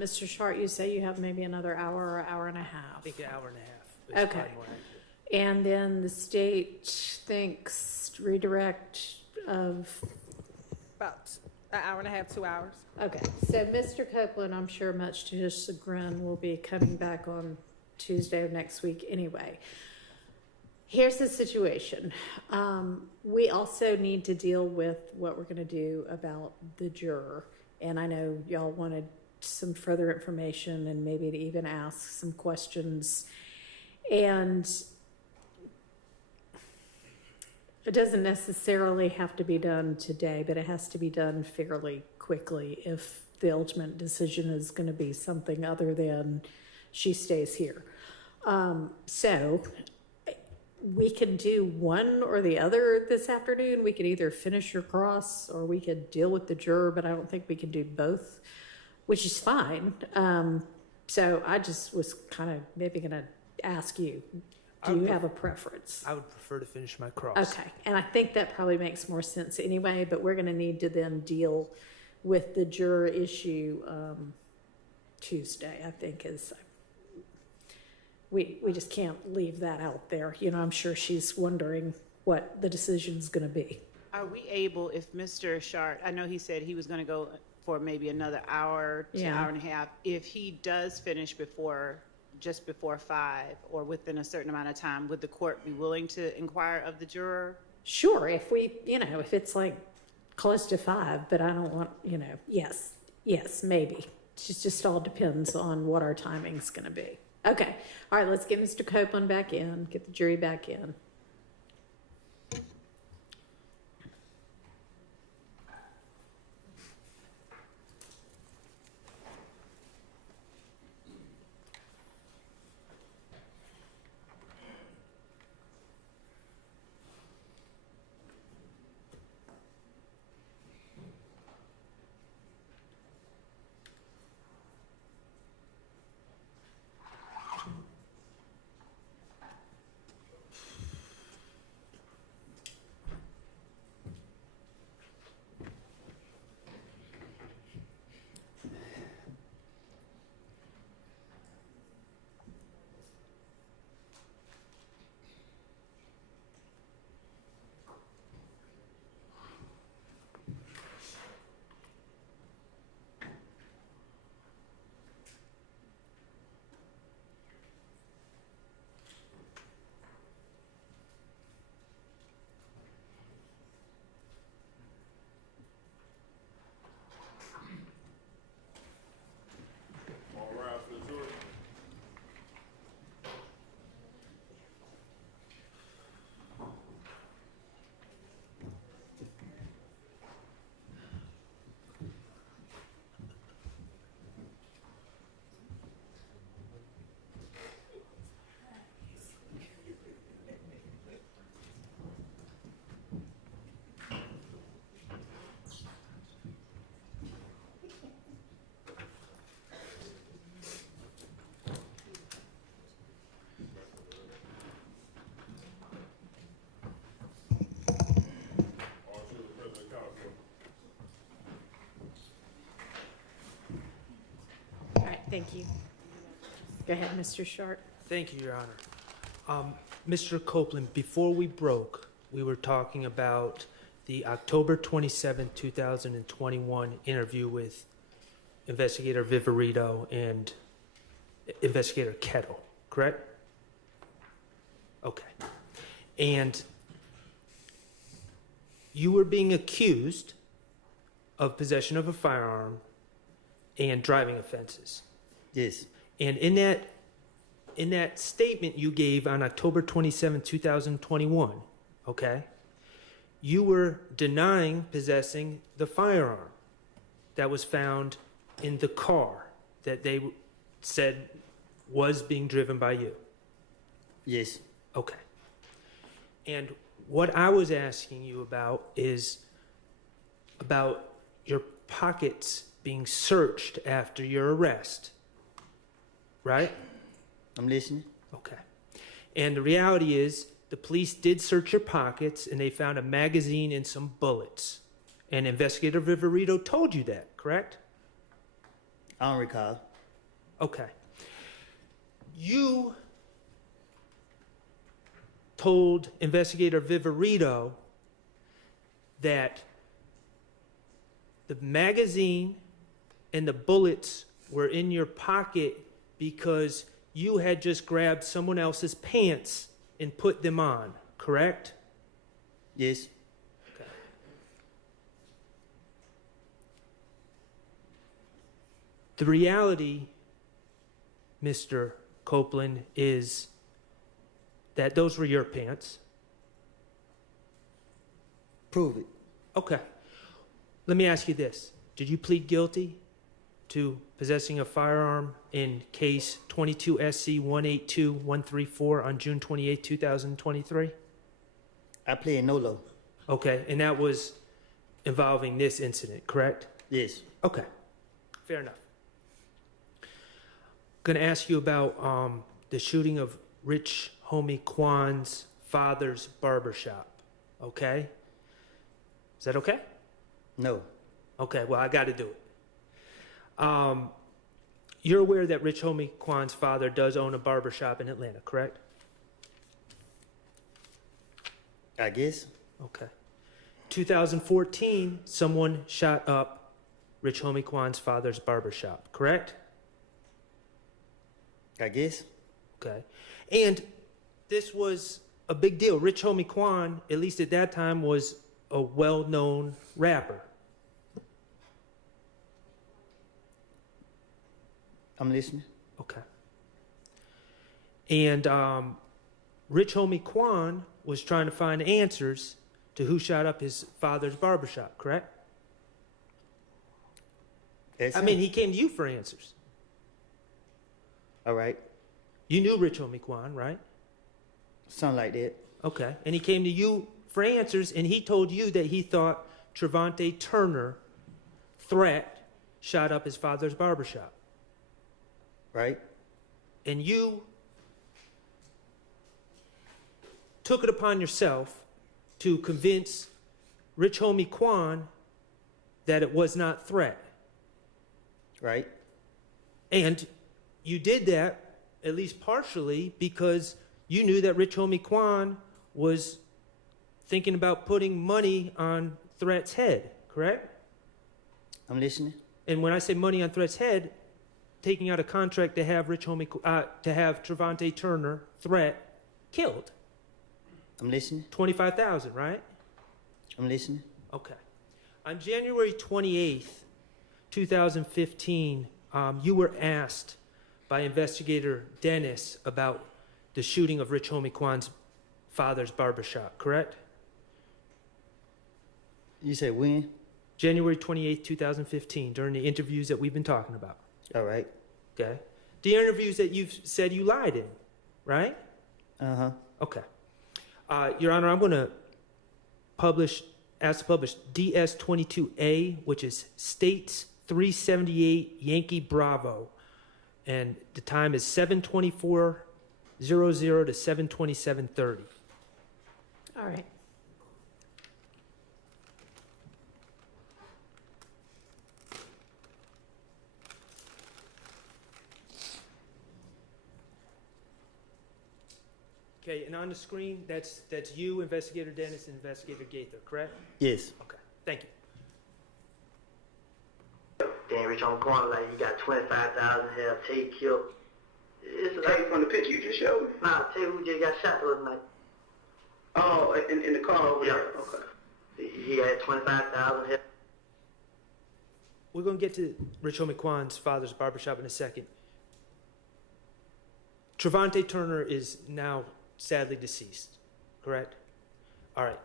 Mr. Short, you say you have maybe another hour or hour and a half. I think an hour and a half. Is Okay. probably more accurate. And then the state thinks redirect of, About an hour and a half, 2 hours. okay. So Mr. Copeland, I'm sure much to his chagrin, will be coming back on Tuesday of next week anyway. Here's the situation. We also need to deal with what we're gonna do about the juror. And I know y'all wanted some further information and maybe to even ask some questions. And it doesn't necessarily have to be done today, but it has to be done fairly quickly if the ultimate decision is gonna be something other than she stays here. So we can do one or the other this afternoon. We could either finish your cross or we could deal with the juror, but I don't think we can do both, which is fine. So I just was kind of maybe gonna ask you, do you have a preference? I would prefer to finish my cross. Okay, and I think that probably makes more sense anyway, but we're gonna need to then deal with the juror issue, Tuesday, I think is, we just can't leave that out there. You know, I'm sure she's wondering what the decision's gonna be. Are we able, if Mr. Shart, I know he said he was gonna go for maybe another hour to Yeah. hour and a half. If he does finish just before 5 or within a certain amount of time, would the court be willing to inquire of the juror? Sure, if we, if it's like close to 5, but I don't want, yes, maybe. It just all depends on what our timing's gonna be. Okay, all right, let's get Mr. Copeland back in, get the jury back in. All right, thank you. Go ahead, Mr. Short. Thank you, Your Honor. Mr. Copeland, before we broke, we were talking about the October 27, 2021 interview with Investigator Viverito and Investigator Kettle, correct? Okay. And you were being accused of possession of a firearm and driving offenses. Yes. And in that statement you gave on October 27, 2021, okay, you were denying possessing the firearm that was found in the car that they said was being driven by you. Yes. Okay. And what I was asking you about is about your pockets being searched after your arrest, right? I'm listening. Okay. And the reality is the police did search your pockets and they found a magazine and some bullets. And Investigator Viverito told you that, correct? I don't recall. Okay. You told investigator Viverito that the magazine and the bullets were in your pocket because you had just grabbed someone else's pants and put them on, correct? Yes. Okay. The reality, Mr. Copeland, is that those were your pants. Prove it. Okay. Let me ask you this. Did you plead guilty to possessing a firearm in case 22 SC 182134 on June 28, 2023? I play NOLO. Okay, and that was involving this incident, correct? Yes. Okay, fair enough. Gonna ask you about the shooting of Rich Homie Kwan's father's barbershop, okay? Is that okay? No. Okay, well, I gotta do it. You're aware that Rich Homie Kwan's father does own a barbershop in Atlanta, correct? I guess. Okay. 2014, someone shot up Rich Homie Kwan's father's barbershop, correct? I guess. Okay. And this was a big deal. Rich Homie Kwan, at least at that time, was a well-known rapper. I'm listening. Okay. And Rich Homie Kwan was trying to find answers to who shot up his father's barbershop, correct? That's I him. mean, he came to you for answers. All right. You knew Rich Homie Kwan, right? Something like that. Okay. And he came to you for answers, and he told you that he thought Trevante Turner, threat, shot up his father's barbershop. Right? And you took it upon yourself to convince Rich Homie Kwan that it was not threat. Right? And you did that, at least partially, because you knew that Rich Homie Kwan was thinking about putting money on Threat's head, correct? I'm listening. And when I say money on Threat's head, taking out a contract to have to have Trevante Turner, Threat, killed. I'm listening. $25,000, right? I'm listening. Okay. On January 28th, 2015, you were asked by investigator Dennis about the shooting of Rich Homie Kwan's father's barbershop, correct? You said when? January 28th, 2015, during the interviews that we've been talking about, All right. okay? The interviews that you've said you lied in, right? Uh-huh. Okay. Your Honor, I'm going to ask to publish DS-22A, which is States 378 Yankee Bravo, and the time is 7:24:00 to 7:27:30. All right. Okay, and on the screen, that's you, Investigator Dennis, and Investigator Gaither, correct? Yes. Okay, thank you. Then Rich Homie Kwan, like, you got 25,000 here, take killed. It's Take like, from the picture you just showed me. nah, tell you who just got shot the other night. Oh, in the car over Yeah. there. Okay. He had 25,000 here. We're going to get to Rich Homie Kwan's father's barbershop in a second. Trevante Turner is now sadly deceased, correct? All right.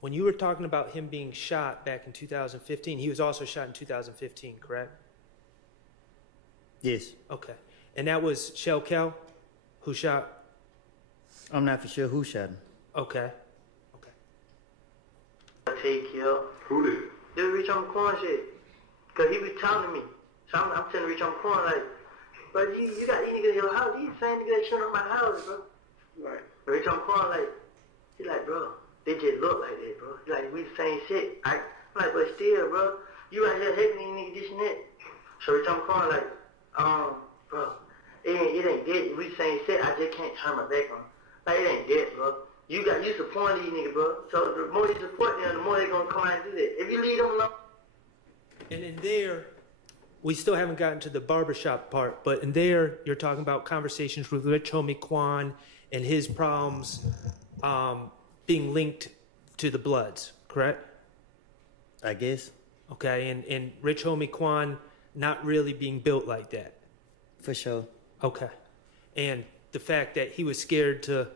When you were talking about him being shot back in 2015, he was also shot in 2015, correct? Yes. Okay. And that was Shell Kel who shot? I'm not for sure who shot him. Okay. Okay. Take killed. Who did? This Rich Homie Kwan shit. Cause he was telling me. So I'm telling Rich Homie Kwan, like, bro, you got these niggas in your house. These same niggas that shut up my house, bro. Right. Rich Homie Kwan, like, he like, bro, they just look like that, bro. He like, we the same shit. I'm like, but still, bro, you out here hating these niggas, this and that. So Rich Homie Kwan, like, bro, it ain't dead. We saying shit, I just can't turn my back on. Like, it ain't dead, bro. You support these niggas, bro. So the more you support them, the more they gonna come out and do that. If you leave them alone. And in there, we still haven't gotten to the barbershop part, but in there, you're talking about conversations with Rich Homie Quan and his problems being linked to the Bloods, correct? I guess. Okay, and Rich Homie Quan not really being built like that. For sure. Okay. And the fact that he was scared to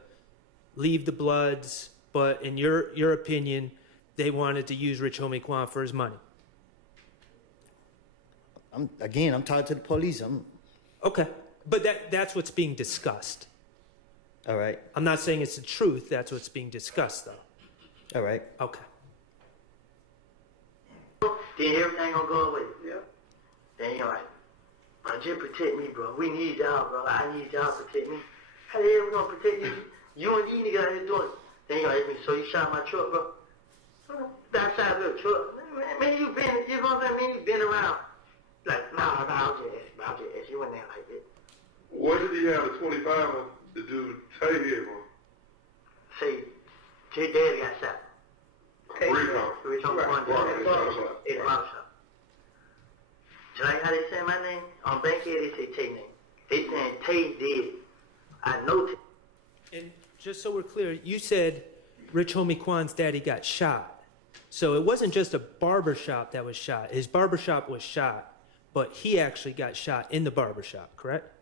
leave the Bloods, but in your opinion, they wanted to use Rich Homie Quan for his money. I'm talking to the police. Okay. But that's what's being discussed. All right. I'm not saying it's the truth. That's what's being discussed, though. All right. Okay. Then everything gonna go away. Yeah. Then you're like, bro, just protect me, bro. We need y'all, bro. I need y'all to protect me. How the hell we gonna protect you? You and these niggas out here doing it. Then you're like, so you shot my truck, bro? That side of the truck. Man, you been, you know what I'm saying? Man, you been around. Like, nah, I'll just ask. You went there like that. What did he have a 25 on to do Tay here, bro? Say, his daddy got shot. Rico. Rich on one day. Right. It's a barber shop. Just like how they say my name, on Bankhead they say Tay name. They saying Tay dead. I know Tay. And just so we're clear, you said Rich Homie Quan's daddy got shot. So it wasn't just a barbershop that was shot. His barbershop was shot, but he actually got shot in the barbershop, correct?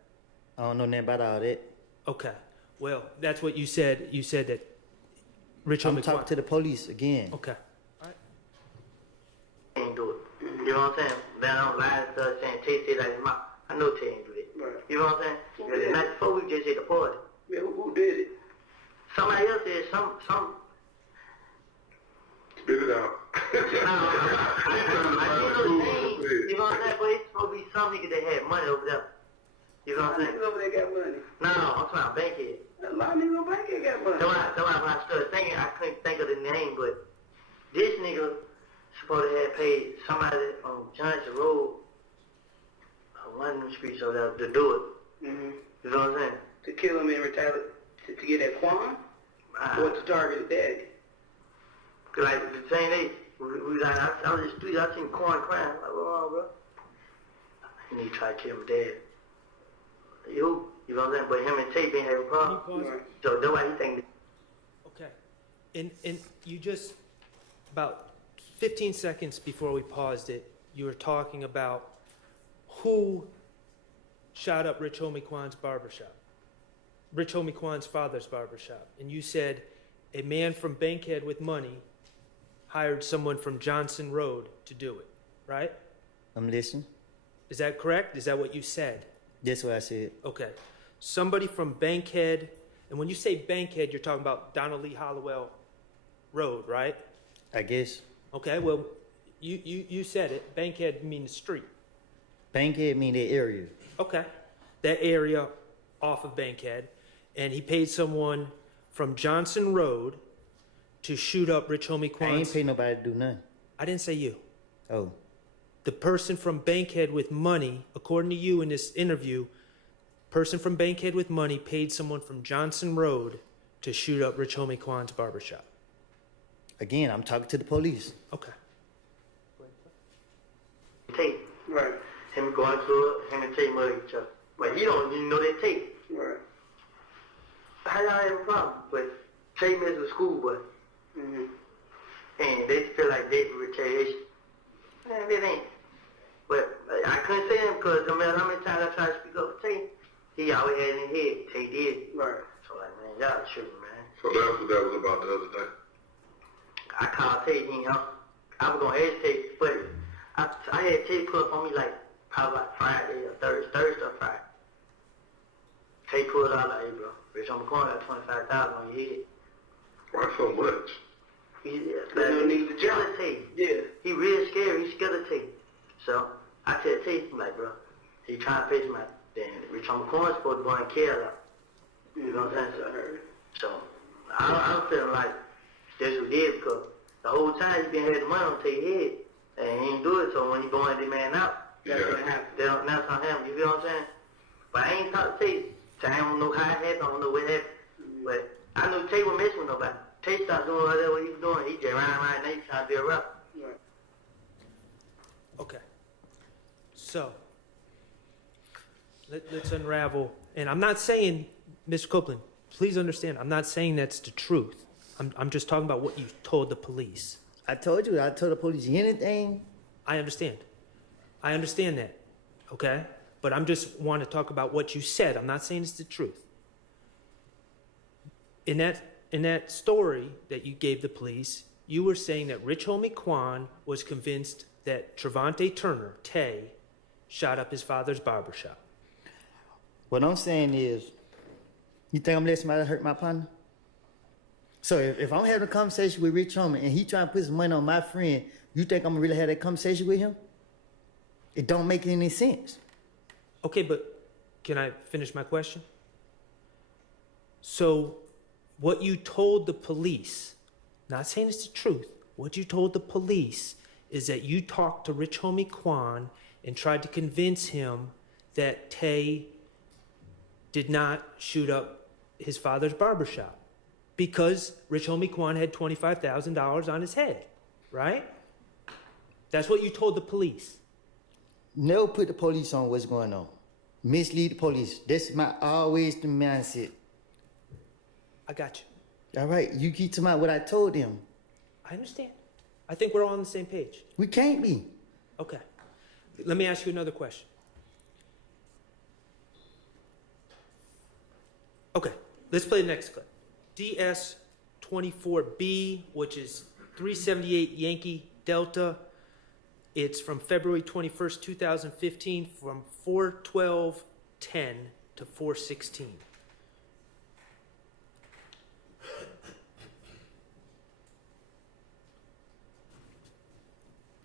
I don't know nothing about all that. Okay. Well, that's what you said. You said that Rich I'm Homie talking Quan. to the police again. Okay. All right. Ain't do it. You know what I'm saying? Then I don't lie and stuff saying Tay said like his mouth. I know Tay ain't do that. Right. You know what I'm saying? Because the night before we just hit the party. Yeah, who did it? Somebody else said some. Spit it out. I didn't know the name. You know what I'm saying? But it's supposed to be some nigga that had money over there. You know what I'm saying? Niggas over there got money. No, I'm talking about Bankhead. A lot of niggas on Bankhead got money. That's why when I started thinking, I couldn't think of the name, but this nigga supposed to have paid somebody on Johnson Road, one of them streets over there, to do it. Mm-hmm. You know what I'm saying? To kill him and retaliate, to get that Quan? Or to target his daddy? Cause like the same day, we like, I was in the street, I seen Quan crying. I'm like, what's wrong, bro? And he tried to kill my dad. You know what I'm saying? But him and Tay been having a problem. Right. So that's why he think. Okay. And you just, about 15 seconds before we paused it, you were talking about who shot up Rich Homie Quan's barbershop. Rich Homie Quan's father's barbershop. And you said a man from Bankhead with money hired someone from Johnson Road to do it, right? I'm listening. Is that correct? Is that what you said? That's what I said. Okay. Somebody from Bankhead, and when you say Bankhead, you're talking about Donald Lee Hollowell Road, right? I guess. Okay, well, you said it. Bankhead means street. Bankhead mean that area. Okay. That area off of Bankhead. And he paid someone from Johnson Road to shoot up Rich Homie Quan's. I ain't pay nobody to do nothing. I didn't say you. Oh. The person from Bankhead with money, according to you in this interview, person from Bankhead with money paid someone from Johnson Road to shoot up Rich Homie Quan's barbershop. Again, I'm talking to the police. Okay. Tay. Right. Him going to it, him and Tay mug each other. But he don't even know that Tay. Right. How y'all have a problem? But Tay messed with schoolboy. Mm-hmm. And they feel like they retaliation. Man, it ain't. But I couldn't say him because no matter how many times I tried to speak up for Tay, he always had it in his head. Tay did. Right. So like, man, y'all tripping, man. So that's what that was about the other day. I called Tay, he ain't up. I was gonna ask Tay, but I had Tay pull up on me like probably like Friday or Thursday or Friday. Tay pulled out like, hey bro, Rich on the corner got 25,000 on your head. Why so much? He's no need to scared of Tay. Yeah. He real scary. He's scared of Tay. So I said, Tay, I'm like, bro, he trying to face my. Then Rich on the corner supposed to go and kill her. You know what I'm saying? I heard. So I'm feeling like that's what he did because the whole time he been having money on Tay's head and he ain't do it. So when he going to demand out, Yeah. that's what happened. That's on him. You feel what I'm saying? But I ain't talked to Tay. So I don't know how it happened. I don't know what happened. But I knew Tay was messing with nobody. Tay stopped doing whatever he was doing. He just ran around and he trying to be a rapper. Okay. So, let's unravel. And I'm not saying, Mr. Copeland, please understand, I'm not saying that's the truth. I'm just talking about what you told the police. I told you, I told the police anything. I understand. I understand that, okay? But I'm just want to talk about what you said. I'm not saying it's the truth. In that story that you gave the police, you were saying that Rich Homie Quan was convinced that Trevante Turner, Tay, shot up his father's barbershop. What I'm saying is, you think I'm letting somebody hurt my partner? So if I'm having a conversation with Rich Homie and he trying to put some money on my friend, you think I'm gonna really have that conversation with him? It don't make any sense. Okay, but can I finish my question? So, what you told the police, not saying it's the truth, what you told the police is that you talked to Rich Homie Quan and tried to convince him that Tay did not shoot up his father's barbershop because Rich Homie Quan had $25,000 on his head, right? That's what you told the police. Never put the police on what's going on. Mislead the police. That's my always the mindset. I got you. All right, you keep talking about what I told them. I understand. I think we're all on the same page. We can't be. Okay. Let me ask you another question. Okay, let's play the next clip. DS24B, which is 378 Yankee Delta. It's from February 21st, 2015, from 4/12/10 to 4/16.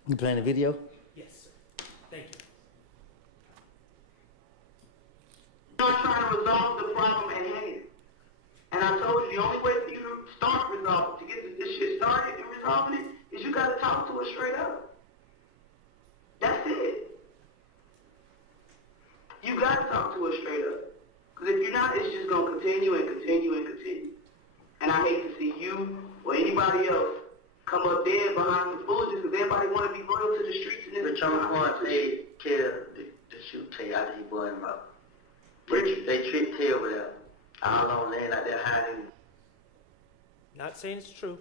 You playing the video? Yes, sir. Thank you. You're not trying to resolve the problem at hand. And I told you the only way for you to start resolving, to get this shit started and resolving it, is you gotta talk to her straight up. That's it. You gotta talk to her straight up. Because if you're not, it's just gonna continue and continue and continue. And I hate to see you or anybody else come up dead behind the bullets because everybody want to be loyal to the streets and Rich Homie Quan said, kill the shoot Tay after he bought him up. They tricked Tay over there. All on land out there hiding. Not saying it's true.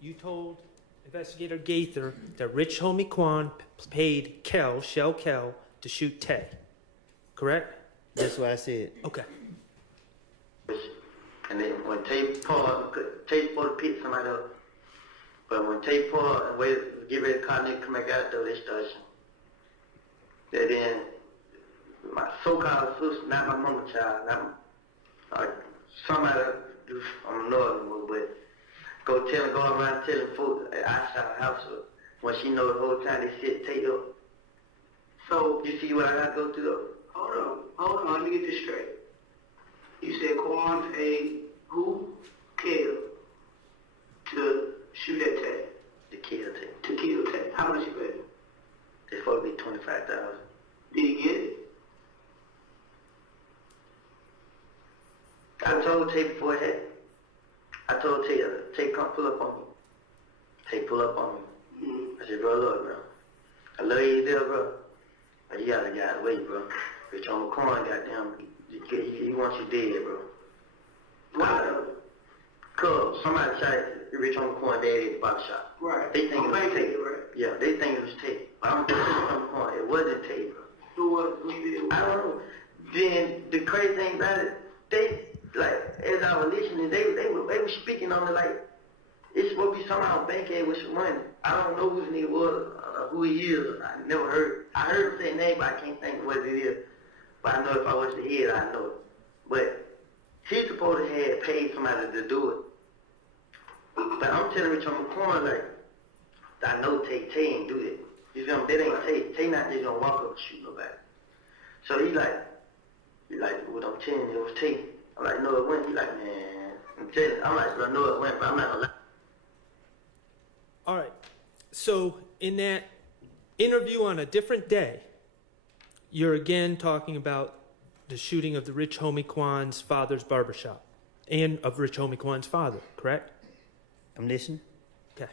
You told Investigator Gaither that Rich Homie Quan paid Shell Kel, to shoot Tay. Correct? That's what I said. Okay. And then when Tay paused, Tay supposed to pick somebody up. But when Tay paused and waited, get ready to call nigga come back out there, they started shooting. Then my so-called sister, not my mama child, not my, somebody I don't know anymore, but go around telling folks I shot her house up. When she know the whole time they set Tay up. So you see what I gotta go through though? Hold on, let me get this straight. You said Quan paid who? Kel to shoot at Tay. To kill Tay. To kill Tay. How much you paid? They supposed to be $25,000. Did he get it? I told Tay before it happened. I told Tay come pull up on me. Tay pull up on me. I said, bro, look, bro. I love you there, bro. But you gotta get out of the way, bro. Rich Homie Quan, goddamn, he wants you dead, bro. Why though? Cause somebody shot Rich Homie Quan dead at the barbershop. Right. They think it was Tay. Right? Yeah, they think it was Tay. But I'm just Rich Homie Quan. It wasn't Tay, bro. Who did it? I don't know. Then the crazy thing about it, they, like, as I was listening, they were speaking on it like, it's supposed to be somehow bankhead with some money. I don't know who this nigga was, who he is. I never heard. I heard him say name, but I can't think of what it is. But I know if I was the head, I know it. But he's supposed to have paid somebody to do it. But I'm telling Rich Homie Quan, like, I know Tay ain't do that. You feel me? That ain't Tay. Tay not just gonna walk up and shoot nobody. So he like, what I'm telling you, it was Tay. I'm like, no, it wasn't. He like, man, I'm like, bro, no, it went, but I'm not gonna lie. All right. So in that interview on a different day, you're again talking about the shooting of the Rich Homie Kwan's father's barbershop and of Rich Homie Kwan's father, correct? I'm listening. Okay.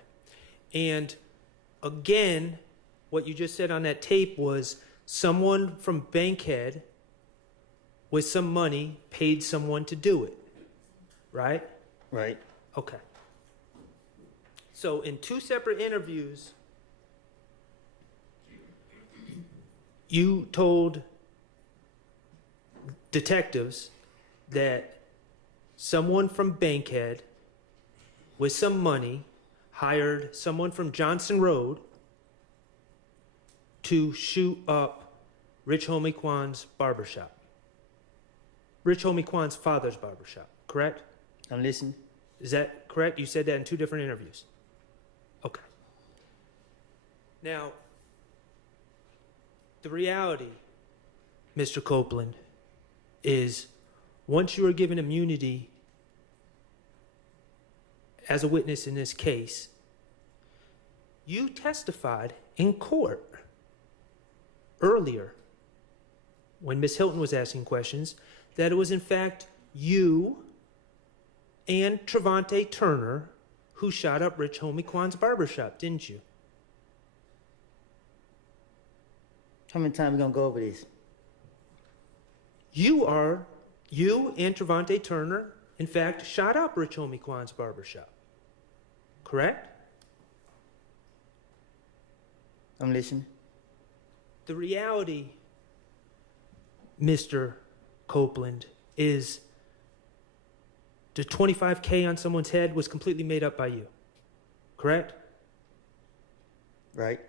And again, what you just said on that tape was someone from Bankhead with some money paid someone to do it, right? Right. Okay. So in two separate interviews, you told detectives that someone from Bankhead with some money hired someone from Johnson Road to shoot up Rich Homie Kwan's barbershop. Rich Homie Kwan's father's barbershop, correct? I'm listening. Is that correct? You said that in two different interviews. Okay. Now, the reality, Mr. Copeland, is once you are given immunity as a witness in this case, you testified in court earlier when Ms. Hilton was asking questions that it was in fact you and Trevante Turner who shot up Rich Homie Kwan's barbershop, didn't you? How many times we gonna go over this? You and Trevante Turner, in fact, shot up Rich Homie Kwan's barbershop. Correct? I'm listening. The reality, Mr. Copeland, is the $25K on someone's head was completely made up by you. Correct? Right.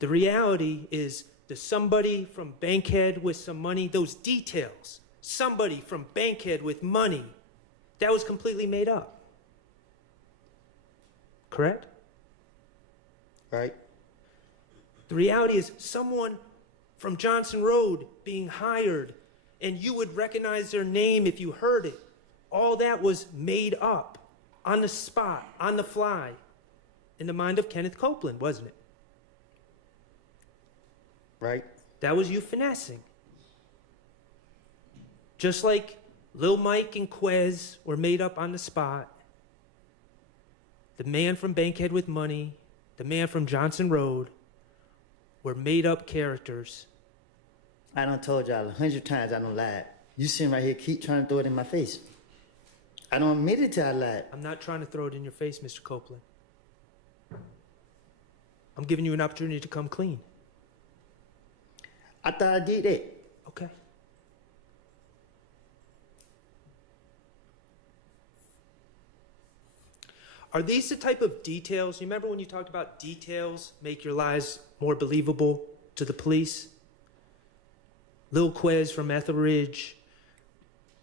The reality is that somebody from Bankhead with some money, those details, somebody from Bankhead with money, that was completely made up. Correct? Right. The reality is someone from Johnson Road being hired, and you would recognize their name if you heard it. All that was made up on the spot, on the fly, in the mind of Kenneth Copeland, wasn't it? Right. That was you finessing. Just like Lil Mike and Quez were made up on the spot, the man from Bankhead with money, the man from Johnson Road, were made up characters. I done told y'all 100 times I don't lie. You sitting right here keep trying to throw it in my face. I don't admit it till I lied. I'm not trying to throw it in your face, Mr. Copeland. I'm giving you an opportunity to come clean. I thought I did that. Okay. Are these the type of details? You remember when you talked about details make your lies more believable to the police? Lil Quez from Etheridge,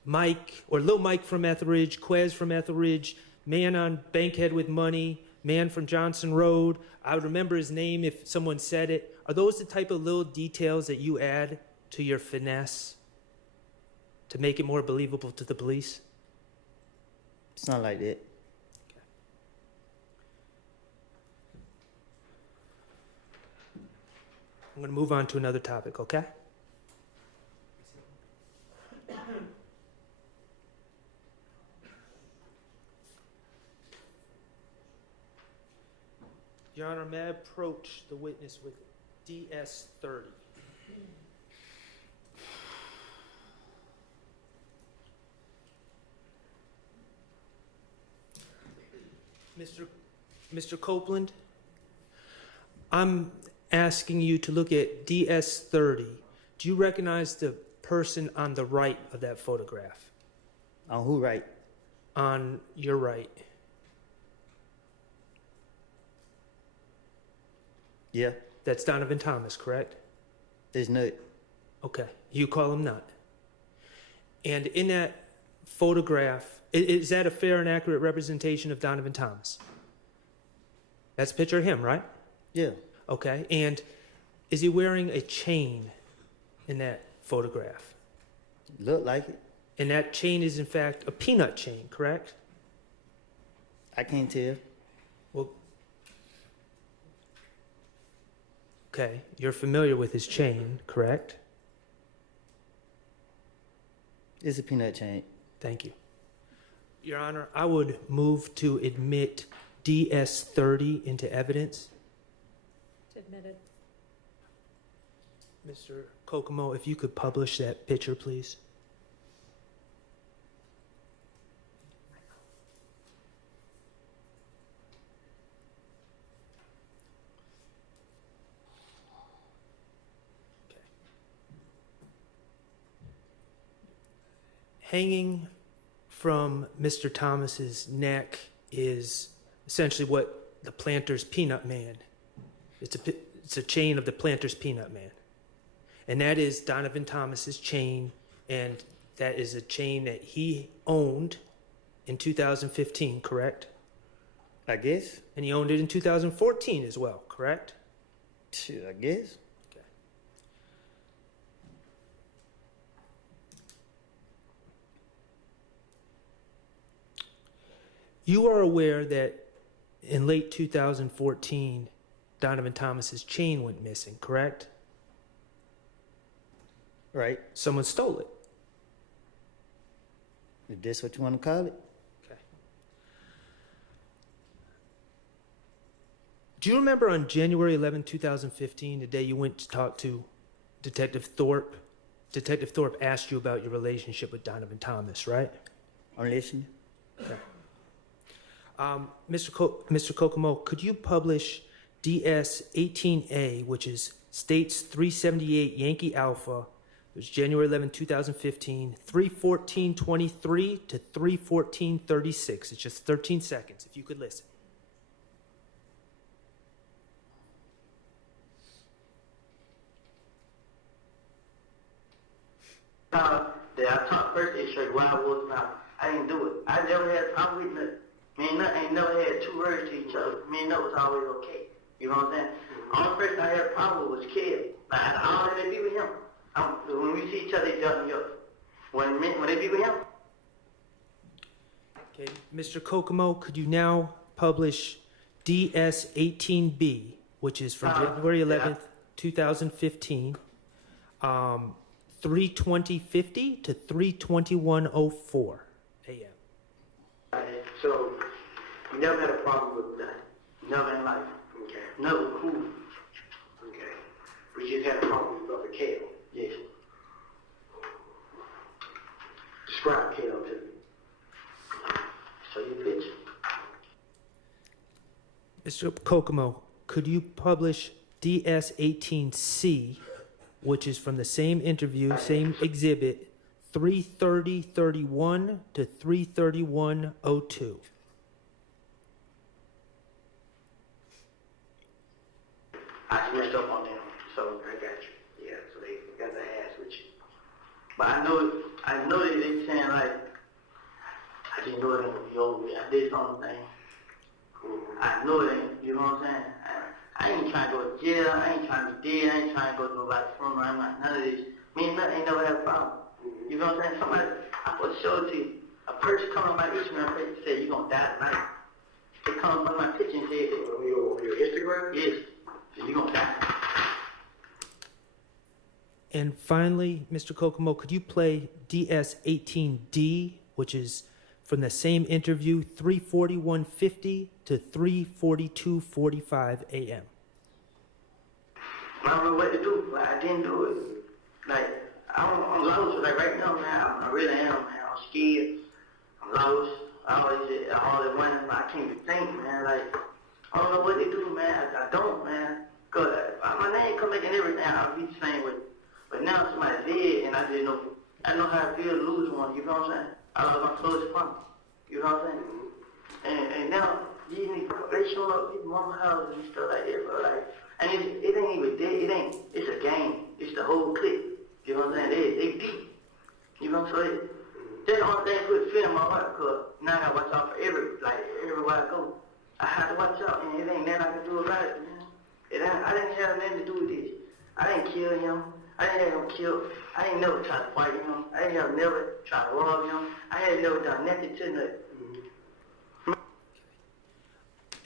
Mike, or Lil Mike from Etheridge, Quez from Etheridge, man on Bankhead with money, man from Johnson Road. I would remember his name if someone said it. Are those the type of little details that you add to your finesse to make it more believable to the police? It's not like that. I'm going to move on to another topic, okay? Your Honor, may I approach the witness with DS-30? Mr. Copeland, I'm asking you to look at DS-30. Do you recognize the person on the right of that photograph? On who right? On your right. Yeah. That's Donovan Thomas, correct? There's no. Okay, you call him not. And in that photograph, is that a fair and accurate representation of Donovan Thomas? That's a picture of him, right? Yeah. Okay, and is he wearing a chain in that photograph? Look like it. And that chain is in fact a peanut chain, correct? I can't tell. Well, okay, you're familiar with his chain, correct? It's a peanut chain. Thank you. Your Honor, I would move to admit DS30 into evidence. Admitted. Mr. Kokomo, if you could publish that picture, please. Okay. Hanging from Mr. Thomas's neck is essentially what the Planter's Peanut Man. It's a chain of the Planter's Peanut Man. And that is Donovan Thomas's chain, and that is a chain that he owned in 2015, correct? I guess. And he owned it in 2014 as well, correct? Shit, I guess. Okay. You are aware that in late 2014, Donovan Thomas's chain went missing, correct? Right. Someone stole it. If that's what you want to call it. Okay. Do you remember on January 11, 2015, the day you went to talk to Detective Thorpe? Detective Thorpe asked you about your relationship with Donovan Thomas, right? I'm listening. Okay. Mr. Kokomo, could you publish DS 18A, which is States 378 Yankee Alpha? It was January 11, 2015, 3:14:23 to 3:14:36. It's just 13 seconds, if you could listen. That I talked first and showed why I was not. I didn't do it. I never had a problem with nothing. Me and Nut ain't never had two words to each other. Me and Nut was always okay. You know what I'm saying? Only person I had a problem with was Kid. Like, I don't let be with him. When we see each other, they jump me up. When they be with him, Okay, Mr. Kokomo, could you now publish DS 18B, which is from January 11th, 2015, 3:20:50 to 3:21:04 a.m. so you never had a problem with that. Never in life. Okay. Never cool. Okay. We just had a problem with Brother Kale. Yes. Describe Kale to me. Show you a picture. Mr. Kokomo, could you publish DS 18C, which is from the same interview, same exhibit, 3:30:31 to 3:31:02? I switched up on them, so I got you. Yeah, so they got their ass with you. But I know they saying like, I just know it ain't gonna be over with. I did something. I know it ain't, you know what I'm saying? I ain't trying to go to jail, I ain't trying to be dead, I ain't trying to go to nobody's funeral, I'm not, none of this. Me and nothing ain't never had a problem. You know what I'm saying? Somebody, I put a show to you. A person come on my Instagram page and say, you gonna die tonight. They come on my picture and say, on your Instagram? Yes. You gonna die. And finally, Mr. Kokomo, could you play DS 18D, which is from the same interview, 3:41:50 to 3:42:45 a.m.? I don't know what to do. Like, I didn't do it. Like, I'm lost. Like, right now, man, I really am, man. I'm scared. I'm lost. I always say, all at once, I can't even think, man. Like, I don't know what to do, man. I don't, man. Because my name come back and everything, I'll be the same with it. But now somebody's dead, and I know how it feels to lose one, you know what I'm saying? I lost my closest friend, you know what I'm saying? And now, these niggas, they show up at people's mama houses and stuff like that, bro. Like, and it ain't even dead, it's a game. It's the whole clique, you know what I'm saying? They deep, you know what I'm saying? That's the only thing that put fear in my heart, because now I gotta watch out for everywhere I go. I have to watch out, and it ain't nothing I can do about it, man. I didn't have nothing to do with this. I didn't kill him. I didn't have him killed. I ain't never tried to fight him. I ain't never tried to rob him. I ain't never done nothing to nothing.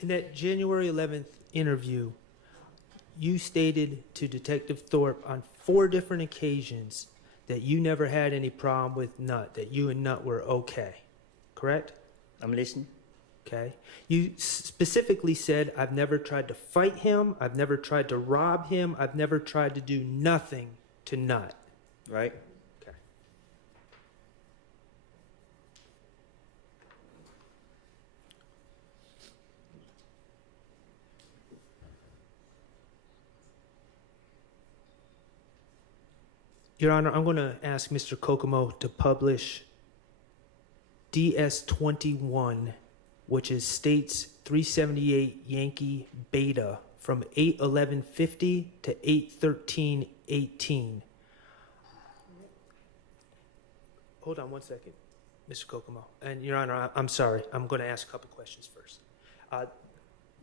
In that January 11th interview, you stated to Detective Thorpe on 4 different occasions that you never had any problem with Nut, that you and Nut were okay, correct? I'm listening. Okay. You specifically said, I've never tried to fight him, I've never tried to rob him, I've never tried to do nothing to Nut. Right? Okay. Your Honor, I'm going to ask Mr. Kokomo to publish DS21, which is States 378 Yankee Beta from 8/11/50 to 8/13/18. Hold on one second, Mr. Kokomo. And Your Honor, I'm sorry. I'm going to ask a couple questions first.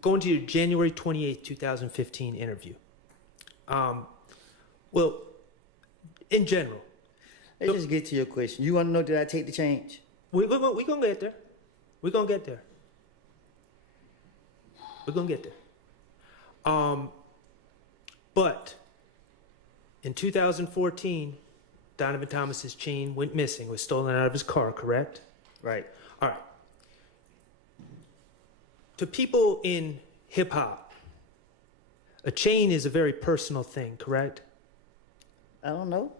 Going to your January 28th, 2015 interview. Well, in general, Let's just get to your question. You want to know, did I take the change? we're going to get there. We're going to get there. We're going to get there. But in 2014, Donovan Thomas's chain went missing, was stolen out of his car, correct? Right. All right. To people in hip hop, a chain is a very personal thing, correct? I don't know.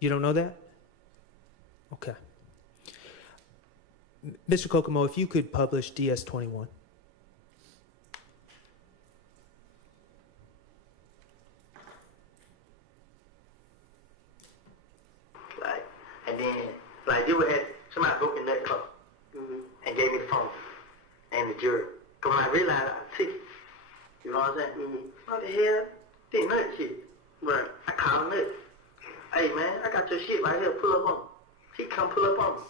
You don't know that? Okay. Mr. Kokomo, if you could publish DS21. Like, and then, like, you would have somebody broke in that car and gave me the phone and the jury. Because when I realized I took it, you know what I'm saying? What the hell? Didn't know that shit. Right. I called him up. Hey, man, I got your shit right here. Pull up on me. He come pull up on me.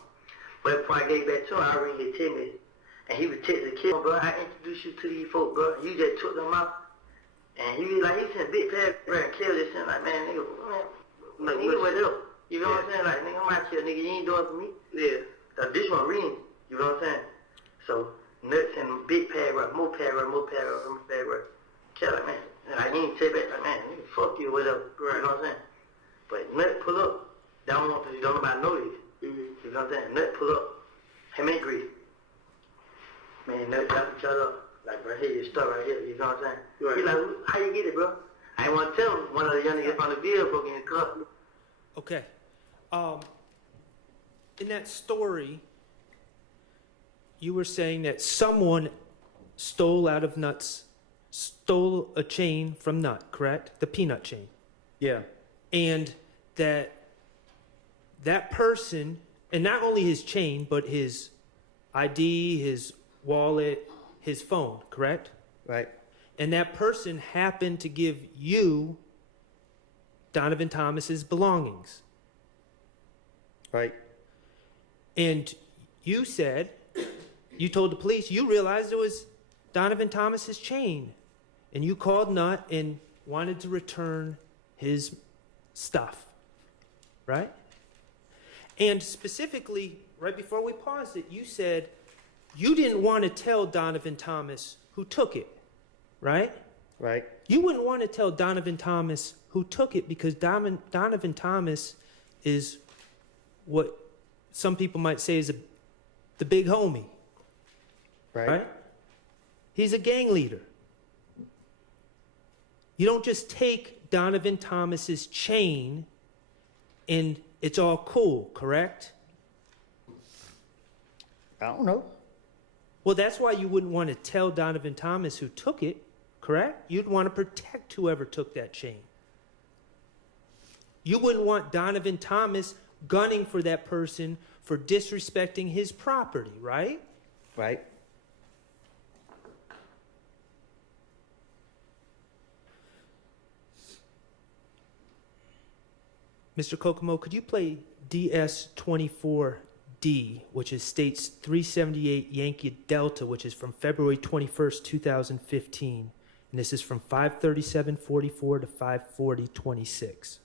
But before I gave back to him, I already hit 10 minutes. And he was texting the kid, bro, I introduced you to these folks, bro. You just took them out. And he was like, he sent a big paragraph and killed this shit. Like, man, nigga, what else? You know what I'm saying? Like, nigga, I'm out here, nigga, you ain't doing it for me. Yeah. This one reading. You know what I'm saying? So, nuts and big paragraph, more paragraph, more paragraph, more paragraph. Kill it, man. And like, he ain't say back, like, man, nigga, fuck you, whatever. You know what I'm saying? But Nut pull up. Don't want to, don't nobody know this. You know what I'm saying? Nut pull up. Him and Grease. Man, Nut got each other up. Like, right here, your stuff right here. You know what I'm saying? Right. He like, how you get it, bro? I ain't want to tell him. One of the young niggas on the vehicle broke in the car. Okay. In that story, you were saying that someone stole a chain from Nut, correct? The peanut chain. Yeah. And that person, and not only his chain, but his ID, his wallet, his phone, correct? Right. And that person happened to give you Donovan Thomas's belongings. Right. And you said, you told the police, you realized it was Donovan Thomas's chain. And you called Nut and wanted to return his stuff. Right? And specifically, right before we paused it, you said you didn't want to tell Donovan Thomas who took it. Right? Right. You wouldn't want to tell Donovan Thomas who took it because Donovan Thomas is what some people might say is the big homie. Right? He's a gang leader. You don't just take Donovan Thomas's chain and it's all cool, correct? I don't know. Well, that's why you wouldn't want to tell Donovan Thomas who took it, correct? You'd want to protect whoever took that chain. You wouldn't want Donovan Thomas gunning for that person for disrespecting his property, right? Right. Mr. Kokomo, could you play DS24D, which is States 378 Yankee Delta, which is from February 21st, 2015. And this is from 5:37:44 to 5:40:26.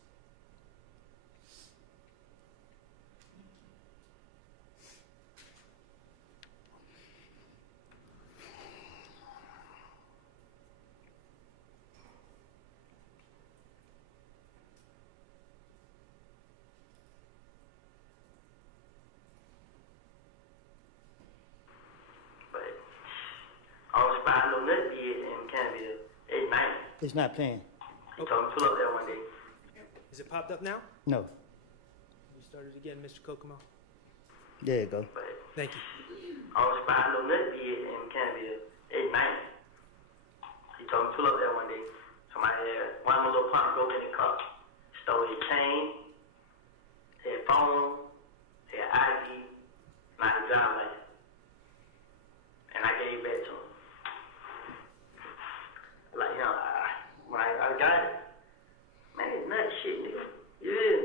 It's not playing. He told me to pull up there one day. Is it popped up now? No. We started again, Mr. Kokomo. There you go. But Thank you. I was spying no nut bid in Canada at night. He told me to pull up there one day. Somebody had one of my little partner broke in the car, stole his chain, his phone, his ID, not his driver's license. And I gave it back to him. Like, you know, when I got it, man, it's nut shit, nigga. You hear?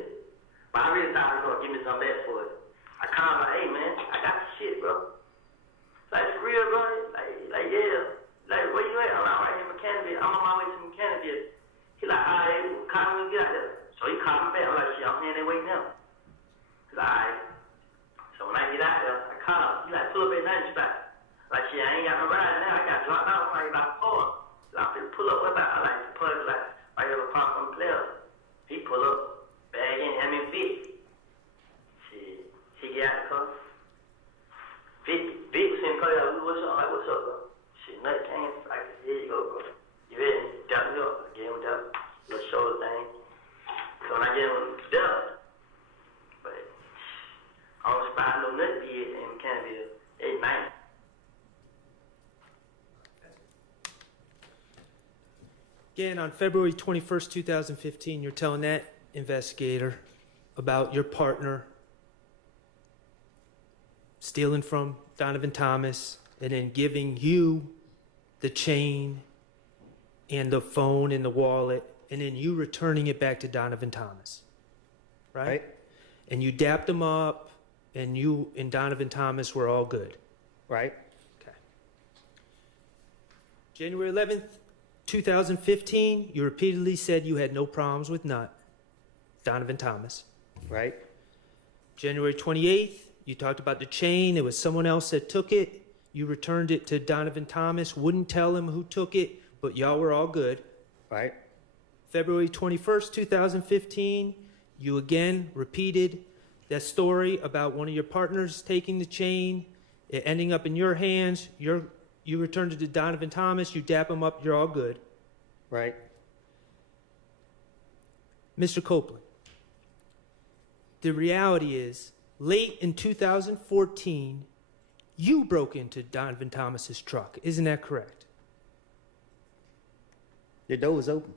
But I really thought he was gonna give me some back for it. I called him like, hey man, I got the shit, bro. Like, for real, bro? Like, yeah. Like, where you at? I'm out right here in Mechanicsville. I'm on my way to Mechanicsville. He like, all right, call me when you get out there. So he called me back. I'm like, shit, I'm here, they waiting now. He's like, all right. So when I get out there, I call him. He like, pull up at 90 spot. Like, shit, I ain't got no ride now. I got dropped out. I'm like, about 4. So I'm finna pull up with that. I like to pull it like, right here, pop on the player. He pull up, bag in, have me fit. Shit, he get out the car. Vic was in the car, like, what's up? I'm like, what's up, bro? Shit, nothing came. Like, here you go, bro. You ready? Got me up. I gave him that little shoulder thing. So when I gave him that, but I don't spy no nut bid in Canada at night. Again, on February 21st, 2015, you're telling that investigator about your partner stealing from Donovan Thomas and then giving you the chain and the phone and the wallet, and then you returning it back to Donovan Thomas, right? Right. And you dapped him up, and you and Donovan Thomas were all good. Right? Okay. January 11th, 2015, you repeatedly said you had no problems with Donovan Thomas. Right? January 28th, you talked about the chain. It was someone else that took it. You returned it to Donovan Thomas, wouldn't tell him who took it, but y'all were all good. Right? February 21st, 2015, you again repeated that story about one of your partners taking the chain, it ending up in your hands. You returned it to Donovan Thomas, you dap him up, you're all good. Right? Mr. Copeland, the reality is, late in 2014, you broke into Donovan Thomas's truck. Isn't that correct? The door was open.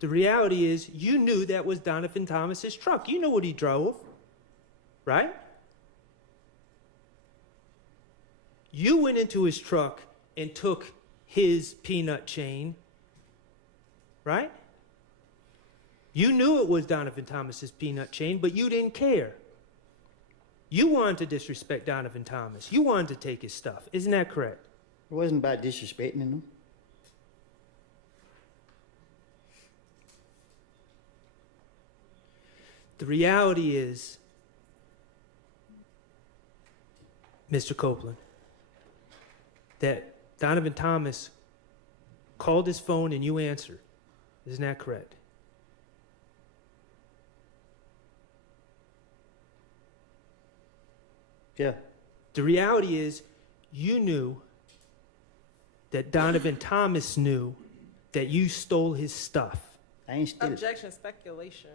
The reality is, you knew that was Donovan Thomas's truck. You know what he drove, right? You went into his truck and took his peanut chain, right? You knew it was Donovan Thomas's peanut chain, but you didn't care. You wanted to disrespect Donovan Thomas. You wanted to take his stuff. Isn't that correct? It wasn't about disrespecting him. The reality is, Mr. Copeland, that Donovan Thomas called his phone and you answered. Isn't that correct? Yeah. The reality is, you knew that Donovan Thomas knew that you stole his stuff. I ain't still. Objection, speculation.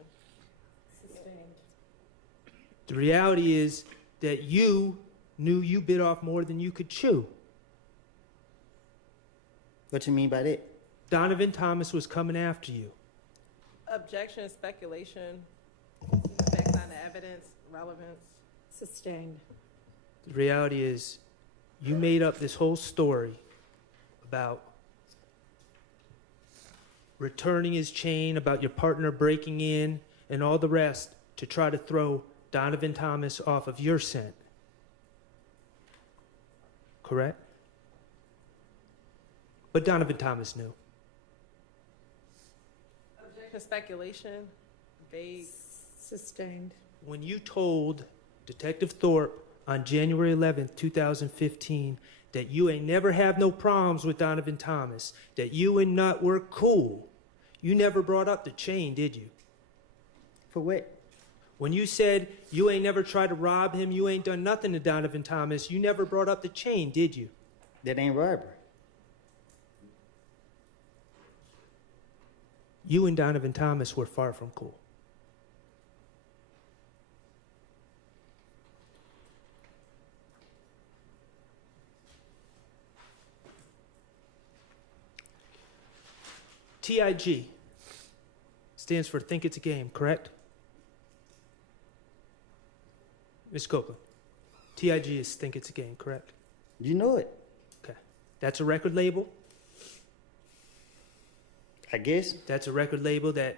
Sustained. The reality is that you knew you bit off more than you could chew. What you mean by that? Donovan Thomas was coming after you. Objection, speculation. Facts on the evidence, relevance. Sustained. The reality is, you made up this whole story about returning his chain, about your partner breaking in, and all the rest to try to throw Donovan Thomas off of your scent. Correct? But Donovan Thomas knew. Objection, speculation. Vague. Sustained. When you told Detective Thorpe on January 11th, 2015, that you ain't never have no problems with Donovan Thomas, that you and Nut were cool, you never brought up the chain, did you? For what? When you said you ain't never tried to rob him, you ain't done nothing to Donovan Thomas, you never brought up the chain, did you? That ain't robbery. you and Donovan Thomas were far from cool. TIG stands for Think It's a Game, correct? Ms. Copeland, TIG is Think It's a Game, correct? You know it. Okay. That's a record label. I guess. That's a record label that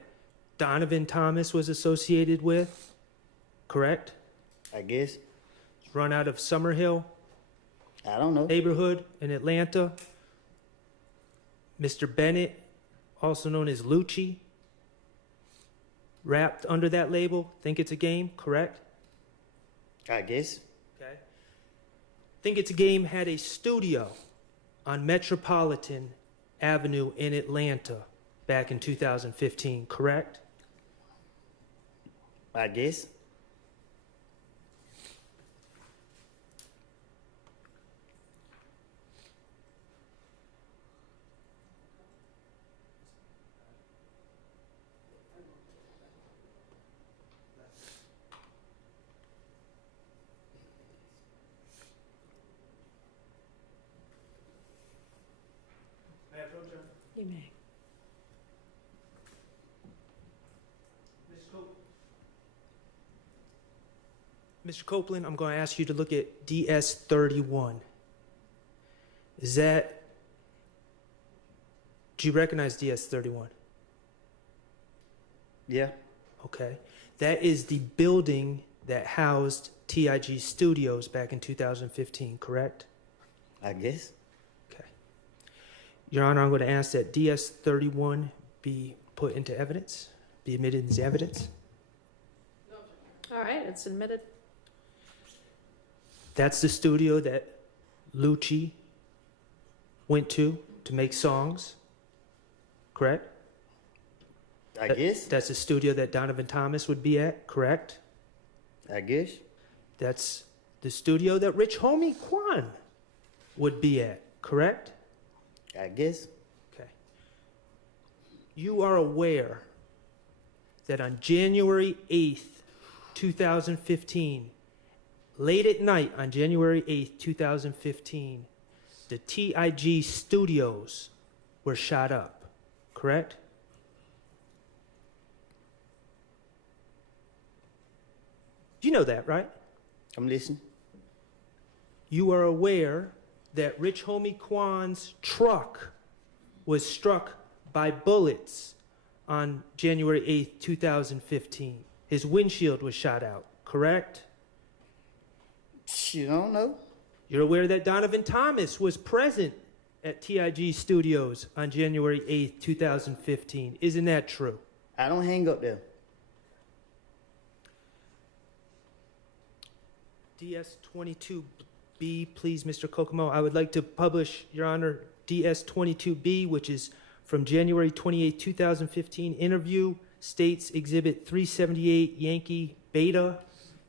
Donovan Thomas was associated with, correct? I guess. It's run out of Summerhill I don't know. neighborhood in Atlanta. Mr. Bennett, also known as Lucci, rapped under that label. Think It's a Game, correct? I guess. Okay. Think It's a Game had a studio on Metropolitan Avenue in Atlanta back in 2015, correct? I guess. You may. Mr. Copeland, I'm going to ask you to look at DS31. Is that, do you recognize DS31? Yeah. Okay. That is the building that housed TIG Studios back in 2015, correct? I guess. Okay. Your Honor, I'm going to ask that DS31 be put into evidence, be admitted as evidence. All right, it's admitted. That's the studio that Lucci went to make songs, correct? I guess. That's the studio that Donovan Thomas would be at, correct? I guess. That's the studio that Rich Homie Quan would be at, correct? I guess. Okay. You are aware that on January 8th, 2015, late at night on January 8th, 2015, the TIG studios were shot up, correct? You know that, right? I'm listening. You are aware that Rich Homie Quan's truck was struck by bullets on January 8th, 2015. His windshield was shot out, correct? You don't know. You're aware that Donovan Thomas was present at TIG Studios on January 8th, 2015. Isn't that true? I don't hang up there. DS22B, please, Mr. Kokomo. I would like to publish, Your Honor, DS22B, which is from January 28, 2015 interview, states Exhibit 378 Yankee Beta,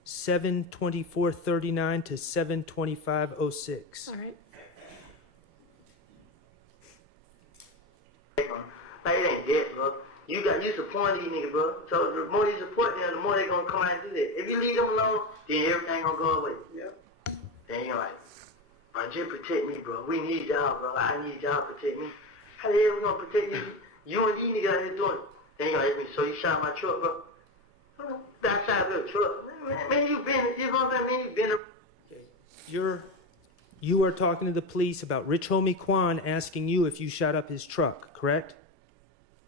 7/24/39 to 7/25/06. All right. Like, it ain't dead, bro. You supporting these niggas, bro. So the more you support them, the more they gonna come out and do that. If you leave them alone, then everything gonna go away. Yep. Then you're like, bro, just protect me, bro. We need y'all, bro. I need y'all to protect me. How the hell we gonna protect you? You and these niggas out here doing it. Then you're like, so you shot my truck, bro. That side of your truck. Man, you been, you know what I'm saying? Man, you been a... You are talking to the police about Rich Homie Quan asking you if you shot up his truck, correct?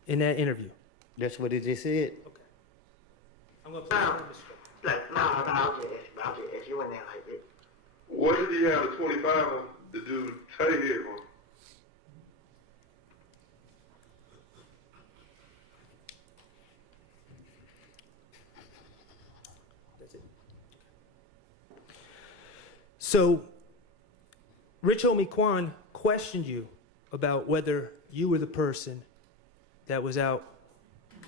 In that interview. That's what it just said. Okay. I'm gonna play it on the script. Like, no, I'll just ask you in there like this. What did he have a 25 on to do Tay head on? That's it. So, Rich Homie Quan questioned you about whether you were the person that was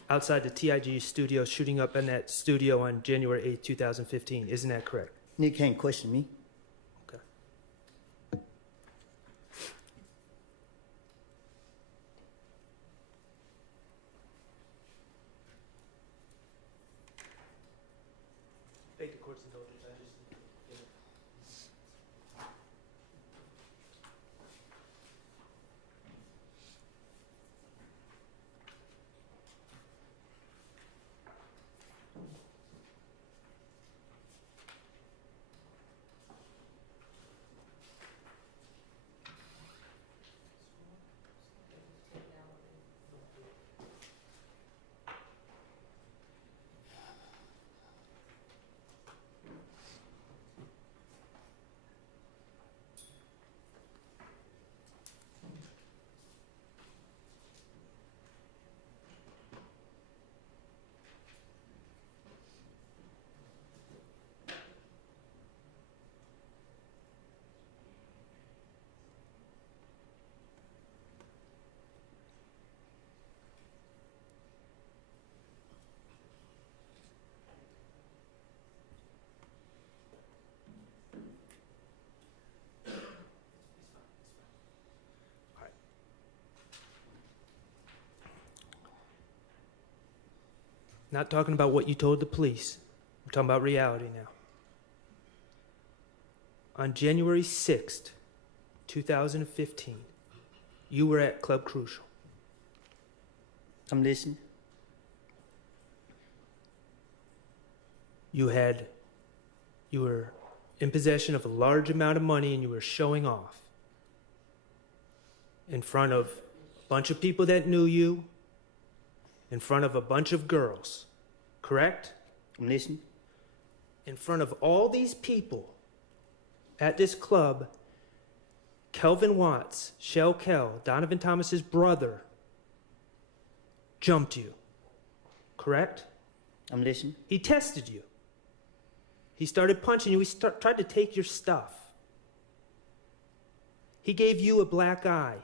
outside the TIG studio shooting up in that studio on January 8, 2015. Isn't that correct? You can't question me. Okay. Not talking about what you told the police. I'm talking about reality now. On January 6th, 2015, you were at Club Crucial. I'm listening. You were in possession of a large amount of money and you were showing off in front of a bunch of people that knew you, in front of a bunch of girls, correct? I'm listening. In front of all these people at this club, Kelvin Watts, Shell Kell, Donovan Thomas's brother, jumped you, correct? I'm listening. He tested you. He started punching you. He tried to take your stuff. He gave you a black eye.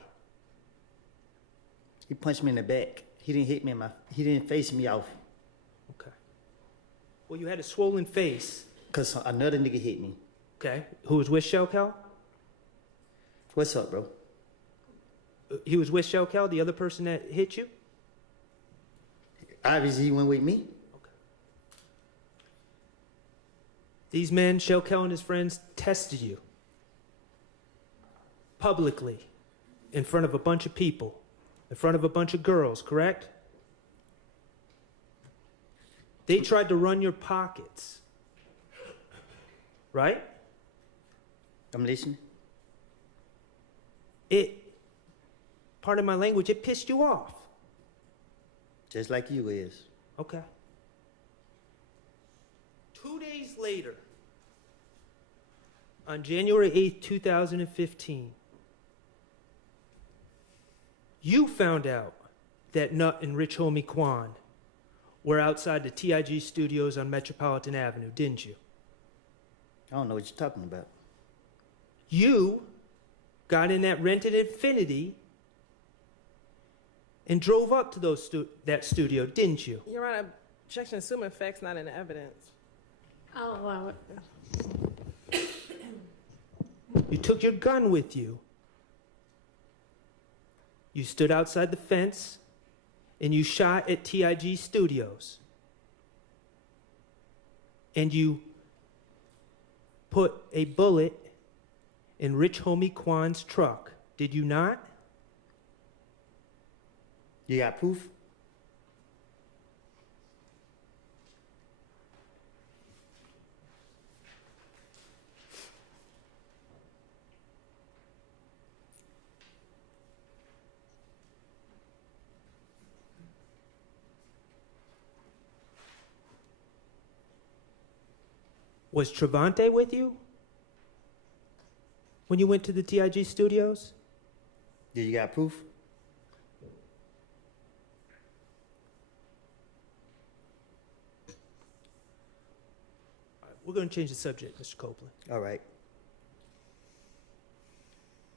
He punched me in the back. He didn't hit me he didn't face me off. Okay. Well, you had a swollen face. Cause another nigga hit me. Okay. Who was with Shell Kell? What's up, bro? He was with Shell Kell, the other person that hit you? Obviously he went with me. Okay. These men, Shell Kell and his friends, tested you. Publicly. In front of a bunch of people. In front of a bunch of girls, correct? They tried to run your pockets. Right? I'm listening. Pardon my language, it pissed you off. Just like you is. Okay. 2 days later, on January 8th, 2015, you found out that Nut and Rich Homie Quan were outside the TIG studios on Metropolitan Avenue, didn't you? I don't know what you're talking about. You got in that rented Infiniti and drove up to that studio, didn't you? Your Honor, objection assuming facts not in the evidence. I'll allow it. You took your gun with you. You stood outside the fence and you shot at TIG Studios. And you put a bullet in Rich Homie Quan's truck. Did you not? You got proof? Was Trevante with you when you went to the TIG Studios? Did you got proof? We're going to change the subject, Mr. Copeland. All right.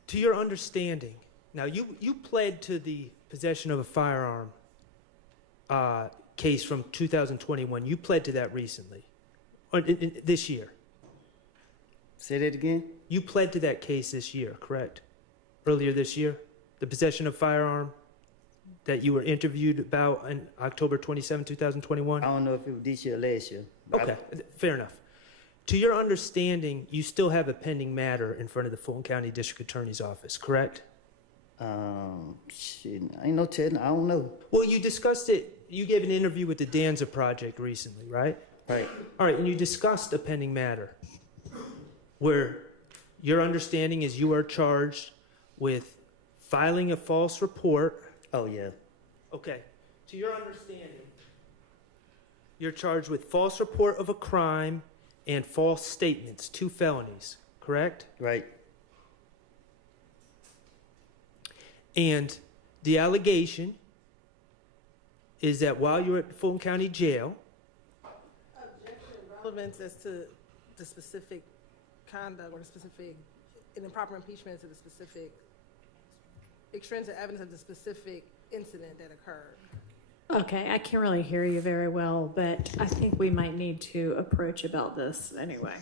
To your understanding, now you pled to the possession of a firearm case from 2021. You pled to that recently, or this year. Say that again? You pled to that case this year, correct? Earlier this year? The possession of firearm that you were interviewed about on October 27, 2021? I don't know if it was this year or last year. Okay, fair enough. To your understanding, you still have a pending matter in front of the Fulton County District Attorney's Office, correct? Shit, I ain't no telling. I don't know. Well, you discussed it. You gave an interview with the Danza Project recently, right? Right. All right, and you discussed a pending matter where your understanding is you are charged with filing a false report. Oh, yeah. Okay. To your understanding, you're charged with false report of a crime and false statements, 2 felonies, correct? Right. And the allegation is that while you were at the Fulton County Jail, Relevance as to the specific conduct or the specific, an improper impeachment to the specific extrinsic evidence of the specific incident that occurred. Okay, I can't really hear you very well, but I think we might need to approach about this anyway.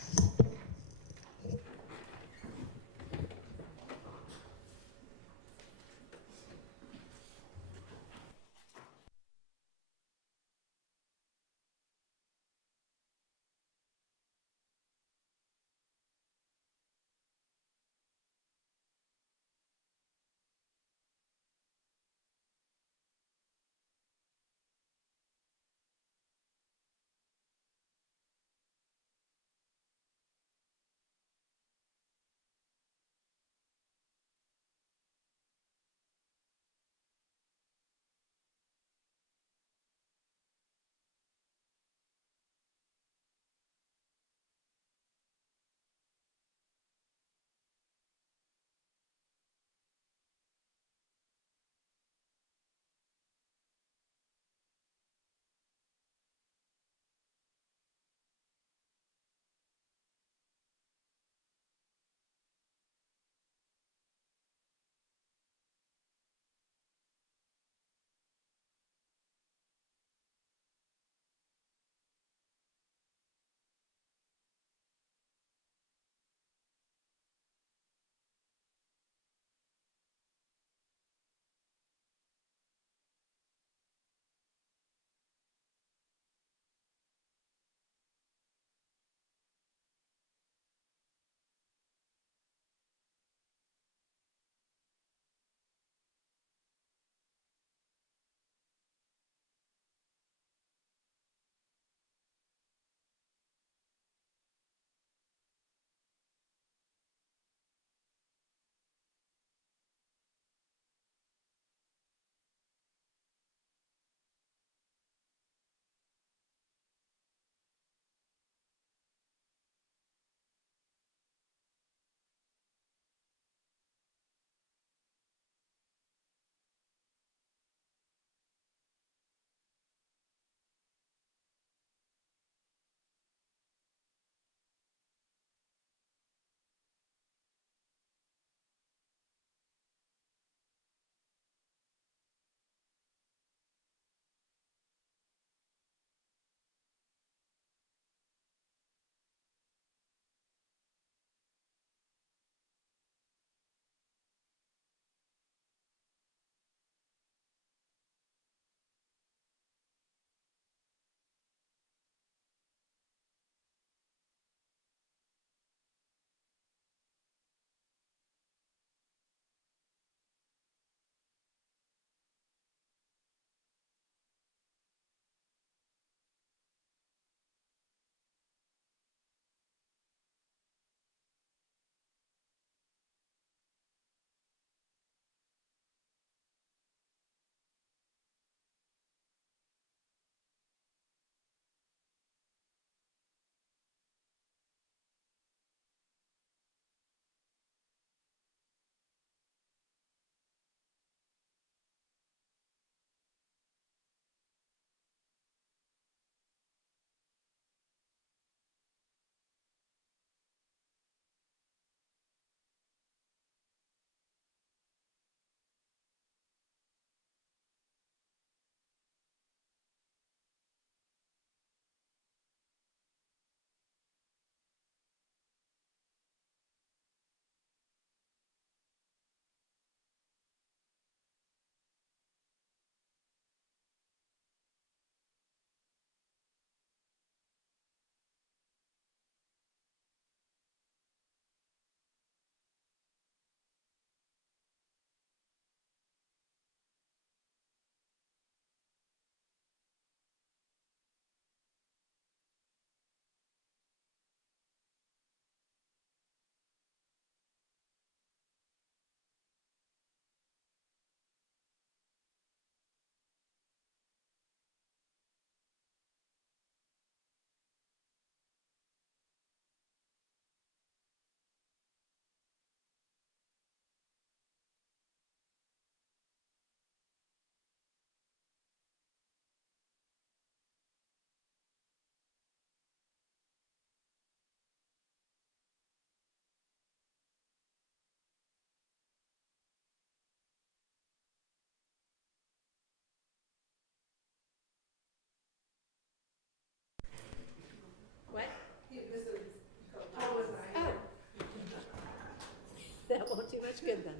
That's good then.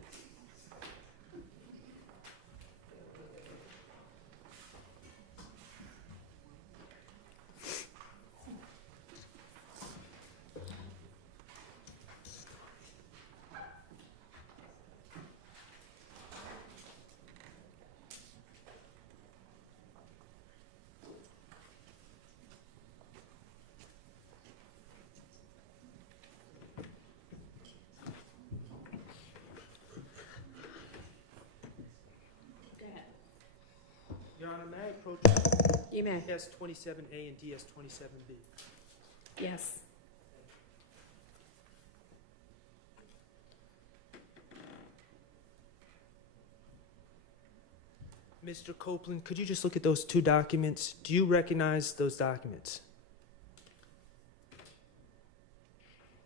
Your Honor, may I approach You may. DS27A and DS27B? Yes. Mr. Copeland, could you just look at those two documents? Do you recognize those documents?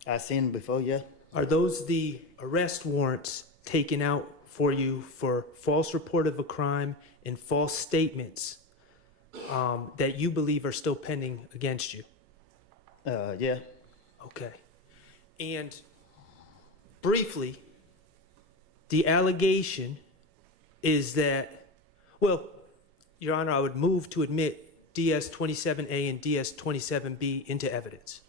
I seen them before, yeah. Are those the arrest warrants taken out for you for false report of a crime and false statements that you believe are still pending against you? Yeah. Okay. And briefly, the allegation is that, well, Your Honor, I would move to admit DS27A and DS27B into evidence.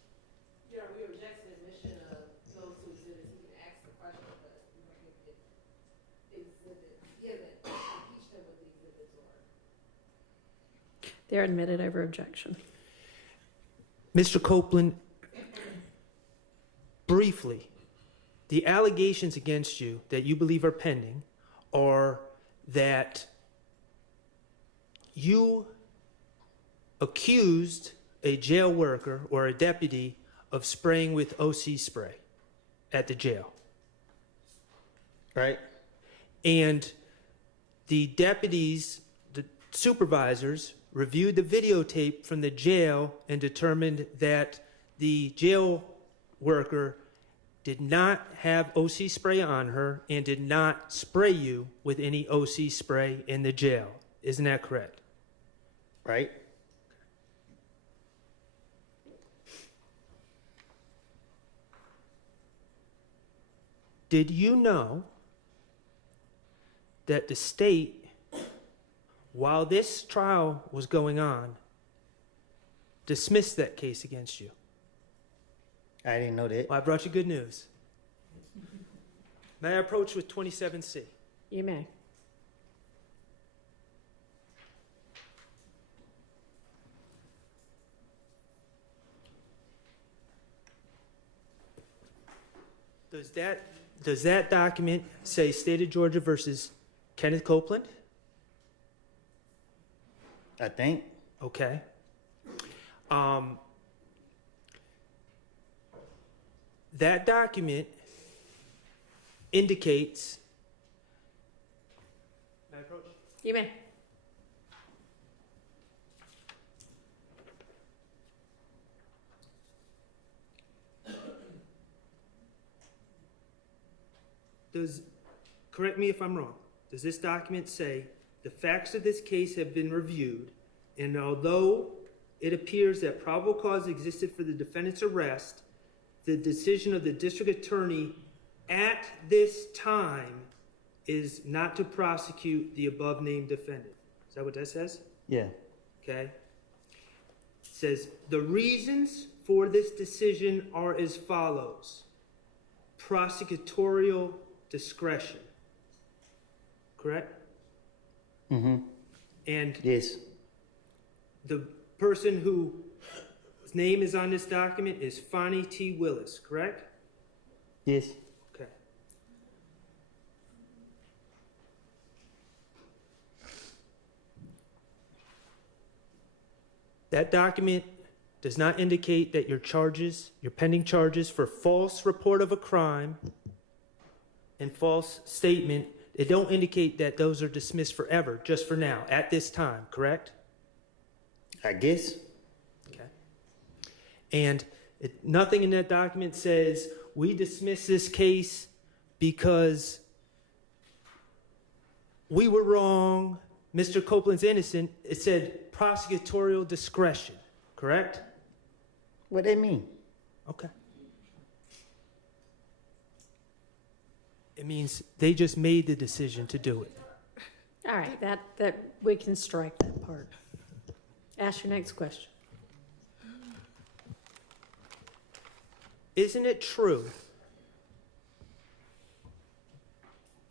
Your Honor, we object to the admission of those two exhibits. You can ask the question, but you know, if exhibits given, impeach them with the exhibits or. They're admitted over objection. Mr. Copeland, briefly, the allegations against you that you believe are pending are that you accused a jail worker or a deputy of spraying with OC spray at the jail. Right? And the deputies, the supervisors, reviewed the videotape from the jail and determined that the jail worker did not have OC spray on her and did not spray you with any OC spray in the jail. Isn't that correct? Right? Did you know that the state, while this trial was going on, dismissed that case against you? I didn't know that. Well, I brought you good news. May I approach with 27C? You may. Does that document say State of Georgia versus Kenneth Copeland? I think. Okay. That document indicates. May I approach? You may. Correct me if I'm wrong, does this document say the facts of this case have been reviewed, and although it appears that probable cause existed for the defendant's arrest, the decision of the district attorney at this time is not to prosecute the above named defendant? Is that what that says? Yeah. Okay. It says the reasons for this decision are as follows: prosecutorial discretion. Correct? Mm-hmm. And Yes. the person whose name is on this document is Fonnie T. Willis, correct? Yes. Okay. That document does not indicate that your charges, your pending charges for false report of a crime and false statement, they don't indicate that those are dismissed forever, just for now, at this time, correct? I guess. Okay. And nothing in that document says we dismiss this case because we were wrong, Mr. Copeland's innocent. It said prosecutorial discretion, correct? What that mean? Okay. It means they just made the decision to do it. All right, that we can strike that part. Ask your next question. Isn't it true?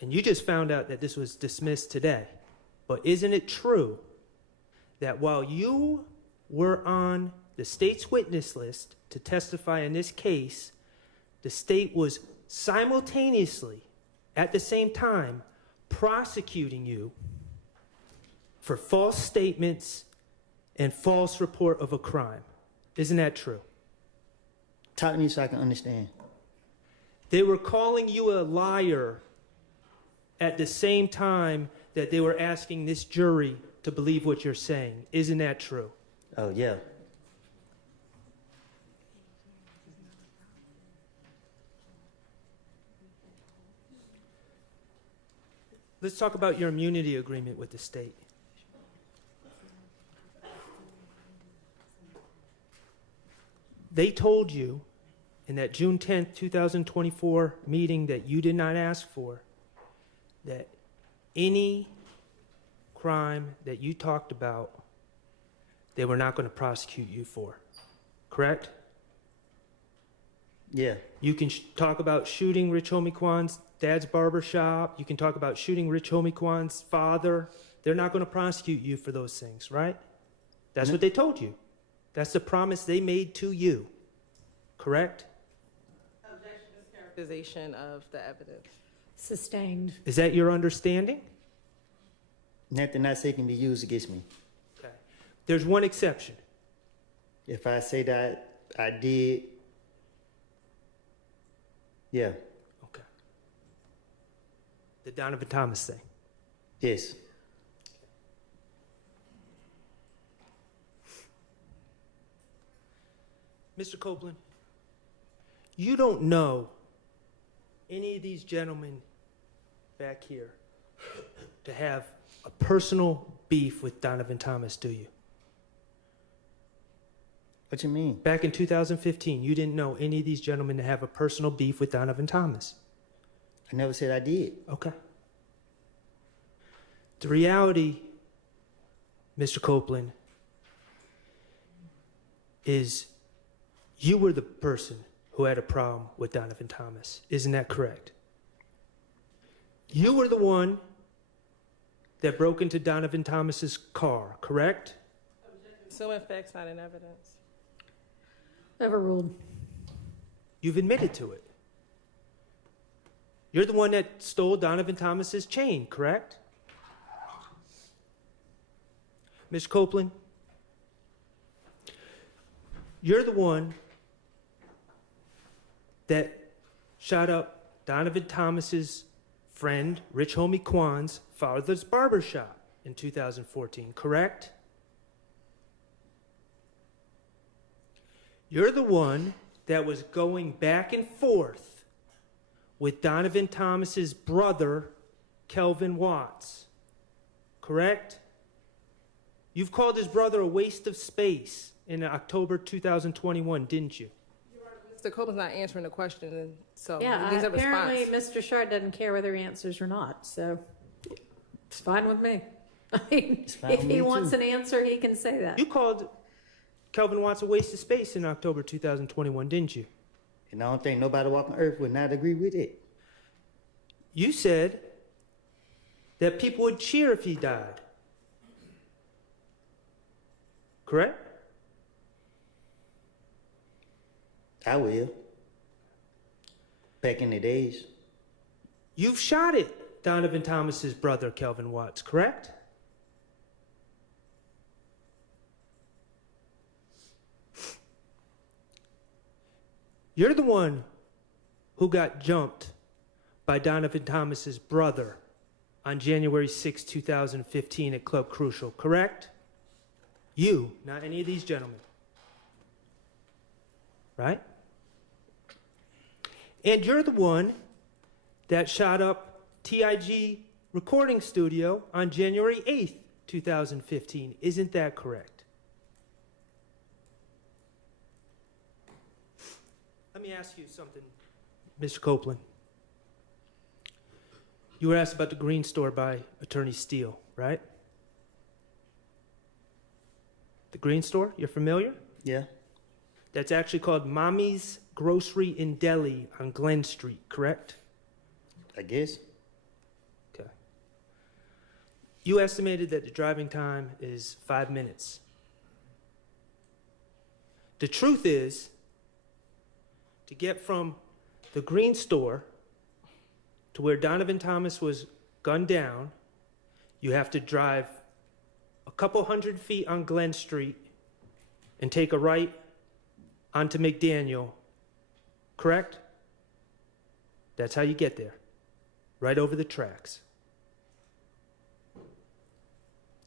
And you just found out that this was dismissed today. But isn't it true that while you were on the state's witness list to testify in this case, the state was simultaneously, at the same time, prosecuting you for false statements and false report of a crime? Isn't that true? Talk to me so I can understand. They were calling you a liar at the same time that they were asking this jury to believe what you're saying. Isn't that true? Oh, yeah. Let's talk about your immunity agreement with the state. They told you in that June 10th, 2024 meeting that you did not ask for, that any crime that you talked about, they were not going to prosecute you for. Correct? Yeah. You can talk about shooting Rich Homie Kwan's dad's barber shop. You can talk about shooting Rich Homie Kwan's father. They're not going to prosecute you for those things, right? That's what they told you. That's the promise they made to you. Correct? Characterization of the evidence. Sustained. Is that your understanding? Nothing I say can be used against me. Okay. There's one exception. If I say that I did, yeah, Okay. The Donovan Thomas thing. yes. Mr. Copeland, you don't know any of these gentlemen back here to have a personal beef with Donovan Thomas, do you? What you mean? Back in 2015, you didn't know any of these gentlemen to have a personal beef with Donovan Thomas. I never said I did. Okay. The reality, Mr. Copeland, is you were the person who had a problem with Donovan Thomas. Isn't that correct? You were the one that broke into Donovan Thomas's car, correct? Assuming facts not in evidence. Overruled. You've admitted to it. You're the one that stole Donovan Thomas's chain, correct? Ms. Copeland, you're the one that shot up Donovan Thomas's friend, Rich Homie Kwan's father's barbershop in 2014, correct? You're the one that was going back and forth with Donovan Thomas's brother, Kelvin Watts, correct? You've called his brother a waste of space in October 2021, didn't you? Mr. Copeland's not answering the question, and so Yeah, he needs a apparently response. Mr. Shard doesn't care whether he answers or not, so it's fine with me. I mean, fine if with he me wants too. an answer, he can say that. You called Kelvin Watts a waste of space in October 2021, didn't you? And I don't think nobody walking earth would not agree with it. You said that people would cheer if he died. Correct? I will. Back in the days. You've shot at Donovan Thomas's brother, Kelvin Watts, correct? You're the one who got jumped by Donovan Thomas's brother on January 6, 2015 at Club Crucial, correct? You, not any of these gentlemen. Right? And you're the one that shot up TIG Recording Studio on January 8th, 2015. Isn't that correct? Let me ask you something, Mr. Copeland. You were asked about the green store by Attorney Steele, right? The green store, you're familiar? Yeah. That's actually called Mommy's Grocery in Delhi on Glen Street, correct? I guess. Okay. You estimated that the driving time is 5 minutes. The truth is, to get from the green store to where Donovan Thomas was gunned down, you have to drive a couple hundred feet on Glen Street and take a right onto McDaniel, correct? That's how you get there, right over the tracks.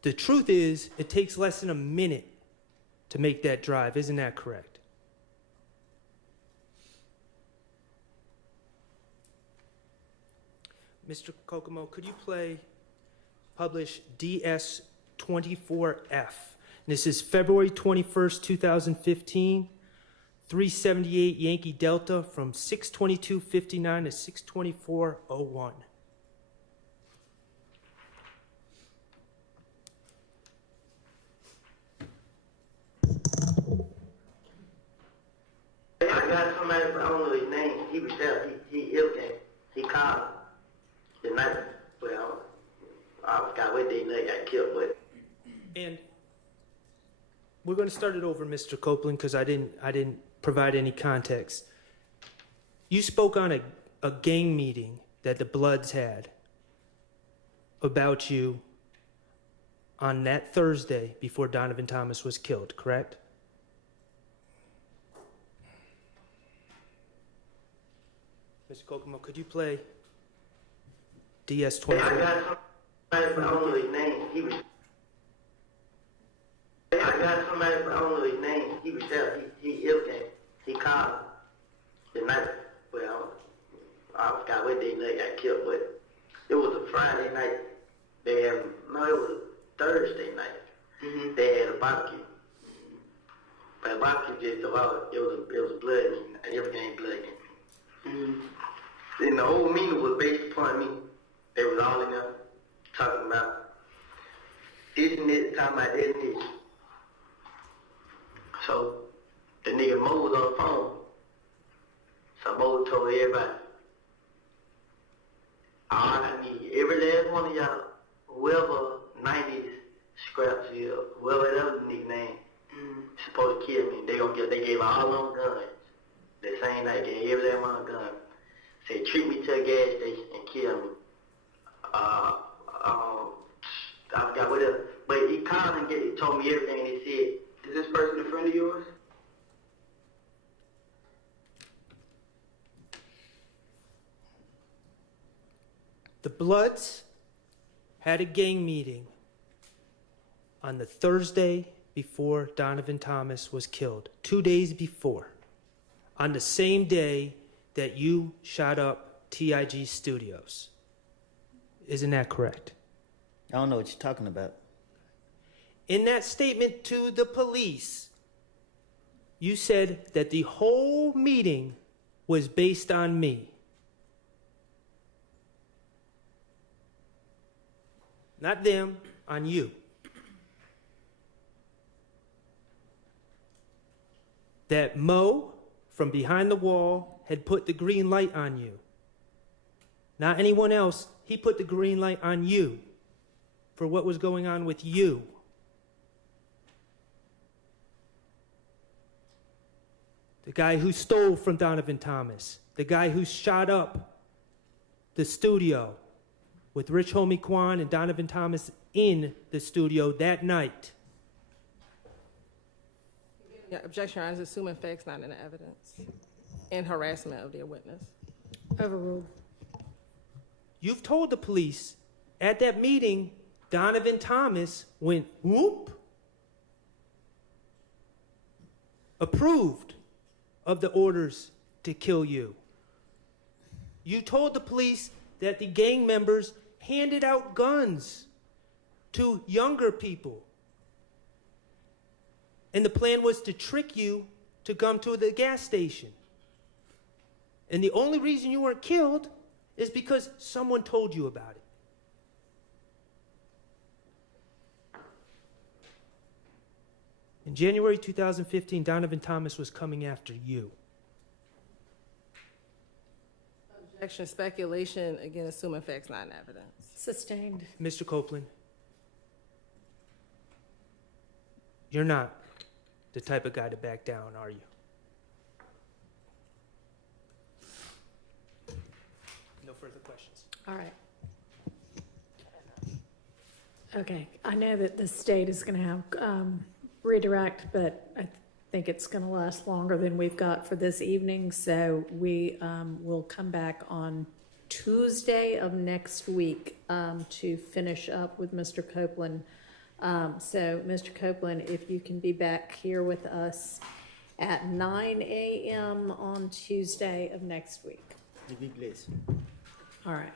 The truth is, it takes less than a minute to make that drive, isn't that correct? Mr. Kokomo, could you publish DS24F? This is February 21st, 2015, 378 Yankee Delta from 622.59 to 624.01. I got somebody, but I don't know his name. He was there. He everything. He called the night. Well, I forgot what day they got killed, but. And we're going to start it over, Mr. Copeland, because I didn't provide any context. You spoke on a gang meeting that the Bloods had about you on that Thursday before Donovan Thomas was killed, correct? Mr. Kokomo, could you play DS24? I got somebody, but I don't know his name. He was. I got somebody, but I don't know his name. He was there. He everything. He called the night. Well, I forgot what day they got killed, but it was a Friday night. It was a Thursday night. Mm-hmm. They had a barbecue. But the barbecue just about it was a blood meeting. Everything blood meeting. Mm-hmm. Then the whole meeting was based upon me. They was all in there talking about this and this, talking about this and this. So the nigga Mo was on the phone. So Mo told everybody, I need every last one of y'all, whoever 90s scraps is, whoever that other nigga name, supposed to kill me. They gave all them guns. The same night, they gave every last one of them guns. Said, treat me to a gas station and kill me. I forgot what else. But he called and he told me everything. He said, is this person a friend of yours? The Bloods had a gang meeting on the Thursday before Donovan Thomas was killed, 2 days before, on the same day that you shot up TIG Studios. Isn't that correct? I don't know what you're talking about. In that statement to the police, you said that the whole meeting was based on me. Not them, on you. That Mo, from behind the wall, had put the green light on you. Not anyone else. He put the green light on you for what was going on with you. The guy who stole from Donovan Thomas. The guy who shot up the studio with Rich Homie Quan and Donovan Thomas in the studio that night. Yeah, objection, Your Honor, is assuming facts not in the evidence and harassment of their witness. Overruled. You've told the police at that meeting, Donovan Thomas went whoop, approved of the orders to kill you. You told the police that the gang members handed out guns to younger people. And the plan was to trick you to come to the gas station. And the only reason you weren't killed is because someone told you about it. In January 2015, Donovan Thomas was coming after you. Objection, speculation, again, assuming facts, not in evidence. Sustained. Mr. Copeland, you're not the type of guy to back down, are you? No further questions. All right. Okay, I know that the state is gonna have, redirect, but I think it's gonna last longer than we've got for this evening, so we, will come back on Tuesday of next week, to finish up with Mr. Copeland. So, Mr. Copeland, if you can be back here with us at 9 a.m. on Tuesday of next week. You be blessed. All right.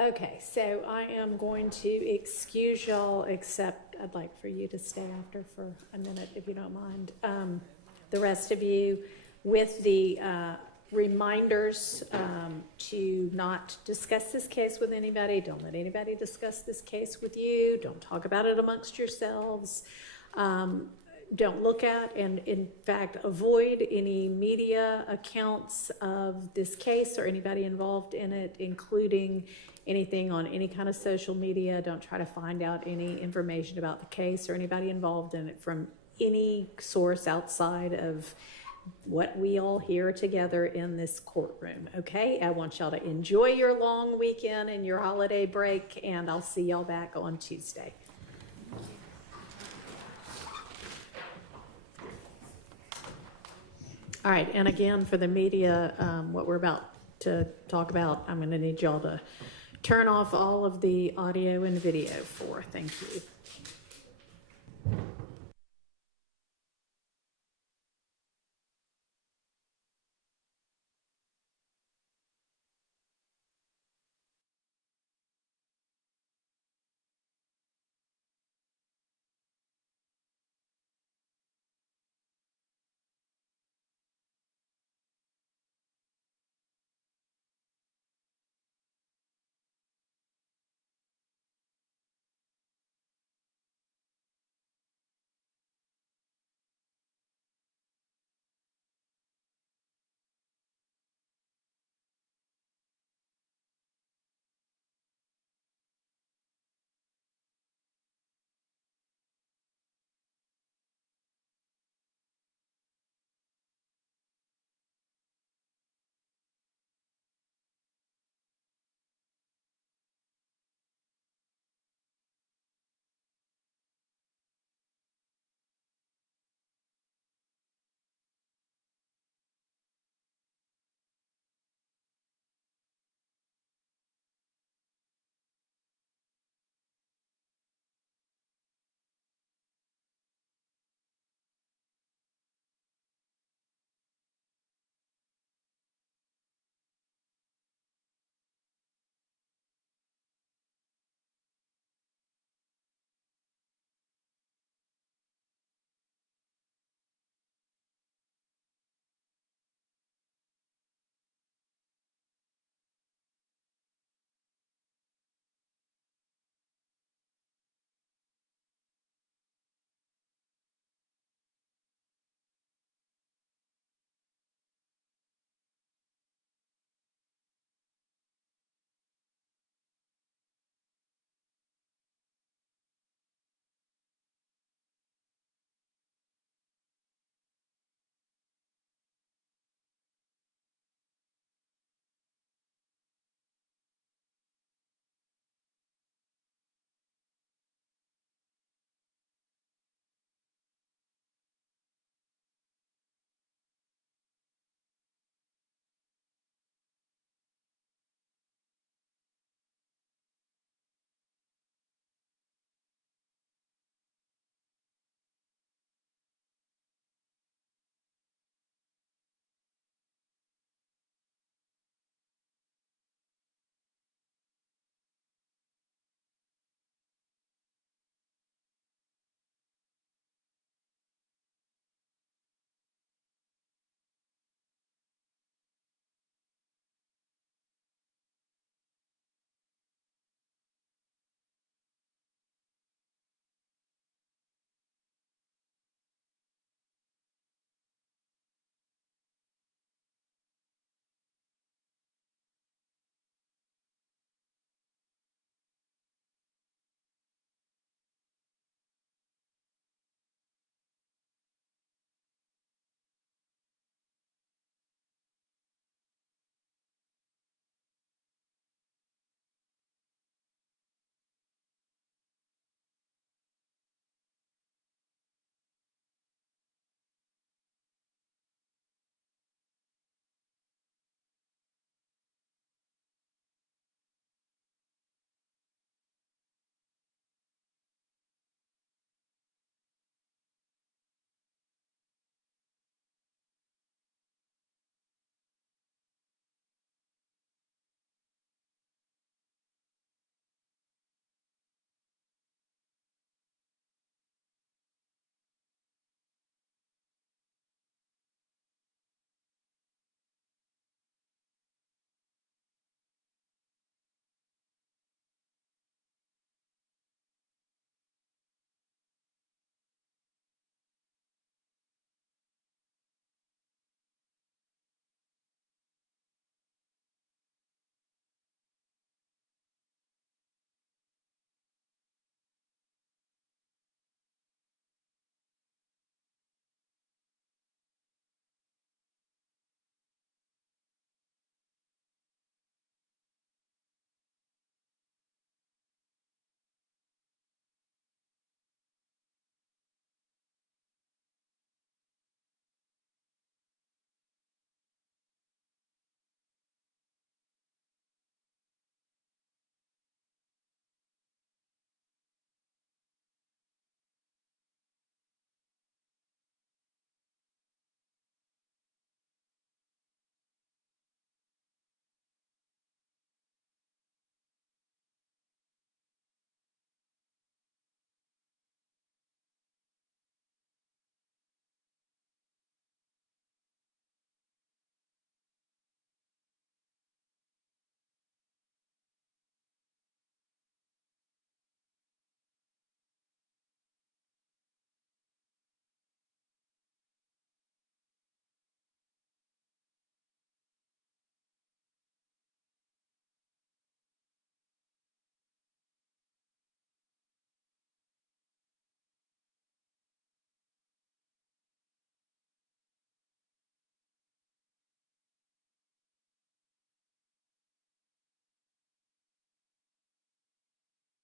Okay, so I am going to excuse y'all, except I'd like for you to stay after for a minute, if you don't mind. The rest of you, with the reminders to not discuss this case with anybody. Don't let anybody discuss this case with you. Don't talk about it amongst yourselves. Don't look at and, in fact, avoid any media accounts of this case or anybody involved in it, including anything on any kind of social media. Don't try to find out any information about the case or anybody involved in it from any source outside of what we all hear together in this courtroom, okay? I want y'all to enjoy your long weekend and your holiday break, and I'll see y'all back on Tuesday. All right, and again, for the media, what we're about to talk about, I'm gonna need y'all to turn off all of the audio and video for. Thank you.